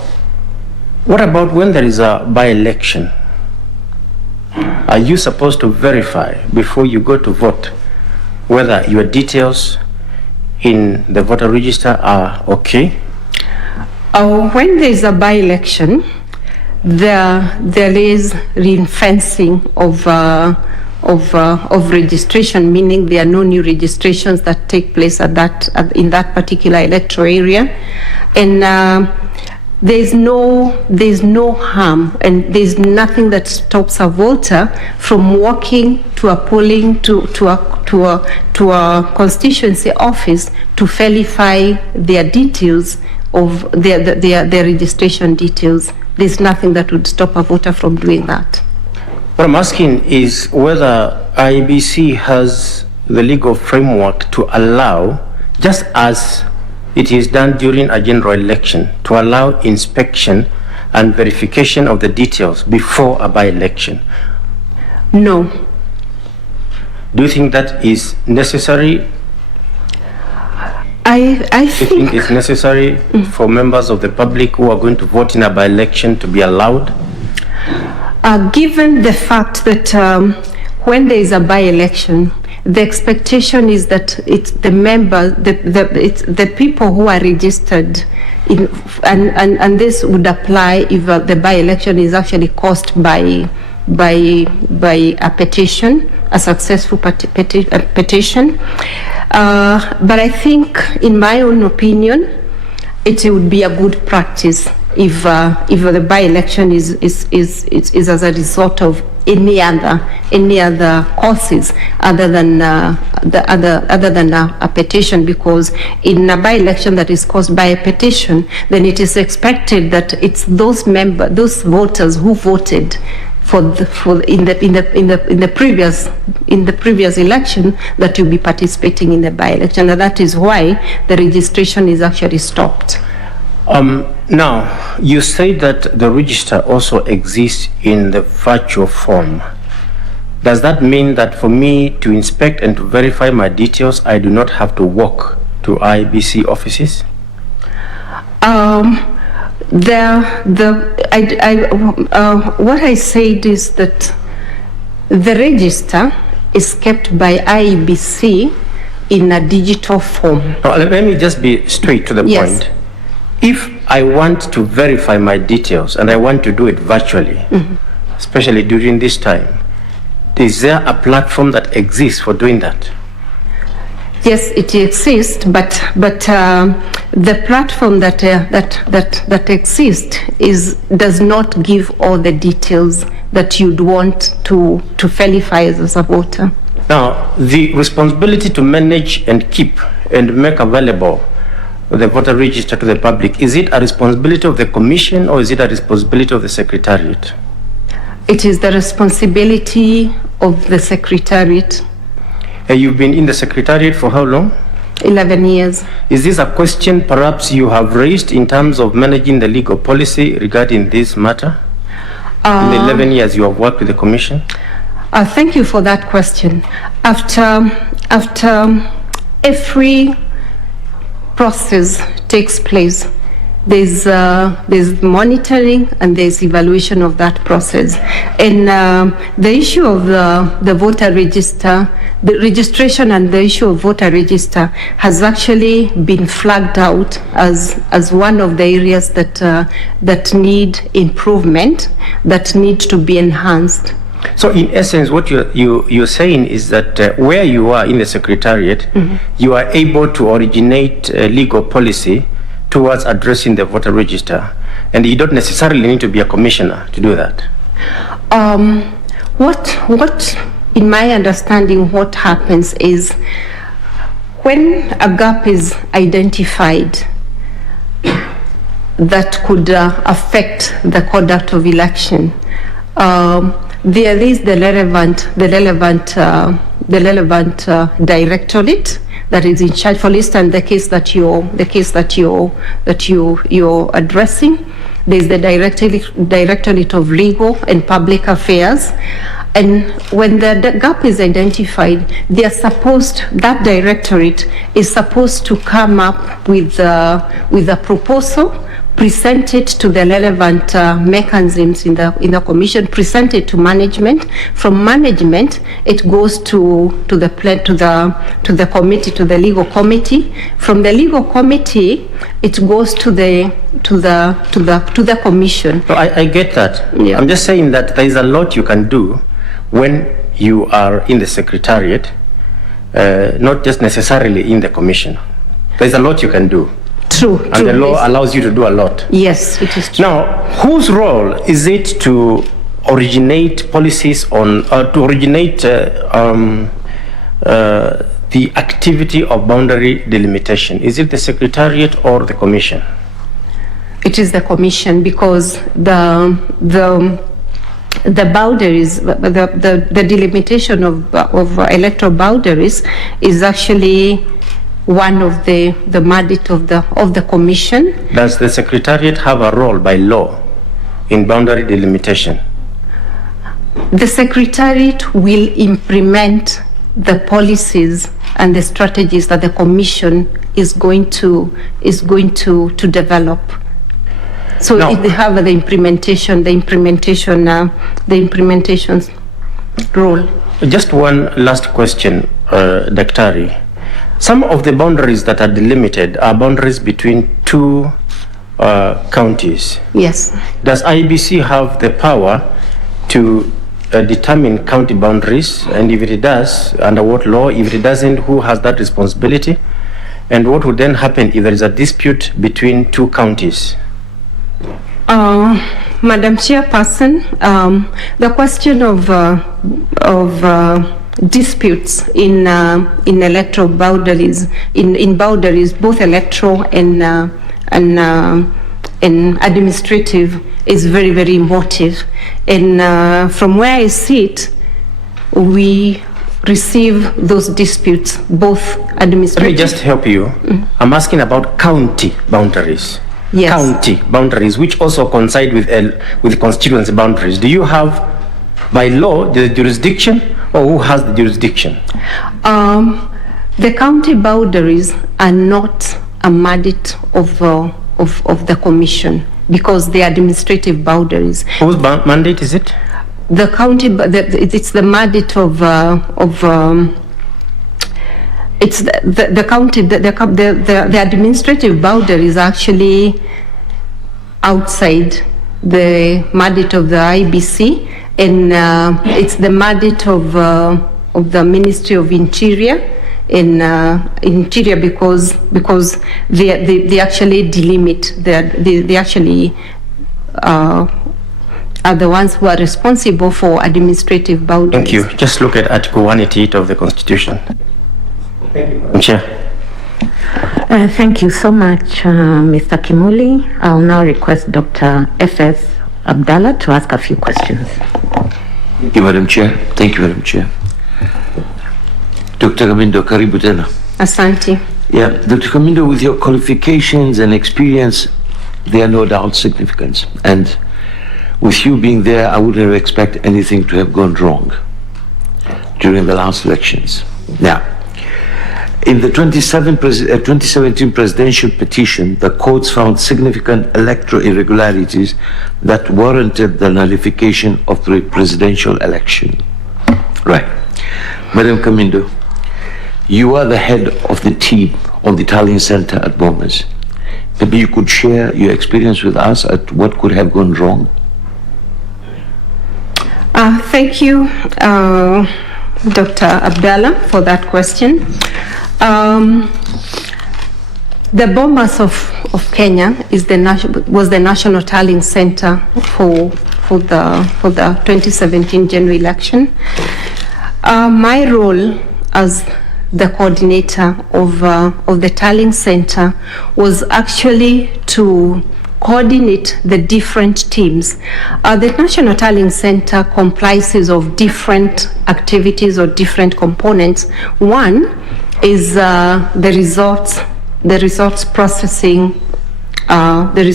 what about when there is a by-election? Are you supposed to verify before you go to vote whether your details in the voter register are okay? When there is a by-election, there is ring-fencing of registration, meaning there are no new registrations that take place in that particular electoral area, and there's no harm, and there's nothing that stops a voter from walking to a polling to a constituency office to verify their details of their registration details. There's nothing that would stop a voter from doing that. What I'm asking is whether IEBC has the legal framework to allow, just as it is done during a general election, to allow inspection and verification of the details before a by-election. No. Do you think that is necessary? I think it's necessary for members of the public who are going to vote in a by-election to be allowed? Given the fact that when there is a by-election, the expectation is that it's the members, the people who are registered, and this would apply if the by-election is actually caused by a petition, a successful petition. But I think, in my own opinion, it would be a good practice if the by-election is as a result of any other causes other than a petition, because in a by-election that is caused by a petition, then it is expected that it's those voters who voted in the previous election that will be participating in the by-election, and that is why the registration is actually stopped. Now, you say that the register also exists in the virtual form. Does that mean that for me to inspect and to verify my details, I do not have to walk to IEBC offices? What I said is that the register is kept by IEBC in a digital form. Now, let me just be straight to the point. If I want to verify my details and I want to do it virtually, especially during this time, is there a platform that exists for doing that? Yes, it exists, but the platform that exists does not give all the details that you'd want to verify as a voter. Now, the responsibility to manage and keep and make available the voter register to the public, is it a responsibility of the Commission or is it a responsibility of the Secretariat? It is the responsibility of the Secretariat. You've been in the Secretariat for how long? 11 years. Is this a question perhaps you have raised in terms of managing the legal policy regarding this matter? In the 11 years you have worked with the Commission? Thank you for that question. After every process takes place, there's monitoring and there's evaluation of that process. And the issue of the voter register, the registration and the issue of voter register has actually been flagged out as one of the areas that need improvement, that need to be enhanced. So in essence, what you're saying is that where you are in the Secretariat, you are able to originate legal policy towards addressing the voter register, and you don't necessarily need to be a commissioner to do that. What in my understanding, what happens is when a gap is identified that could affect the conduct of election, there is the relevant directorate that is in charge. For instance, the case that you're addressing, there's the Directorate of Legal and Public Affairs, and when the gap is identified, that directorate is supposed to come up with a proposal, present it to the relevant mechanisms in the commission, present it to management. From management, it goes to the committee, to the legal committee. From the legal committee, it goes to the commission. No, I get that. Yeah. I'm just saying that there is a lot you can do when you are in the Secretariat, not just necessarily in the commission. There's a lot you can do. True. And the law allows you to do a lot. Yes, it is true. Now, whose role is it to originate policies on, to originate the activity of boundary delimitation? Is it the Secretariat or the Commission? It is the Commission, because the boundaries, the delimitation of electoral boundaries is actually one of the mandate of the Commission. Does the Secretariat have a role by law in boundary delimitation? The Secretariat will implement the policies and the strategies that the Commission is going to develop. So Now, if they have the implementation role. Just one last question, Daktari. Some of the boundaries that are delimited are boundaries between two counties. Yes. Does IEBC have the power to determine county boundaries? And if it does, under what law? If it doesn't, who has that responsibility? And what would then happen if there is a dispute between two counties? Madam Chairperson, the question of disputes in electoral boundaries, in boundaries, both electoral and administrative, is very, very emotive. And from where I sit, we receive those disputes, both administrative. Let me just help you. I'm asking about county boundaries. Yes. County boundaries, which also coincide with constituency boundaries. Do you have, by law, the jurisdiction or who has the jurisdiction? The county boundaries are not a mandate of the commission because they are administrative boundaries. Whose mandate is it? The county, it's the mandate of it's the county, the administrative boundary is actually outside the mandate of the IEBC, and it's the mandate of the Ministry of Interior in Interior because they actually delimit, they actually are the ones who are responsible for administrative boundaries. Thank you. Just look at Article 188 of the Constitution. Thank you, Chair. Thank you so much, Mr. Kimuli. I'll now request Dr. F.S. Abdallah to ask a few questions. Thank you, Madam Chair. Thank you, Madam Chair. Dr. Kamindo, karibu tena. Asante. Yeah, Dr. Kamindo, with your qualifications and experience, they are no doubt significant. And with you being there, I wouldn't expect anything to have gone wrong during the last elections. Now, in the 2017 presidential petition, the courts found significant electoral irregularities that warranted the nullification of the presidential election. Right. Madam Kamindo, you are the head of the team on the tallying center at Bomas. Maybe you could share your experience with us at what could have gone wrong. Thank you, Dr. Abdallah, for that question. The Bomas of Kenya was the national tallying center for the 2017 general election. My role as the coordinator of the tallying center was actually to coordinate the different teams. The National Tallying Center comprises of different activities or different components. One is the results processing. The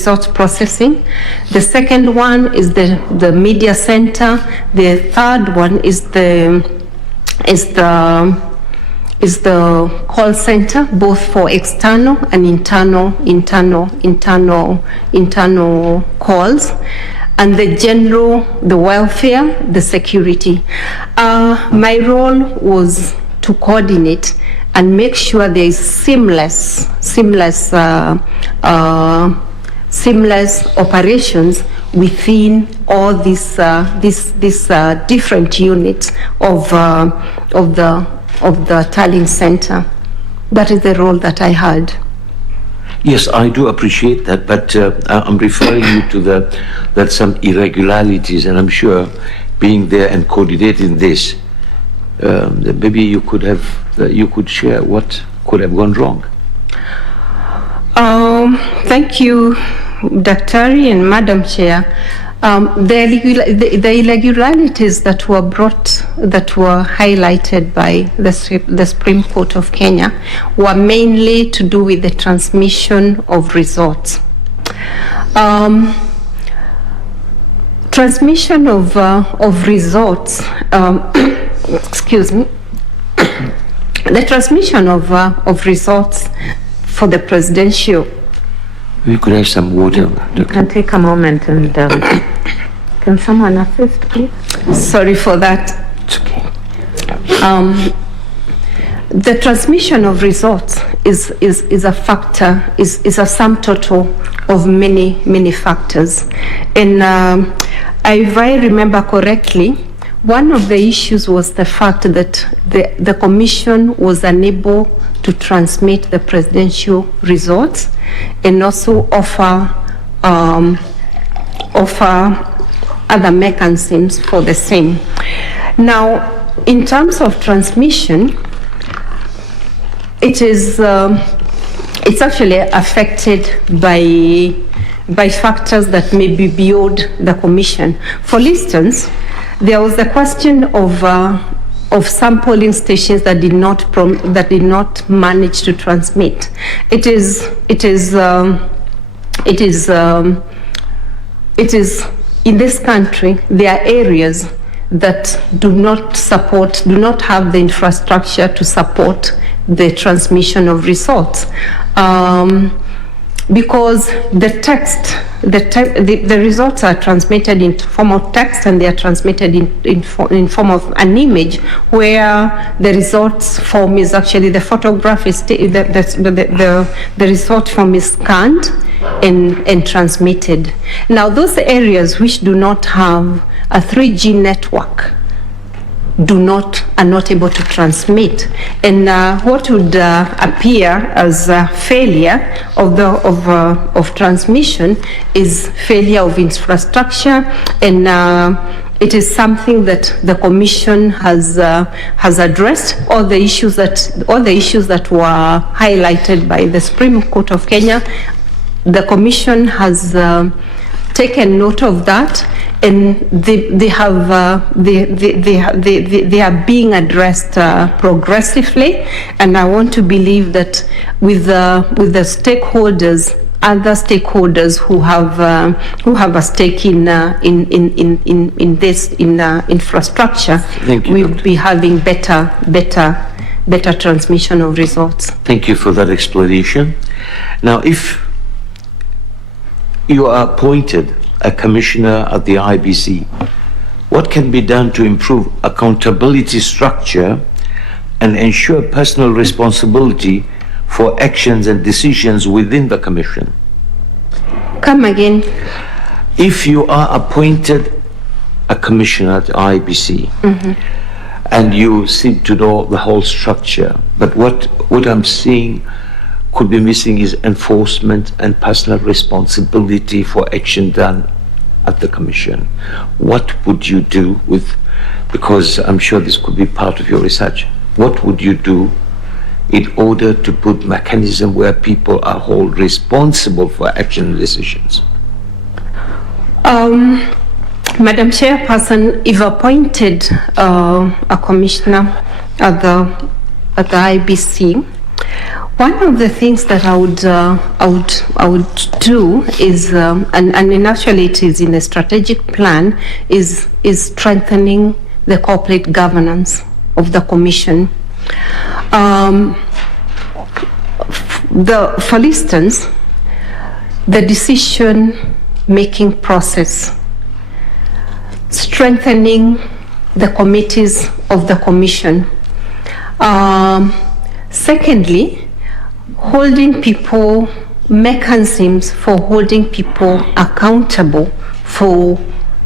second one is the media center. The third one is the call center, both for external and internal calls, and the welfare, the security. My role was to coordinate and make sure there is seamless operations within all these different units of the tallying center. That is the role that I had. Yes, I do appreciate that, but I'm referring you to that some irregularities, and I'm sure being there and coordinating this, maybe you could share what could have gone wrong. Thank you, Dr. and Madam Chair. The irregularities that were highlighted by the Supreme Court of Kenya were mainly to do with the transmission of results. Transmission of results, excuse me, the transmission of results for the presidential. We could have some water. You can take a moment and can someone assist, please? Sorry for that. It's okay. The transmission of results is a factor, is a sum total of many factors. And if I remember correctly, one of the issues was the fact that the commission was unable to transmit the presidential results and also offer other mechanisms for the same. Now, in terms of transmission, it's actually affected by factors that may be beyond the commission. For instance, there was the question of some polling stations that did not manage to transmit. It is in this country there are areas that do not have the infrastructure to support the transmission of results. Because the results are transmitted in form of text, and they are transmitted in form of an image, where the results form is actually the photograph is the result form is scanned and transmitted. Now, those areas which do not have a 3G network are not able to transmit, and what would appear as a failure of transmission is failure of infrastructure, and it is something that the Commission has addressed. All the issues that were highlighted by the Supreme Court of Kenya, the Commission has taken note of that, and they are being addressed progressively. And I want to believe that with the stakeholders, other stakeholders who have a stake in this infrastructure, we'll be having better transmission of results. Thank you for that explanation. Now, if you are appointed a commissioner at the IEBC, what can be done to improve accountability structure and ensure personal responsibility for actions and decisions within the commission? Come again. If you are appointed a commissioner at IEBC, and you seem to know the whole structure, but what I'm seeing could be missing is enforcement and personal responsibility for action done at the commission. What would you do because I'm sure this could be part of your research, what would you do in order to put mechanism where people are held responsible for action and decisions? Madam Chairperson, if appointed a commissioner at the IEBC, one of the things that I would do is, and actually it is in a strategic plan, is strengthening the corporate governance of the commission. For instance, the decision-making process, strengthening the committees of the commission. Secondly, holding people, mechanisms for holding people accountable for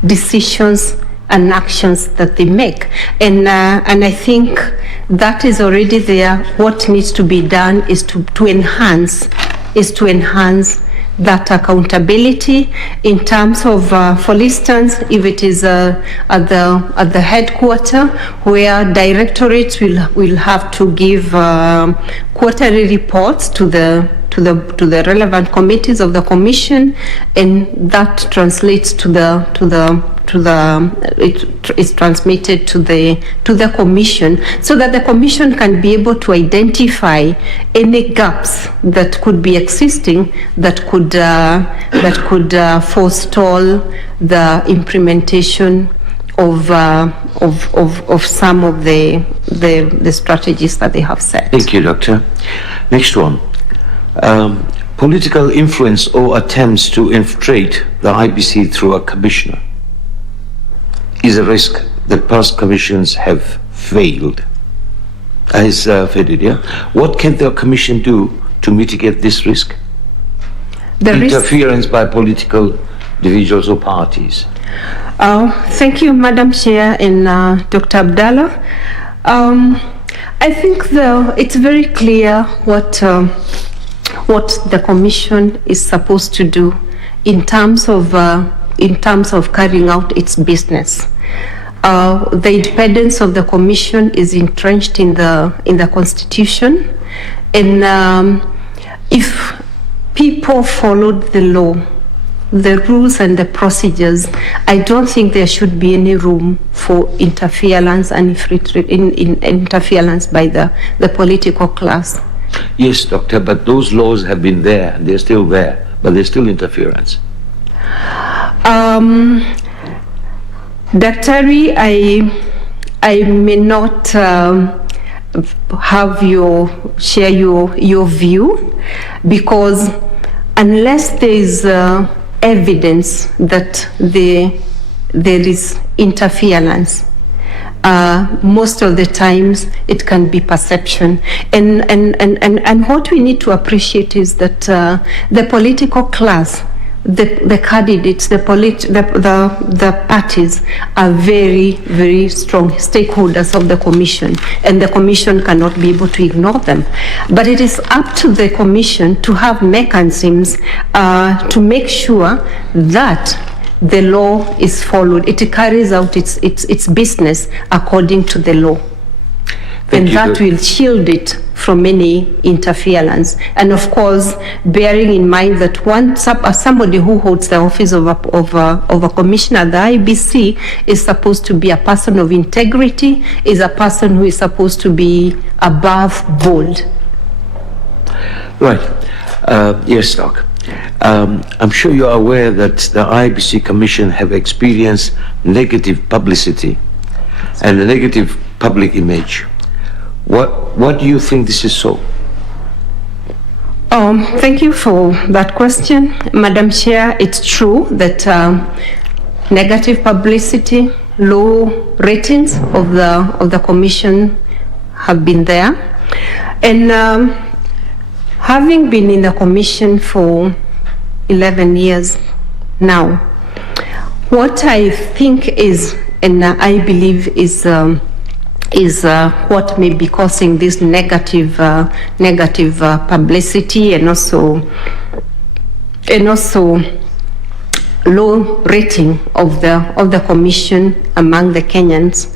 decisions and actions that they make. And I think that is already there. What needs to be done is to enhance that accountability in terms of, for instance, if it is at the headquarters, where directorates will have to give quarterly reports to the relevant committees of the commission, and that translates it's transmitted to the commission, so that the commission can be able to identify any gaps that could be existing that could forestall the implementation of some of the strategies that they have set. Thank you, Doctor. Next one. Political influence or attempts to infiltrate the IEBC through a commissioner is a risk that past commissions have failed. What can the commission do to mitigate this risk? Interference by political individuals or parties. Thank you, Madam Chair and Dr. Abdallah. I think it's very clear what the commission is supposed to do in terms of carrying out its business. The independence of the commission is entrenched in the Constitution, and if people followed the law, the rules and the procedures, I don't think there should be any room for interference and interference by the political class. Yes, Doctor, but those laws have been there, they're still there, but there's still interference. Daktari, I may not share your view, because unless there is evidence that there is interference, most of the times it can be perception. And what we need to appreciate is that the political class, the candidates, the parties are very, very strong stakeholders of the commission, and the commission cannot be able to ignore them. But it is up to the commission to have mechanisms to make sure that the law is followed. It carries out its business according to the law. And that will shield it from any interference. And of course, bearing in mind that somebody who holds the office of a commissioner, the IEBC, is supposed to be a person of integrity, is a person who is supposed to be above board. Right. Yes, Doc. I'm sure you are aware that the IEBC Commission have experienced negative publicity and a negative public image. What do you think this is so? Thank you for that question, Madam Chair. It's true that negative publicity, low ratings of the commission have been there, and having been in the commission for 11 years now, what I think is, and I believe is what may be causing this negative publicity, and also low rating of the commission among the Kenyans.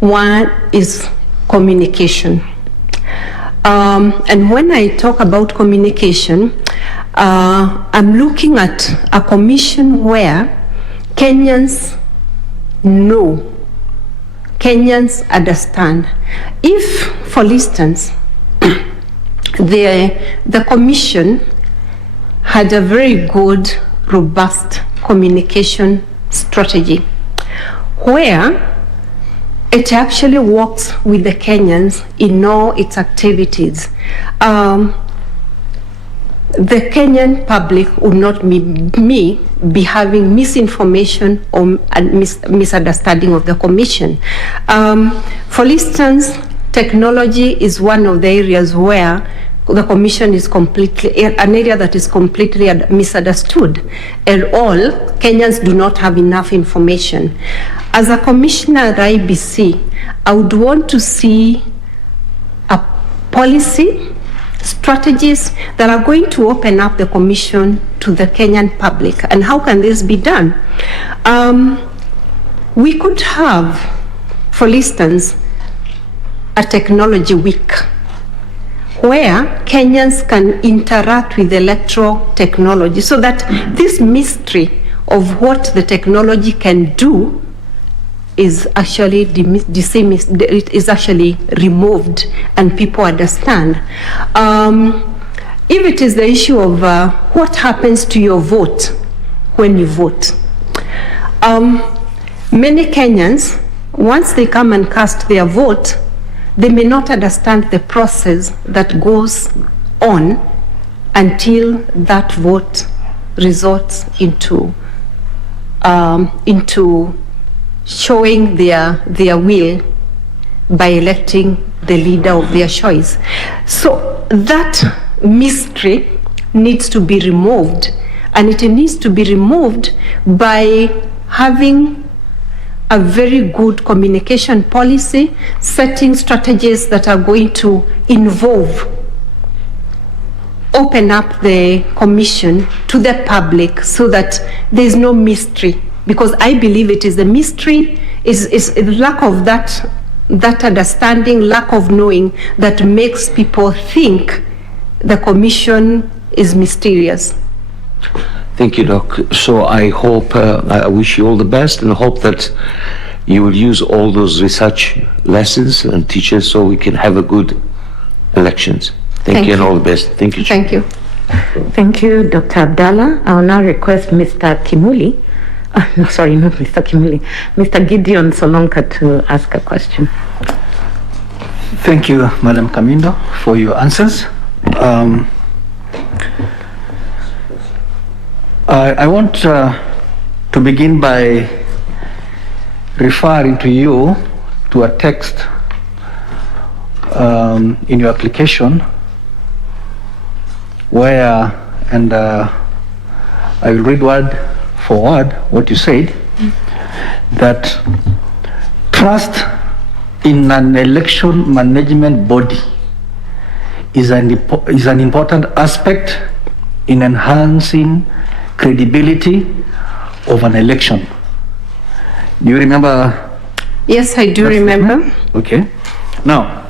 One is communication. And when I talk about communication, I'm looking at a commission where Kenyans know, Kenyans understand. If, for instance, the commission had a very good, robust communication strategy where it actually works with the Kenyans in all its activities, the Kenyan public would not be having misinformation or misunderstanding of the commission. For instance, technology is one of the areas where the commission is an area that is completely misunderstood, and all Kenyans do not have enough information. As a commissioner at IEBC, I would want to see a policy, strategies that are going to open up the commission to the Kenyan public. And how can this be done? We could have, for instance, a technology week where Kenyans can interact with electoral technology, so that this mystery of what the technology can do is actually removed and people understand. If it is the issue of what happens to your vote when you vote, many Kenyans, once they come and cast their vote, they may not understand the process that goes on until that vote results into showing their will by electing the leader of their choice. So that mystery needs to be removed, and it needs to be removed by having a very good communication policy, setting strategies that are going to open up the commission to the public, so that there is no mystery. Because I believe it is the mystery, is lack of that understanding, lack of knowing, that makes people think the commission is mysterious. Thank you, Doc. So I hope, I wish you all the best, and hope that you will use all those research lessons and teachers so we can have a good elections. Thank you, and all the best. Thank you. Thank you. Thank you, Dr. Abdallah. I will now request Mr. Kimuli No, sorry, not Mr. Kimeli. Mr. Gideon Solonka to ask a question. Thank you, Madam Kamindo, for your answers. I want to begin by referring to you to a text in your application where, and I will read word for word what you said, that trust in an election management body is an important aspect in enhancing credibility of an election. Do you remember? Yes, I do remember. Okay. Now,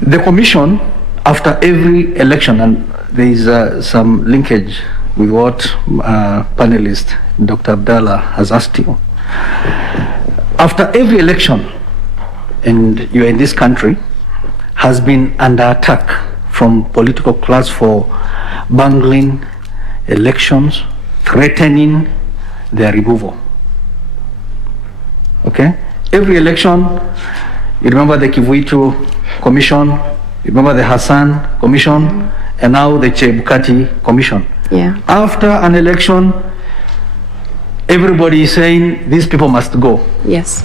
the commission, after every election, and there is some linkage with what panelist Dr. Abdallah has asked you. After every election, and you're in this country, has been under attack from political class for bungling elections, threatening their removal. Okay? Every election, you remember the Kivuitu Commission, you remember the Hassan Commission, and now the Chebukati Commission. Yeah. After an election, everybody is saying these people must go. Yes.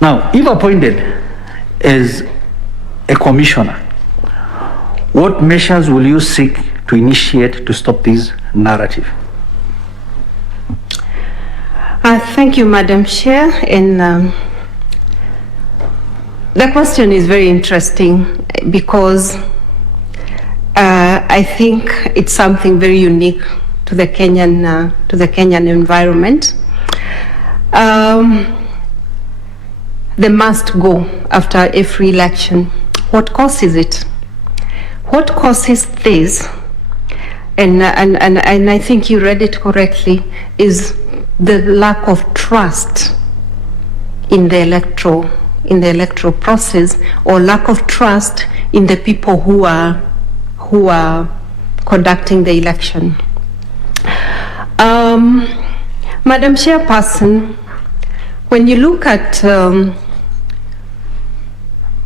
Now, if appointed as a commissioner, what measures will you seek to initiate to stop this narrative? Thank you, Madam Chair. And the question is very interesting because I think it's something very unique to the Kenyan environment. They must go after every election. What causes it? What causes this? And I think you read it correctly, is the lack of trust in the electoral process, or lack of trust in the people who are conducting the election. Madam Chairperson, when you look at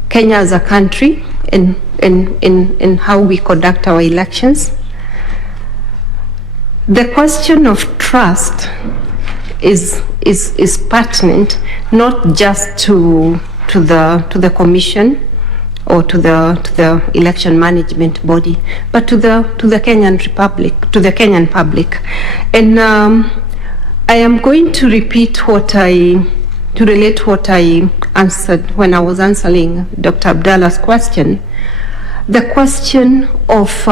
Kenya as a country and how we conduct our elections, the question of trust is pertinent, not just to the commission or to the election management body, but to the Kenyan Republic, to the Kenyan public. And I am going to repeat to relate what I answered when I was answering Dr. Abdallah's question. The question of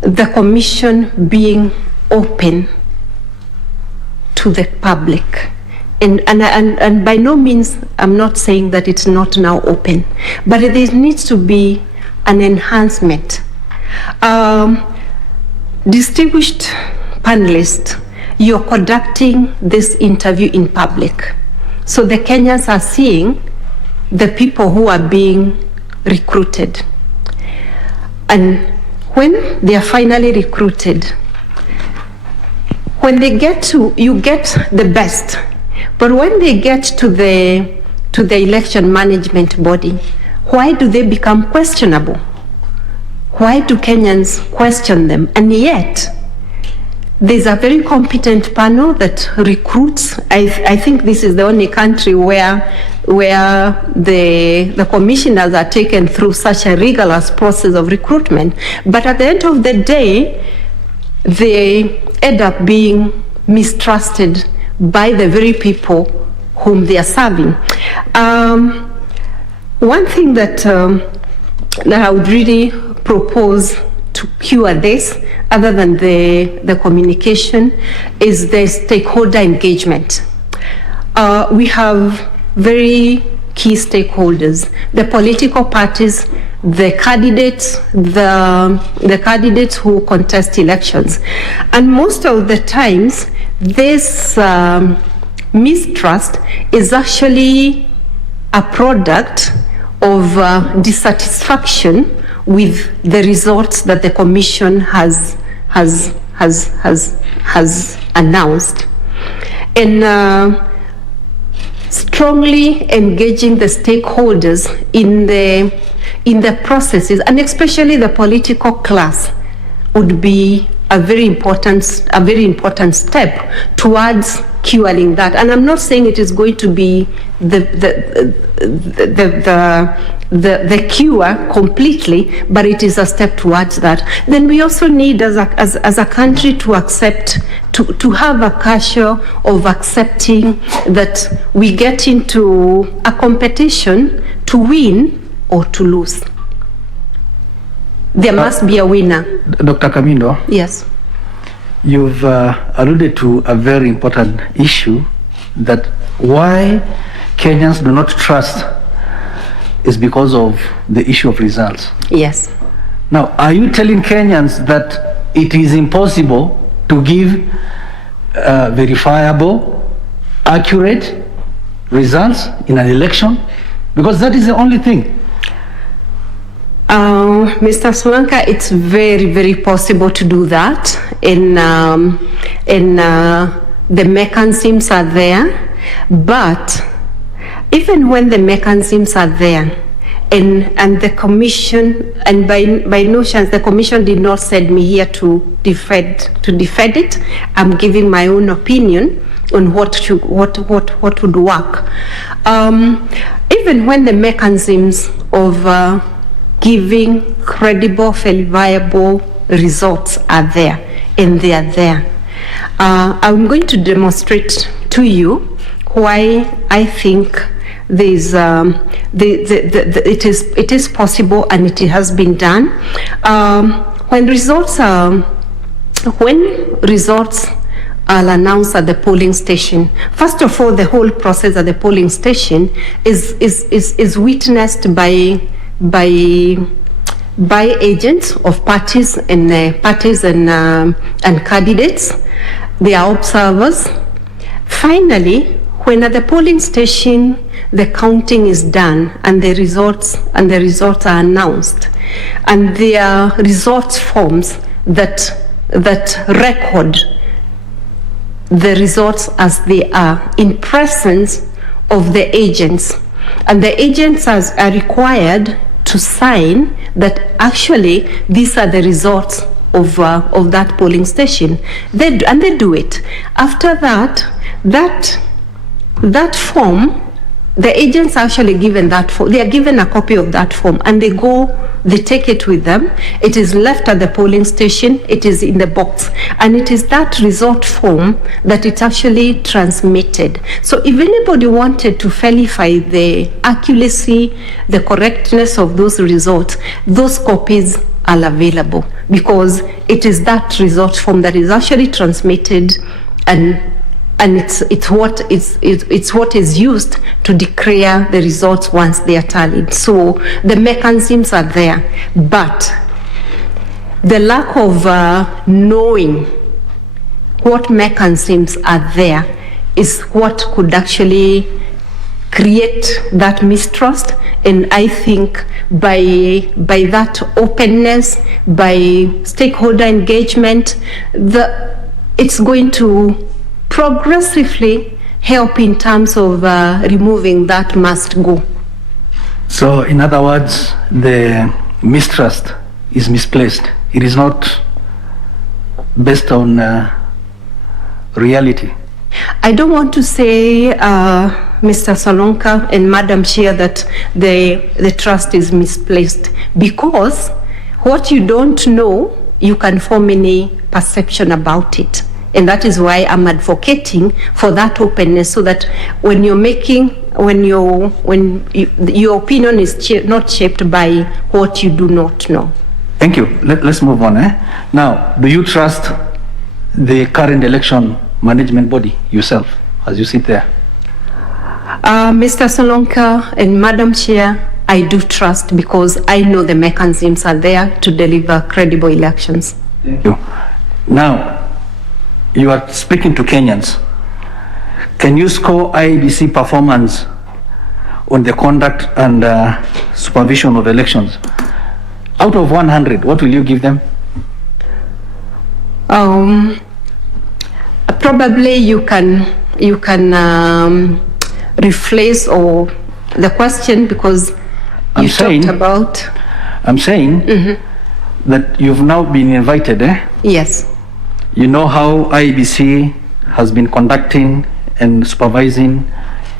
the commission being open to the public. And by no means, I'm not saying that it's not now open, but there needs to be an enhancement. Distinguished panelists, you're conducting this interview in public. So the Kenyans are seeing the people who are being recruited. And when they are finally recruited, when they get to, you get the best. But when they get to the election management body, why do they become questionable? Why do Kenyans question them? And yet, there's a very competent panel that recruits. I think this is the only country where the commissioners are taken through such a rigorous process of recruitment. But at the end of the day, they end up being mistrusted by the very people whom they are serving. One thing that I would really propose to cure this, other than the communication, is the stakeholder engagement. We have very key stakeholders, the political parties, the candidates, the candidates who contest elections. And most of the times, this mistrust is actually a product of dissatisfaction with the results that the Commission has announced, and strongly engaging the stakeholders in the processes, and especially the political class, would be a very important step towards curing that. And I'm not saying it is going to be the cure completely, but it is a step towards that. Then we also need, as a country, to accept, to have a culture of accepting that we get into a competition to win or to lose. There must be a winner. Dr. Kamindo? Yes. You've alluded to a very important issue, that why Kenyans do not trust is because of the issue of results. Yes. Now, are you telling Kenyans that it is impossible to give verifiable, accurate results in an election? Because that is the only thing. Mr. Solanka, it's very, very possible to do that, and the mechanisms are there. But even when the mechanisms are there, and the Commission, and by no chance the Commission did not send me here to defend it. I'm giving my own opinion on what would work. Even when the mechanisms of giving credible, verifiable results are there, and they are there. I'm going to demonstrate to you why I think there's it is possible, and it has been done. When results are announced at the polling station, first of all, the whole process at the polling station is witnessed by agents of parties and candidates. They are observers. Finally, when at the polling station the counting is done and the results are announced, and there are results forms that record the results as they are in presence of the agents, and the agents are required to sign that actually these are the results of that polling station. They do it. After that form, the agents are actually given that form. They are given a copy of that form, and they take it with them. It is left at the polling station. It is in the box, and it is that result form that it's actually transmitted. So if anybody wanted to verify the accuracy, the correctness of those results, those copies are available, because it is that result form that is actually transmitted, and it's what is used to declare the results once they are tallied. So the mechanisms are there, but the lack of knowing what mechanisms are there is what could actually create that mistrust. And I think by that openness, by stakeholder engagement, it's going to progressively help in terms of removing that must go. So in other words, the mistrust is misplaced. It is not based on reality. I don't want to say, Mr. Solonka and Madam Chair, that the trust is misplaced, because what you don't know, you can form any perception about it. And that is why I'm advocating for that openness, so that when your opinion is not shaped by what you do not know. Thank you. Let's move on. Now, do you trust the current election management body yourself, as you sit there? Mr. Solonka and Madam Chair, I do trust, because I know the mechanisms are there to deliver credible elections. Thank you. Now, you are speaking to Kenyans. Can you score IEBC performance on the conduct and supervision of elections? Out of 100, what will you give them? Probably you can rephrase or the question, because you talked about. I'm saying that you've now been invited, Yes. You know how IEBC has been conducting and supervising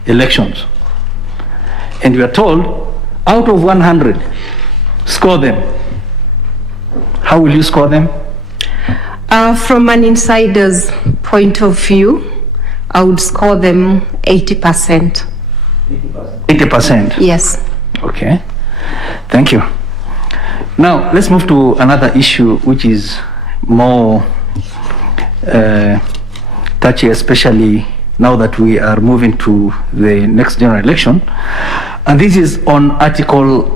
elections. And you are told, out of 100, score them. How will you score them? From an insider's point of view, I would score them 80%. 80%? Yes. Okay. Thank you. Now, let's move to another issue which is more touchy, especially now that we are moving to the next general election. And this is on Article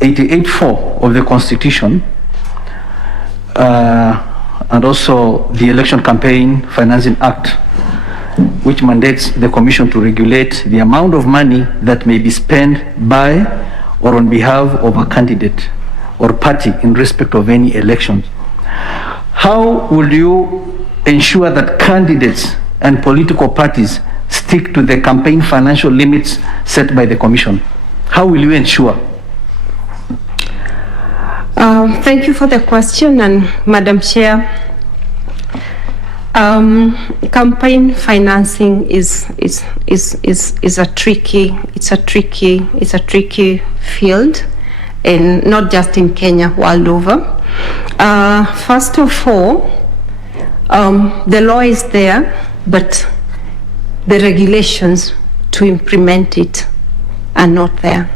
88.4 of the Constitution, and also the Election Campaign Financing Act, which mandates the Commission to regulate the amount of money that may be spent by or on behalf of a candidate or party in respect of any elections. How will you ensure that candidates and political parties stick to the campaign financial limits set by the Commission? How will you ensure? Thank you for the question, and Madam Chair. Campaign financing is a tricky field, and not just in Kenya, world over. First of all, the law is there, but the regulations to implement it are not there.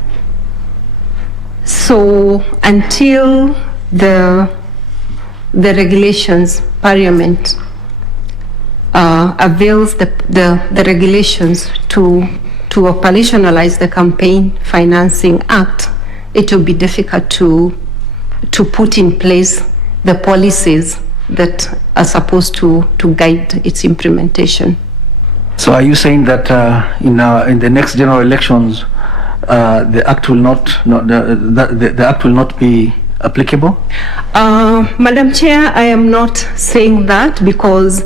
So until the regulations, Parliament avails the regulations to operationalize the Campaign Financing Act, it will be difficult to put in place the policies that are supposed to guide its implementation. So are you saying that in the next general elections, the act will the act will not be applicable? Madam Chair, I am not saying that, because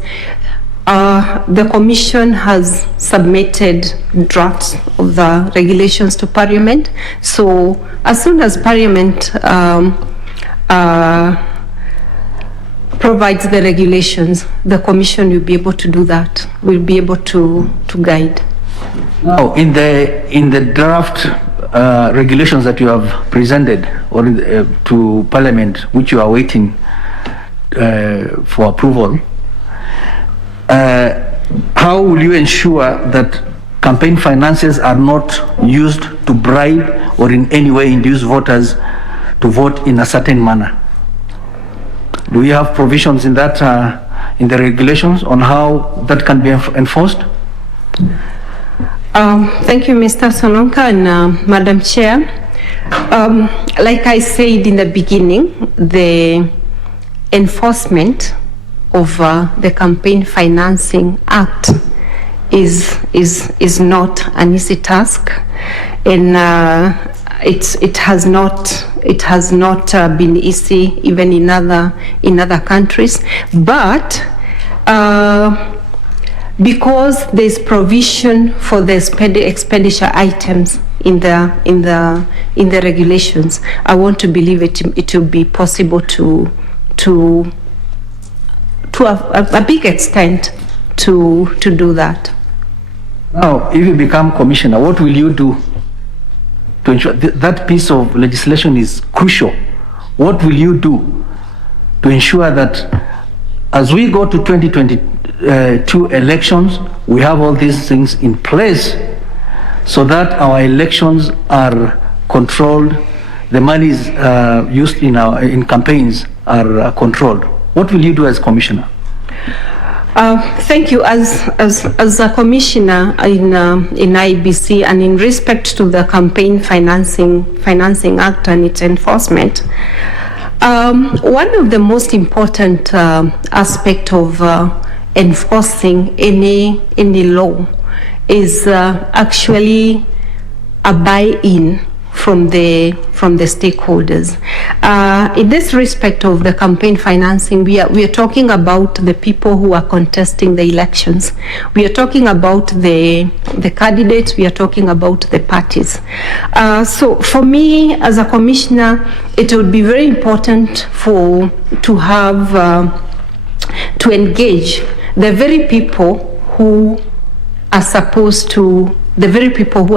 the Commission has submitted drafts of the regulations to Parliament. So as soon as Parliament provides the regulations, the Commission will be able to do that. Will be able to guide. Now, in the draft regulations that you have presented or to Parliament, which you are waiting for approval, how will you ensure that campaign finances are not used to bribe or in any way induce voters to vote in a certain manner? Do we have provisions in that in the regulations on how that can be enforced? Thank you, Mr. Sononka and Madam Chair. Like I said in the beginning, the enforcement of the Campaign Financing Act is not an easy task, and it has not been easy even in other countries, but because there's provision for the expenditure items in the regulations, I want to believe it will be possible to a big extent to do that. Now, if you become commissioner, what will you do to ensure that piece of legislation is crucial? What will you do to ensure that as we go to 2022 elections, we have all these things in place so that our elections are controlled, the monies used in campaigns are controlled? What will you do as commissioner? Thank you. As a commissioner in IEBC, and in respect to the Campaign Financing Act and its enforcement, one of the most important aspect of enforcing any law is actually a buy-in from the stakeholders. In this respect of the campaign financing, we are talking about the people who are contesting the elections. We are talking about the candidates. We are talking about the parties. So for me, as a commissioner, it would be very important to engage the very people who are supposed to be the very people who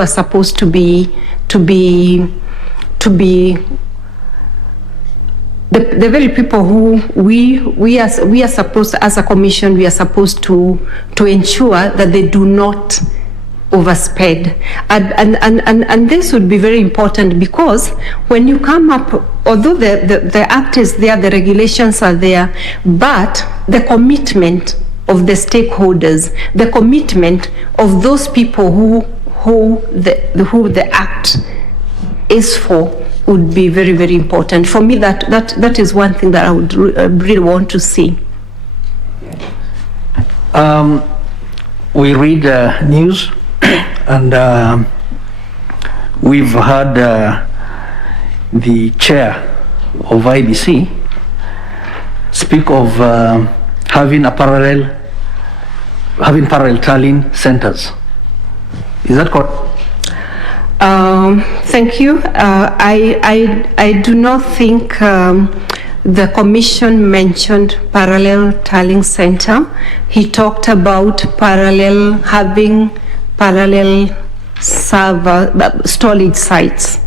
we are supposed, as a commission, we are supposed to ensure that they do not overspend, and this would be very important, because when you come up, although the act is there, the regulations are there, but the commitment of the stakeholders, the commitment of those people who the act is for, would be very, very important. For me, that is one thing that I would really want to see. We read news, and we've heard the chair of IEBC speak of having parallel tallying centers. Is that correct? Thank you. I do not think the commission mentioned parallel tallying center. He talked about having parallel storage sites,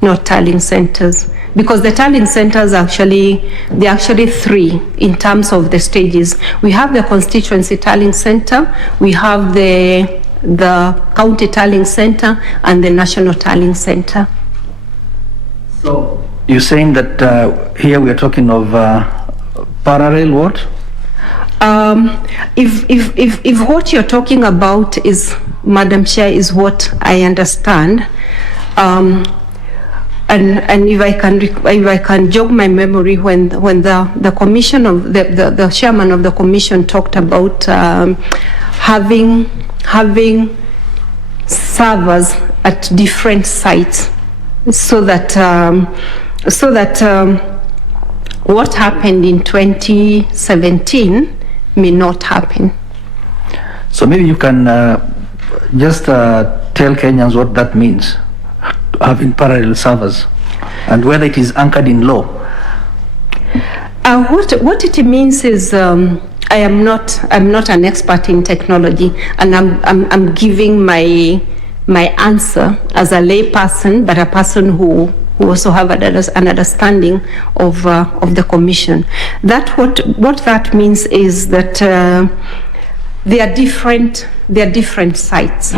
not tallying centers. Because the tallying centers they're actually three in terms of the stages. We have the constituency tallying center, we have the county tallying center, and the national tallying center. So you're saying that here we are talking of parallel what? If what you're talking about is, Madam Chair, is what I understand, and if I can jog my memory, when the commission of the chairman of the commission talked about having servers at different sites, so that what happened in 2017 may not happen. So maybe you can just tell Kenyans what that means, having parallel servers, and whether it is anchored in law. What it means is, I'm not an expert in technology, and I'm giving my answer as a lay person, but a person who also have an understanding of the commission. What that means is that they are different sites.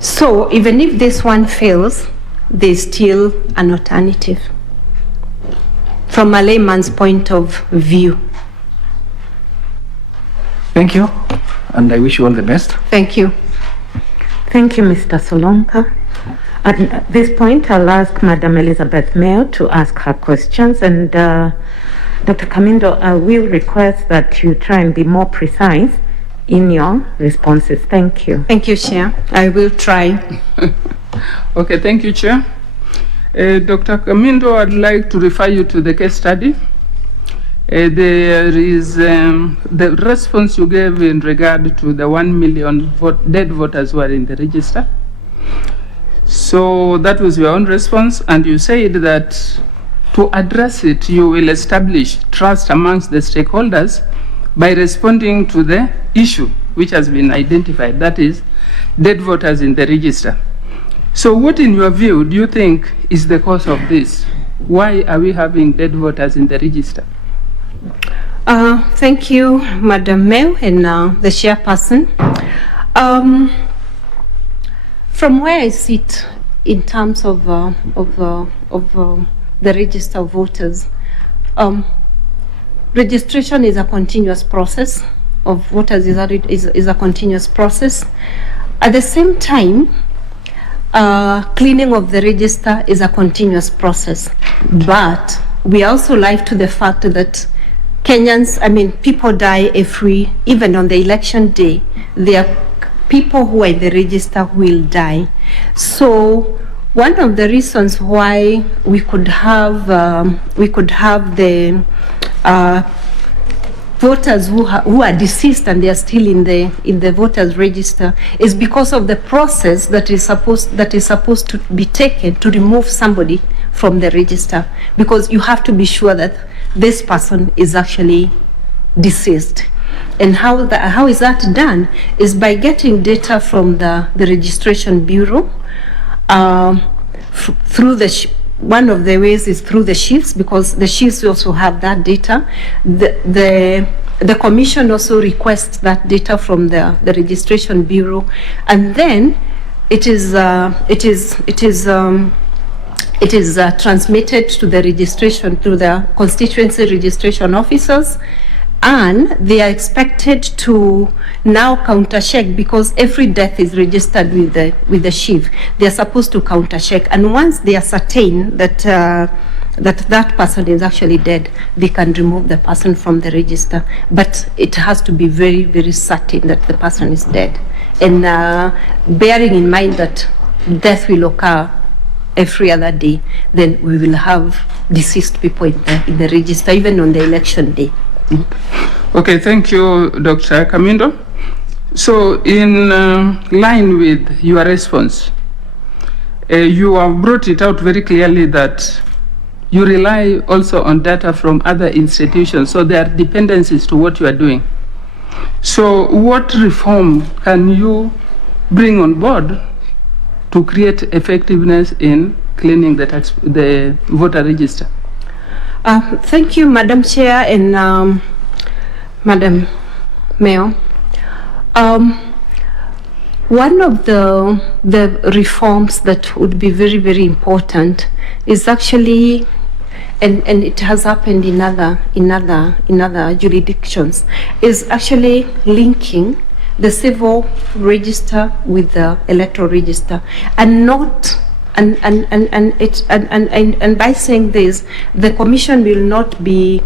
So even if this one fails, there's still an alternative from a layman's point of view. Thank you, and I wish you all the best. Thank you. Thank you, Mr. Solonka. At this point, I'll ask Madam Elizabeth Mayo to ask her questions, and Dr. Kamindo, I will request that you try and be more precise in your responses. Thank you. Thank you, Chair. I will try. Okay, thank you, Chair. Dr. Kamindo, I'd like to refer you to the case study. There is the response you gave in regard to the 1 million dead voters who are in the register. So that was your own response, and you said that to address it, you will establish trust amongst the stakeholders by responding to the issue which has been identified, that is, dead voters in the register. So what, in your view, do you think is the cause of this? Why are we having dead voters in the register? Thank you, Madam Mayo and the chairperson. From where I sit in terms of the register of voters, registration is a continuous process. Of voters is a continuous process. At the same time, cleaning of the register is a continuous process. But we are also alive to the fact that Kenyans, people die even on the election day, there are people who are in the register who will die. So one of the reasons why we could have the voters who are deceased and they are still in the voters register is because of the process that is supposed to be taken to remove somebody from the register, because you have to be sure that this person is actually deceased. And how is that done is by getting data from the registration bureau through one of the ways is through the chiefs, because the chiefs also have that data. The commission also requests that data from the registration bureau, and then it is transmitted to the registration, to the constituency registration officers, and they are expected to now counter check, because every death is registered with the chief. They are supposed to counter check, and once they ascertain that that person is actually dead, they can remove the person from the register. But it has to be very, very certain that the person is dead, and bearing in mind that death will occur every other day, then we will have deceased people in the register, even on the election day. Okay, thank you, Dr. Kamindo. So in line with your response, you have brought it out very clearly that you rely also on data from other institutions, so there are dependencies to what you are doing. So what reform can you bring on board to create effectiveness in cleaning the voter register? Thank you, Madam Chair and Madam Mayor. One of the reforms that would be very, very important is actually, and it has happened in other jurisdictions, is actually linking the civil register with the electoral register, and not. And by saying this, the commission will not be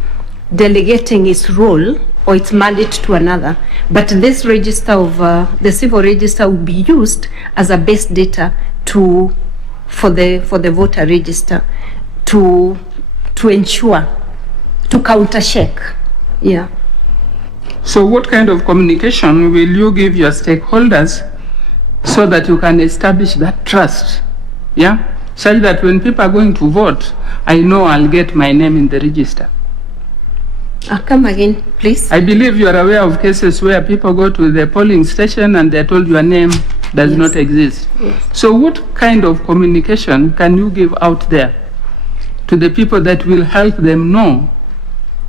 delegating its role or its mandate to another, but this register of the civil register will be used as a base data for the voter register to ensure, to counter check. Yeah. So what kind of communication will you give your stakeholders so that you can establish that trust? Yeah, such that when people are going to vote, I know I'll get my name in the register. Come again, please. I believe you are aware of cases where people go to the polling station and they're told your name does not exist. Yes. So what kind of communication can you give out there to the people that will help them know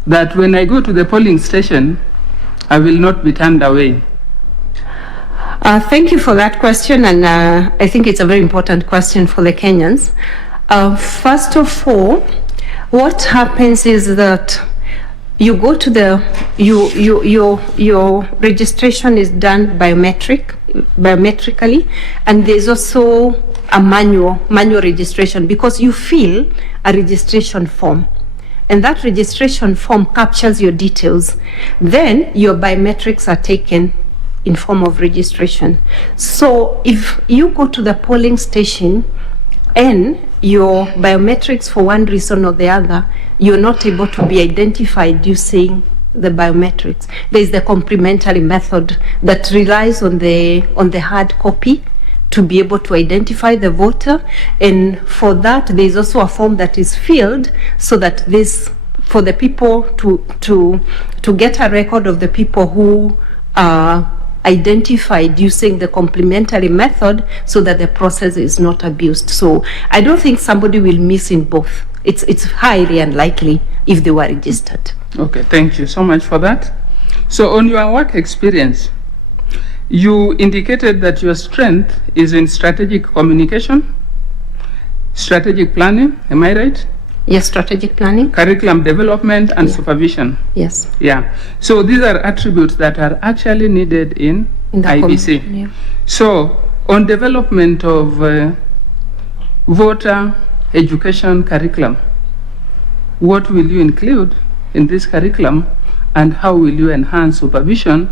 that when I go to the polling station, I will not be turned away? Thank you for that question, and I think it's a very important question for the Kenyans. First of all, what happens is that you go to your registration is done biometrically, and there's also a manual registration, because you fill a registration form, and that registration form captures your details. Then your biometrics are taken in form of registration. So if you go to the polling station and your biometrics, for one reason or the other, you're not able to be identified using the biometrics, there is the complementary method that relies on the hard copy to be able to identify the voter. And for that, there is also a form that is filled so that this, for the people to get a record of the people who are identified using the complementary method, so that the process is not abused. So I don't think somebody will miss in both. It's highly unlikely if they were registered. Okay, thank you so much for that. So on your work experience, you indicated that your strength is in strategic communication, strategic planning, am I right? Yes, strategic planning, curriculum development, and supervision. Yes. Yeah. So these are attributes that are actually needed in IEBC. Yeah. So on development of voter education curriculum, what will you include in this curriculum, and how will you enhance supervision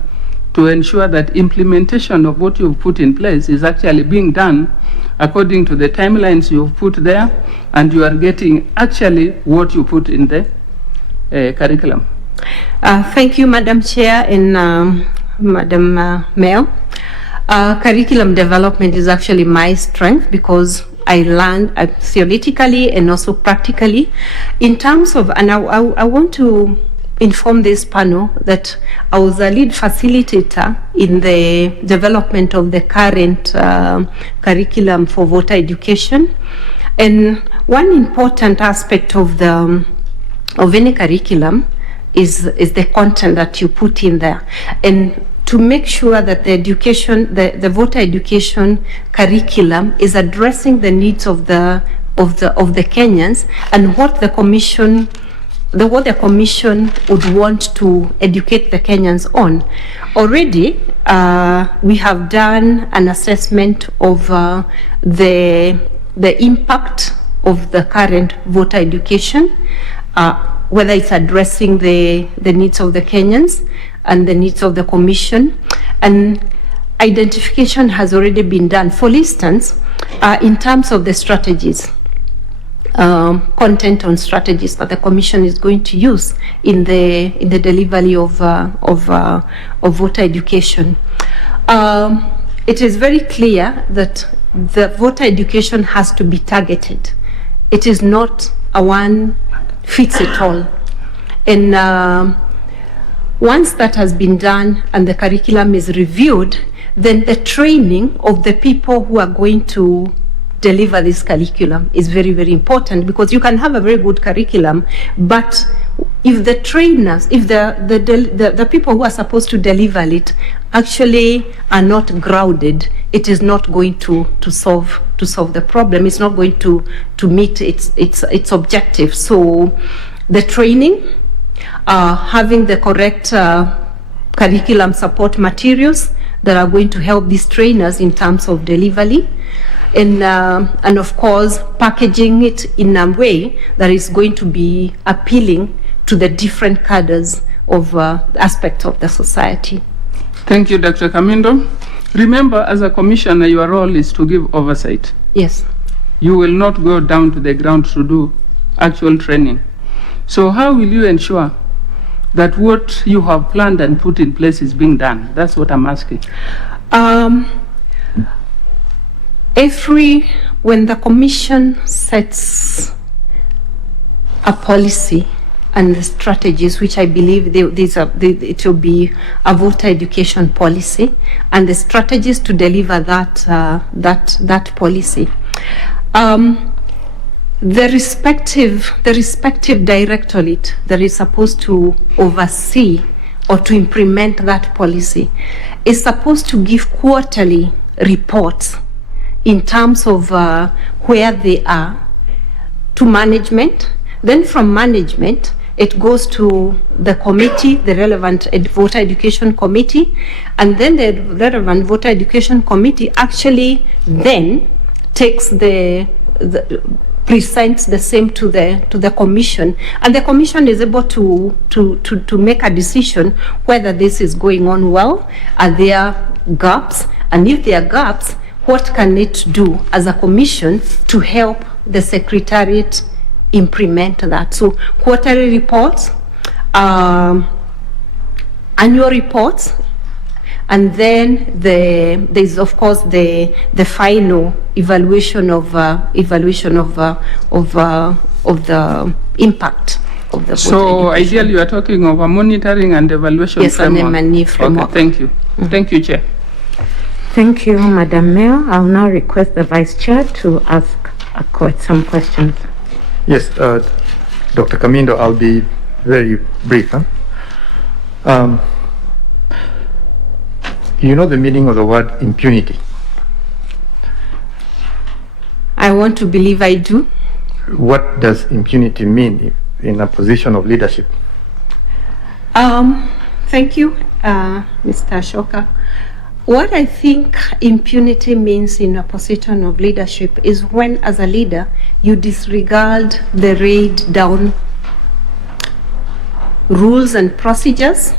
to ensure that implementation of what you've put in place is actually being done according to the timelines you've put there, and you are getting actually what you put in the curriculum? Thank you, Madam Chair and Madam Mayor. Curriculum development is actually my strength because I learned theoretically and also practically. In terms of, and I want to inform this panel that I was a lead facilitator in the development of the current curriculum for voter education. And one important aspect of any curriculum is the content that you put in there, and to make sure that the education, the voter education curriculum is addressing the needs of the Kenyans and what the commission would want to educate the Kenyans on. Already, we have done an assessment of the impact of the current voter education, whether it's addressing the needs of the Kenyans and the needs of the commission, and identification has already been done. For instance, in terms of the strategies, content on strategies that the commission is going to use in the delivery of voter education. It is very clear that the voter education has to be targeted. It is not a one fits it all. And once that has been done and the curriculum is reviewed, then the training of the people who are going to deliver this curriculum is very, very important, because you can have a very good curriculum, but if the trainers, if the people who are supposed to deliver it actually are not grounded, it is not going to solve the problem. It's not going to meet its objective. So the training, having the correct curriculum support materials that are going to help these trainers in terms of delivery, and of course packaging it in a way that is going to be appealing to the different cadres of aspects of the society. Thank you, Dr. Kamindo. Remember, as a commissioner, your role is to give oversight. Yes. You will not go down to the ground to do actual training. So how will you ensure that what you have planned and put in place is being done? That's what I'm asking. When the commission sets a policy and the strategies, which I believe it will be a voter education policy, and the strategies to deliver that policy, the respective directorate that is supposed to oversee or to implement that policy is supposed to give quarterly reports in terms of where they are to management. Then from management, it goes to the committee, the relevant voter education committee, and then the relevant voter education committee actually then takes presents the same to the commission, and the commission is able to make a decision whether this is going on well, are there gaps, and if there are gaps, what can it do as a commission to help the secretariat implement that. So quarterly reports, annual reports, and then there's of course the final evaluation of the impact of the. So ideally, you are talking of a monitoring and evaluation framework. Yes, and framework. Okay, thank you. Thank you, Chair. Thank you, Madam Mayor. I'll now request the Vice Chair to ask some questions. Yes, Dr. Kamindo, I'll be very brief. You know the meaning of the word impunity? I want to believe I do. What does impunity mean in a position of leadership? Thank you, Mr. Ashoka. What I think impunity means in a position of leadership is when, as a leader, you disregard the laid down rules and procedures,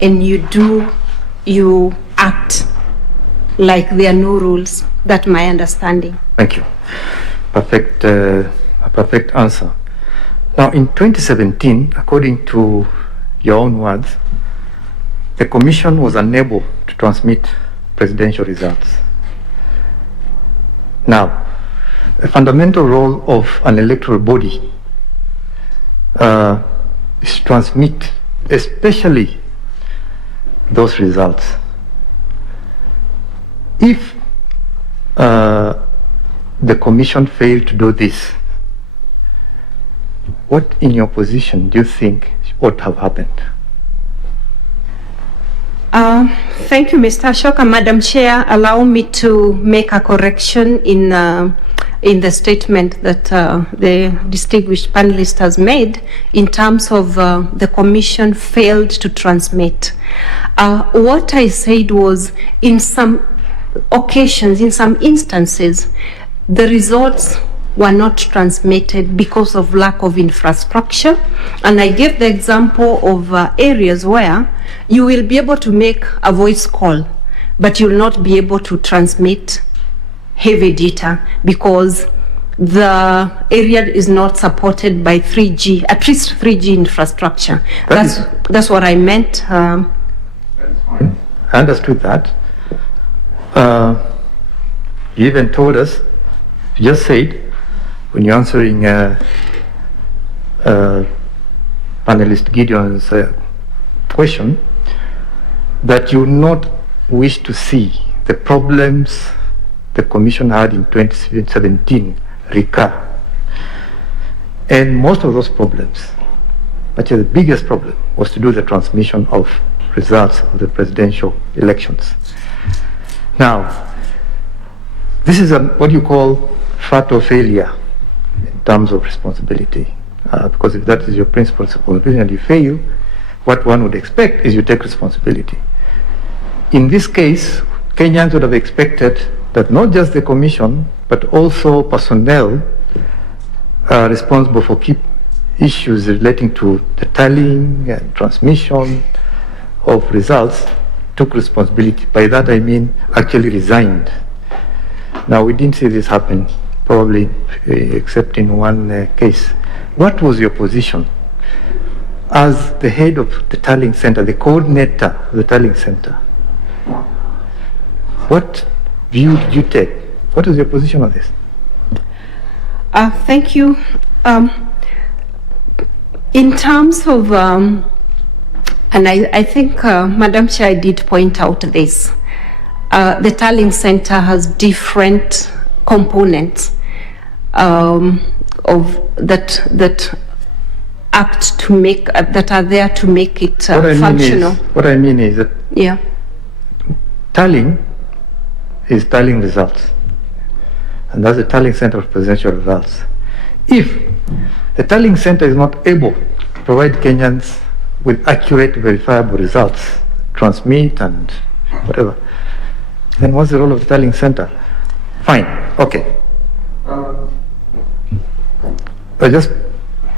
and you you act like there are no rules. That's my understanding. Thank you. Perfect, a perfect answer. Now, in 2017, according to your own words, the Commission was unable to transmit presidential results. Now, a fundamental role of an electoral body is to transmit, especially those results. If the Commission failed to do this, what, in your position, do you think ought to have happened? Thank you, Mr. Ashoka. Madam Chair, allow me to make a correction in the statement that the distinguished panelist has made in terms of the Commission failed to transmit. What I said was, in some occasions, in some instances, the results were not transmitted because of lack of infrastructure. And I gave the example of areas where you will be able to make a voice call, but you'll not be able to transmit heavy data because the area is not supported by 3G, at least 3G infrastructure. That's what I meant. I understood that. You even told us, you just said, when you're answering panelist Gideon's question, that you not wish to see the problems the Commission had in 2017 recur. And most of those problems, actually the biggest problem, was to do the transmission of results of the presidential elections. Now, this is what you call fatal failure in terms of responsibility, because if that is your principal responsibility and you fail, what one would expect is you take responsibility. In this case, Kenyans would have expected that not just the Commission, but also personnel responsible for key issues relating to the tallying and transmission of results took responsibility. By that I mean actually resigned. Now, we didn't see this happen, probably except in one case. What was your position as the head of the tallying center, the coordinator of the tallying center? What view did you take? What was your position on this? Thank you. In terms of, and I think Madam Chair did point out this, the tallying center has different components that act to make, that are there to make it functional. What I mean is that tallying is tallying results, and that's the tallying center of presidential results. If the tallying center is not able to provide Kenyans with accurate, verifiable results, transmit and whatever, then what's the role of the tallying center? Fine, okay. I just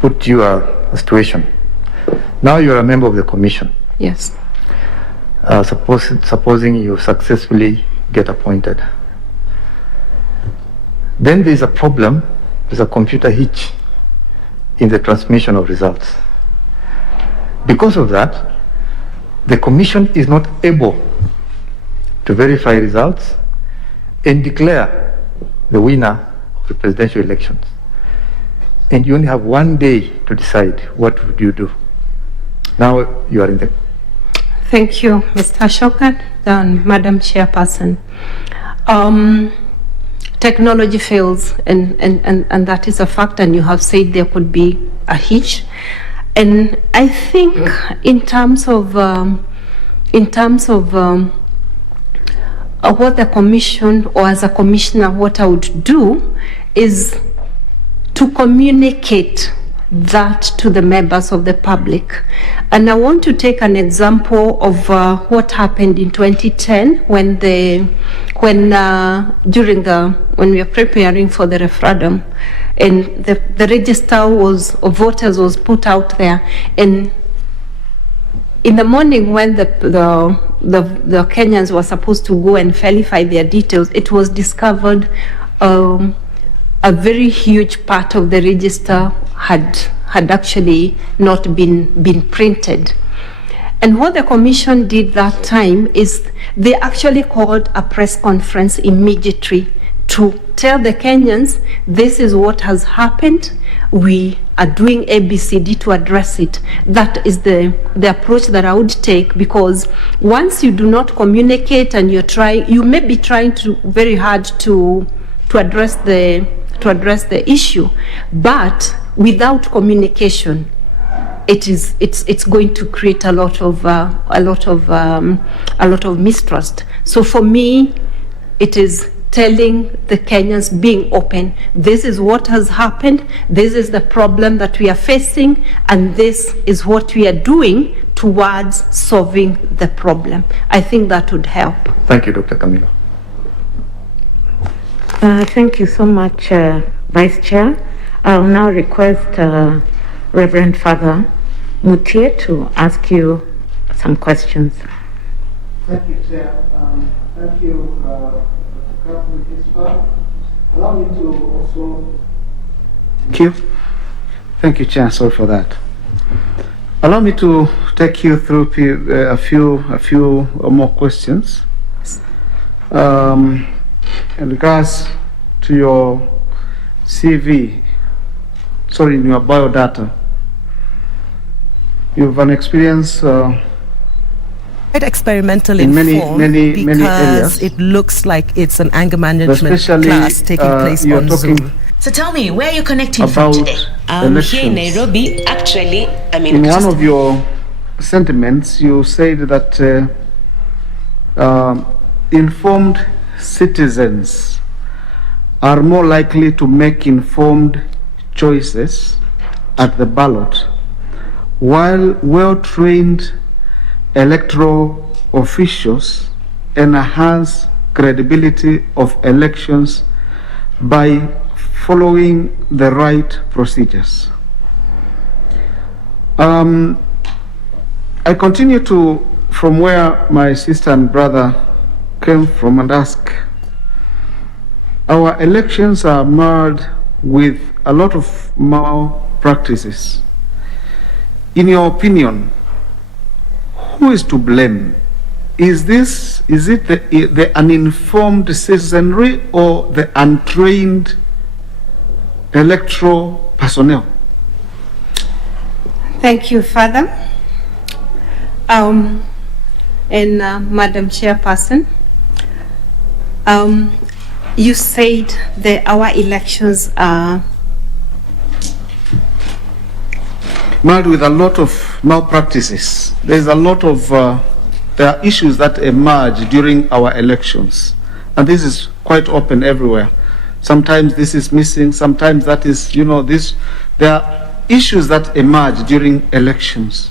put you a situation. Now you're a member of the Commission. Yes. Supposing you successfully get appointed. Then there's a problem, there's a computer hitch in the transmission of results. Because of that, the Commission is not able to verify results and declare the winner of the presidential elections. And you only have 1 day to decide what would you do. Now you are in the... Thank you, Mr. Ashoka and Madam Chairperson. Technology fails, and that is a fact, and you have said there could be a hitch. And I think in terms of what the Commission, or as a commissioner, what I would do is to communicate that to the members of the public. And I want to take an example of what happened in 2010 when we were preparing for the referendum, and the register of voters was put out there. And in the morning when the the Kenyans were supposed to go and verify their details, it was discovered a very huge part of the register had actually not been printed. And what the commission did that time is they actually called a press conference immediately to tell the Kenyans, this is what has happened. We are doing ABCD to address it. That is the approach that I would take, because once you do not communicate and you may be trying to very hard to address the issue, but without communication, it's going to create a lot of mistrust. So for me, it is telling the Kenyans, being open, this is what has happened, this is the problem that we are facing, and this is what we are doing towards solving the problem. I think that would help. Thank you, Dr. Camilo. Thank you so much, Vice Chair. I'll now request Reverend Father Mutie to ask you some questions. Thank you, Chair. Thank you, allow me to also... Thank you, Chair. Sorry for that. Allow me to take you through a few more questions. In regards to your CV, in your biodata, you have an experience quite experimental in many because areas. It looks like it's an anger management class taking place on Zoom. So tell me, where are you connecting from today? Here in Nairobi. Actually, I'm in one of your sentiments, you said that informed citizens are more likely to make informed choices at the ballot, while well-trained electoral officials enhance credibility of elections by following the right procedures. I continue from where my sister and brother came from and ask, our elections are marred with a lot of malpractices. In your opinion, who is to blame? Is it the uninformed citizenry or the untrained electoral personnel? Thank you, Father. And Madam Chairperson, you said that our elections are marred with a lot of malpractices. There's a lot of there are issues that emerge during our elections, and this is quite open everywhere. Sometimes this is missing, sometimes that is, there are issues that emerge during elections.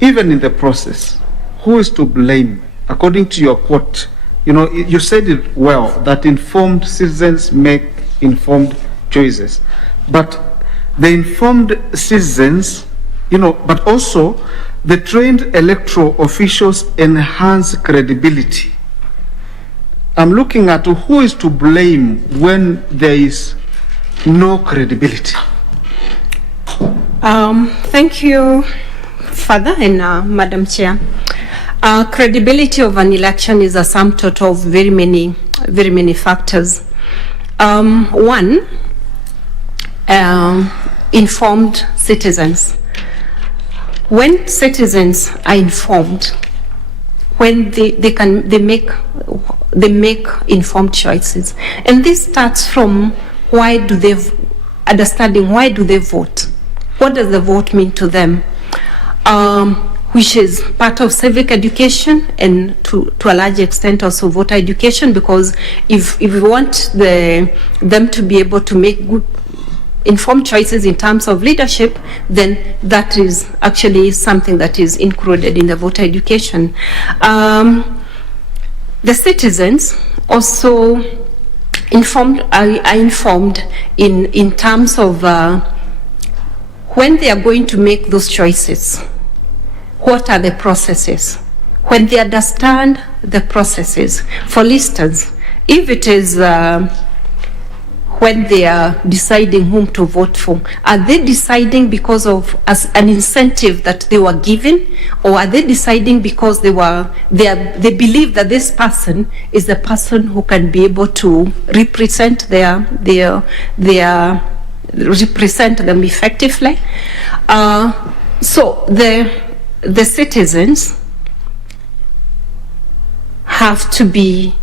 Even in the process, who is to blame? According to your quote, you said it well, that informed citizens make informed choices. But the informed citizens, but also the trained electoral officials enhance credibility. I'm looking at who is to blame when there is no credibility. Thank you, Father and Madam Chair. Credibility of an election is a sum total of very many factors. One, informed citizens. When citizens are informed, when they make informed choices, and this starts from understanding why do they vote? What does the vote mean to them? Which is part of civic education and to a large extent also voter education, because if we want them to be able to make good informed choices in terms of leadership, then that is actually something that is included in the voter education. The citizens also are informed in terms of when they are going to make those choices. What are the processes? when they understand the processes. For instance, if it is when they are deciding whom to vote for, are they deciding because of as an incentive that they were given, or are they deciding because they believe that this person is the person who can be able to represent represent them effectively? So the citizens have to be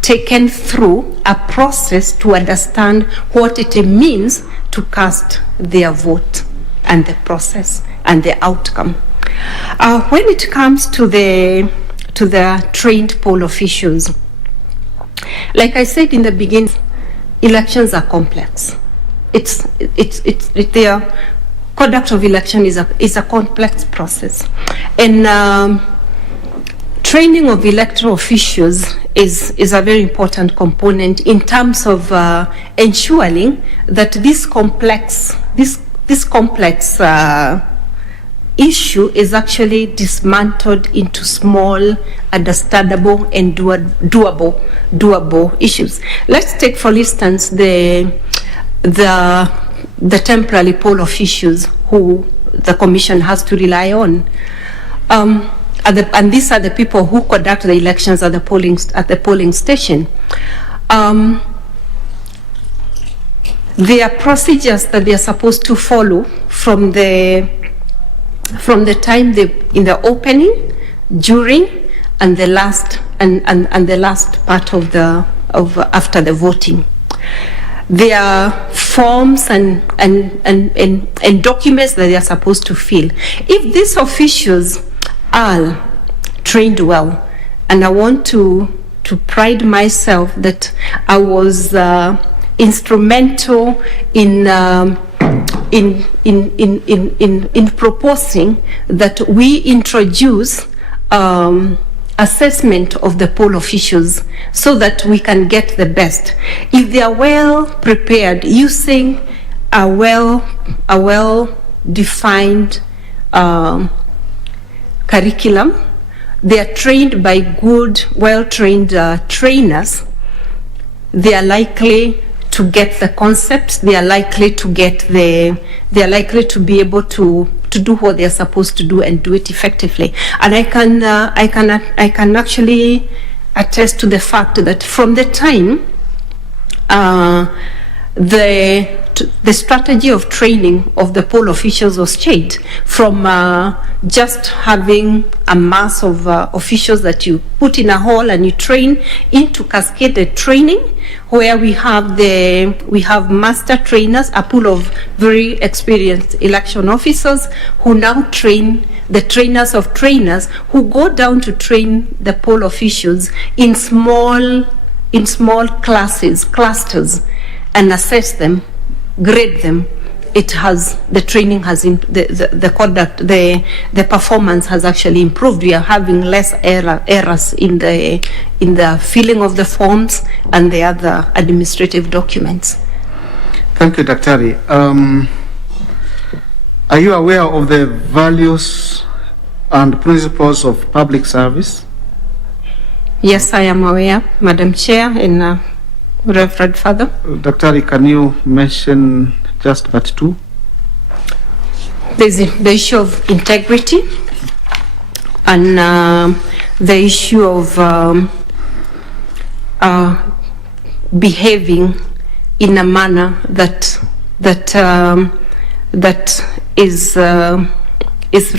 taken through a process to understand what it means to cast their vote and the process and the outcome. When it comes to the trained poll officials, like I said in the beginning, elections are complex. Their conduct of election is a complex process, and training of electoral officials is a very important component in terms of ensuring that this complex issue is actually dismantled into small, understandable, and doable issues. Let's take, for instance, the temporary poll officials who the Commission has to rely on. And these are the people who conduct the elections at the polling station. There are procedures that they are supposed to follow from the time in the opening, during, and the last and the last part of after the voting. There are forms and documents that they are supposed to fill. If these officials are trained well, and I want to pride myself that I was instrumental in proposing that we introduce assessment of the poll officials so that we can get the best. If they are well prepared using a well-defined curriculum, they are trained by good, well-trained trainers, they are likely to get the concepts, they are likely to be able to do what they are supposed to do and do it effectively. And I can actually attest to the fact that from the time the strategy of training of the poll officials was changed from just having a mass of officials that you put in a hall and you train, into cascaded training, where we have master trainers, a pool of very experienced election officers who now train the trainers of trainers, who go down to train the poll officials in small clusters, and assess them, grade them. The training has the conduct, the performance has actually improved. We are having less errors in the filling of the forms and the other administrative documents. Thank you, Daktari. Are you aware of the values and principles of public service? Yes, I am aware, Madam Chair and Reverend Father. Daktari, can you mention just but two? There's the issue of integrity and the issue of behaving in a manner that is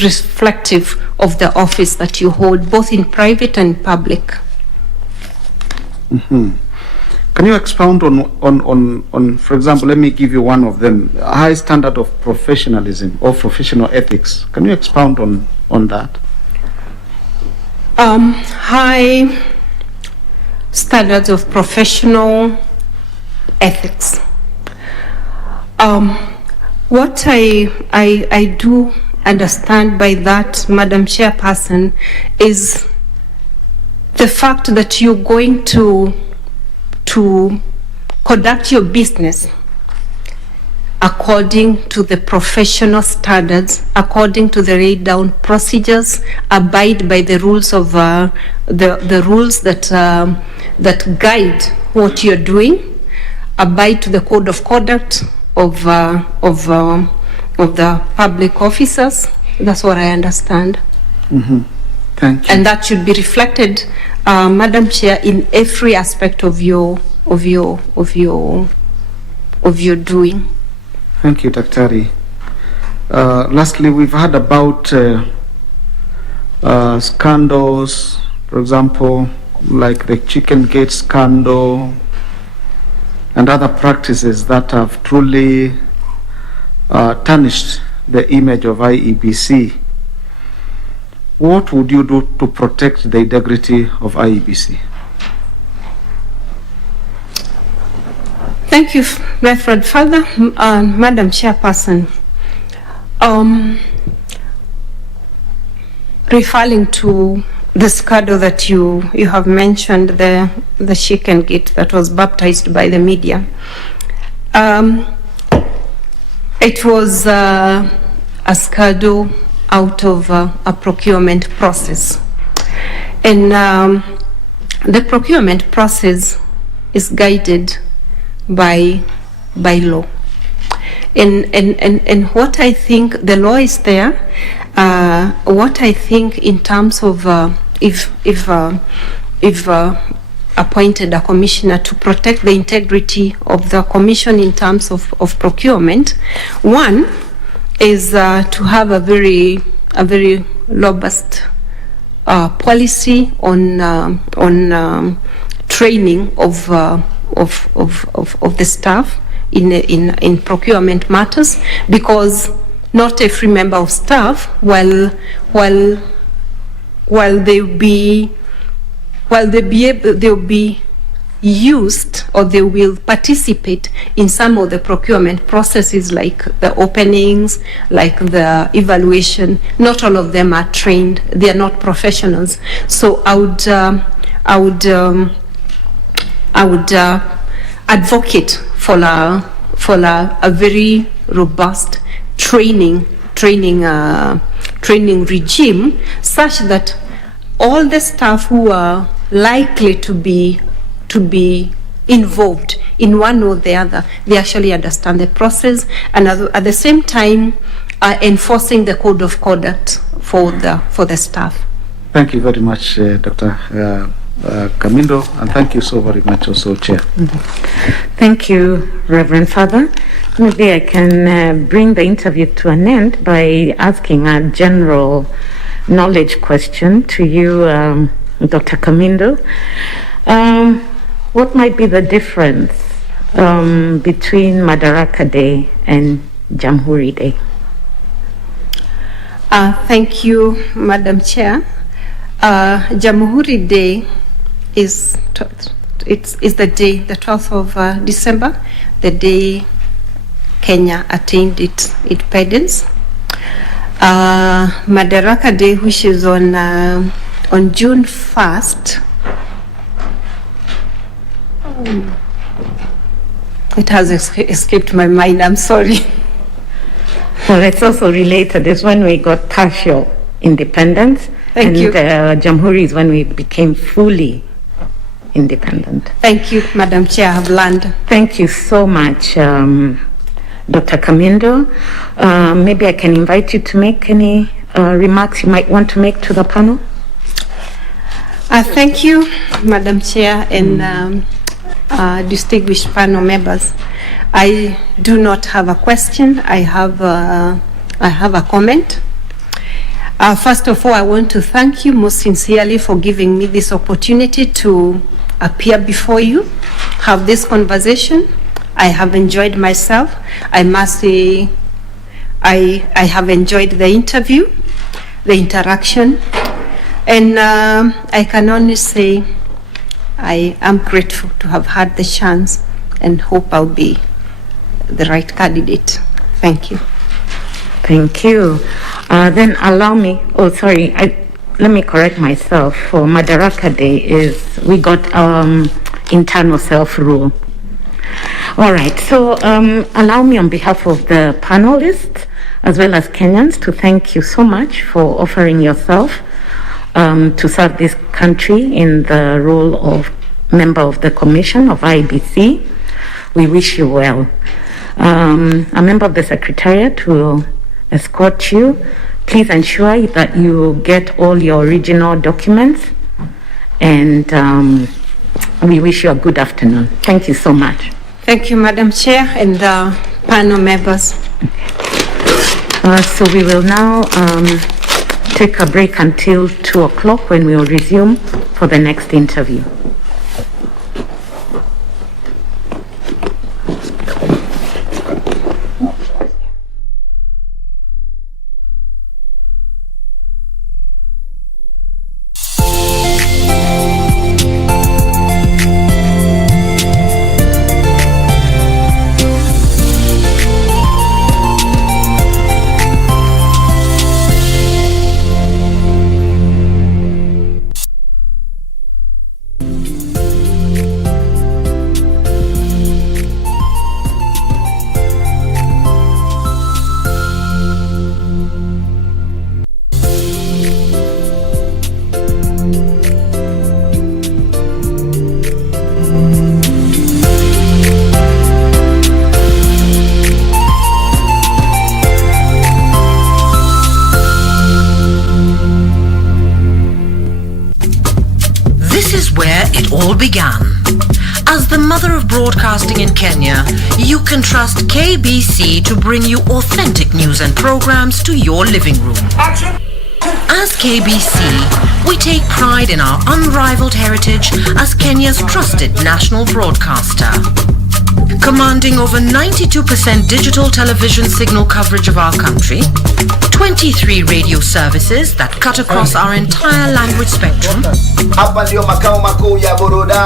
reflective of the office that you hold, both in private and public. Mm-hmm. Can you expound on, for example, let me give you one of them, a high standard of professionalism or professional ethics. Can you expound on that? High standards of professional ethics. What I do understand by that, Madam Chairperson, is the fact that you're going to conduct your business according to the professional standards, according to the laid down procedures, abide by the rules of the rules that guide what you're doing, abide to the code of conduct of the public officers. That's what I understand. Mm-hmm. Thank you. And that should be reflected, Madam Chair, in every aspect of your doing. Thank you, Daktari. Lastly, we've heard about scandals, for example, like the Chicken Gate scandal and other practices that have truly tarnished the image of IEBC. What would you do to protect the integrity of IEBC? Thank you, Reverend Father, Madam Chairperson. Referring to the scandal that you have mentioned, the Chicken Gate that was baptized by the media. It was a scandal out of a procurement process. And the procurement process is guided by law. And what I think, the law is there. What I think in terms of if appointed a commissioner to protect the integrity of the commission in terms of procurement, one is to have a very robust policy on training of the staff in procurement matters, because not every member of staff, while they'll be used, or they will participate in some of the procurement processes, like the openings, like the evaluation. Not all of them are trained; they are not professionals. So I would advocate for a very robust training regime, such that all the staff who are likely to be involved in one or the other, they actually understand the process, and at the same time enforcing the code of conduct for the staff. Thank you very much, Dr. Kamindo, and thank you so very much also, Chair. Mm-hmm. Thank you, Reverend Father. Maybe I can bring the interview to an end by asking a general knowledge question to you, Dr. Kamindo. What might be the difference between Madaraka Day and Jamhuri Day? Thank you, Madam Chair. Jamhuri Day is the day, the 12th of December, the day Kenya attained its independence. Madaraka Day, which is on June 1st, it has escaped my mind, I'm sorry. Well, it's also related. It's when we got partial independence. Thank you. Jamhuri is when we became fully independent. Thank you, Madam Chair, I have learned. Thank you so much, Dr. Kamindo. Maybe I can invite you to make any remarks you might want to make to the panel. Thank you, Madam Chair, and distinguished panel members. I do not have a question. I have a comment. First of all, I want to thank you most sincerely for giving me this opportunity to appear before you, have this conversation. I have enjoyed myself. I must say I have enjoyed the interview, the interaction, and I can only say I am grateful to have had the chance and hope I'll be the right candidate. Thank you. Thank you. Then allow me, let me correct myself. For Madaraka Day we got internal self-rule. All right, so allow me on behalf of the panelists as well as Kenyans to thank you so much for offering yourself to serve this country in the role of member of the Commission of IEBC. We wish you well. A member of the Secretariat will escort you. Please ensure that you get all your original documents, and we wish you a good afternoon. Thank you so much. Thank you, Madam Chair and panel members. So we will now take a break until 2 o'clock when we will resume for the next interview. As the mother of broadcasting in Kenya, you can trust KBC to bring you authentic news and programs to your living room. As KBC, we take pride in our unrivaled heritage as Kenya's trusted national broadcaster. Commanding over 92% digital television signal coverage of our country, 23 radio services that cut across our entire language spectrum,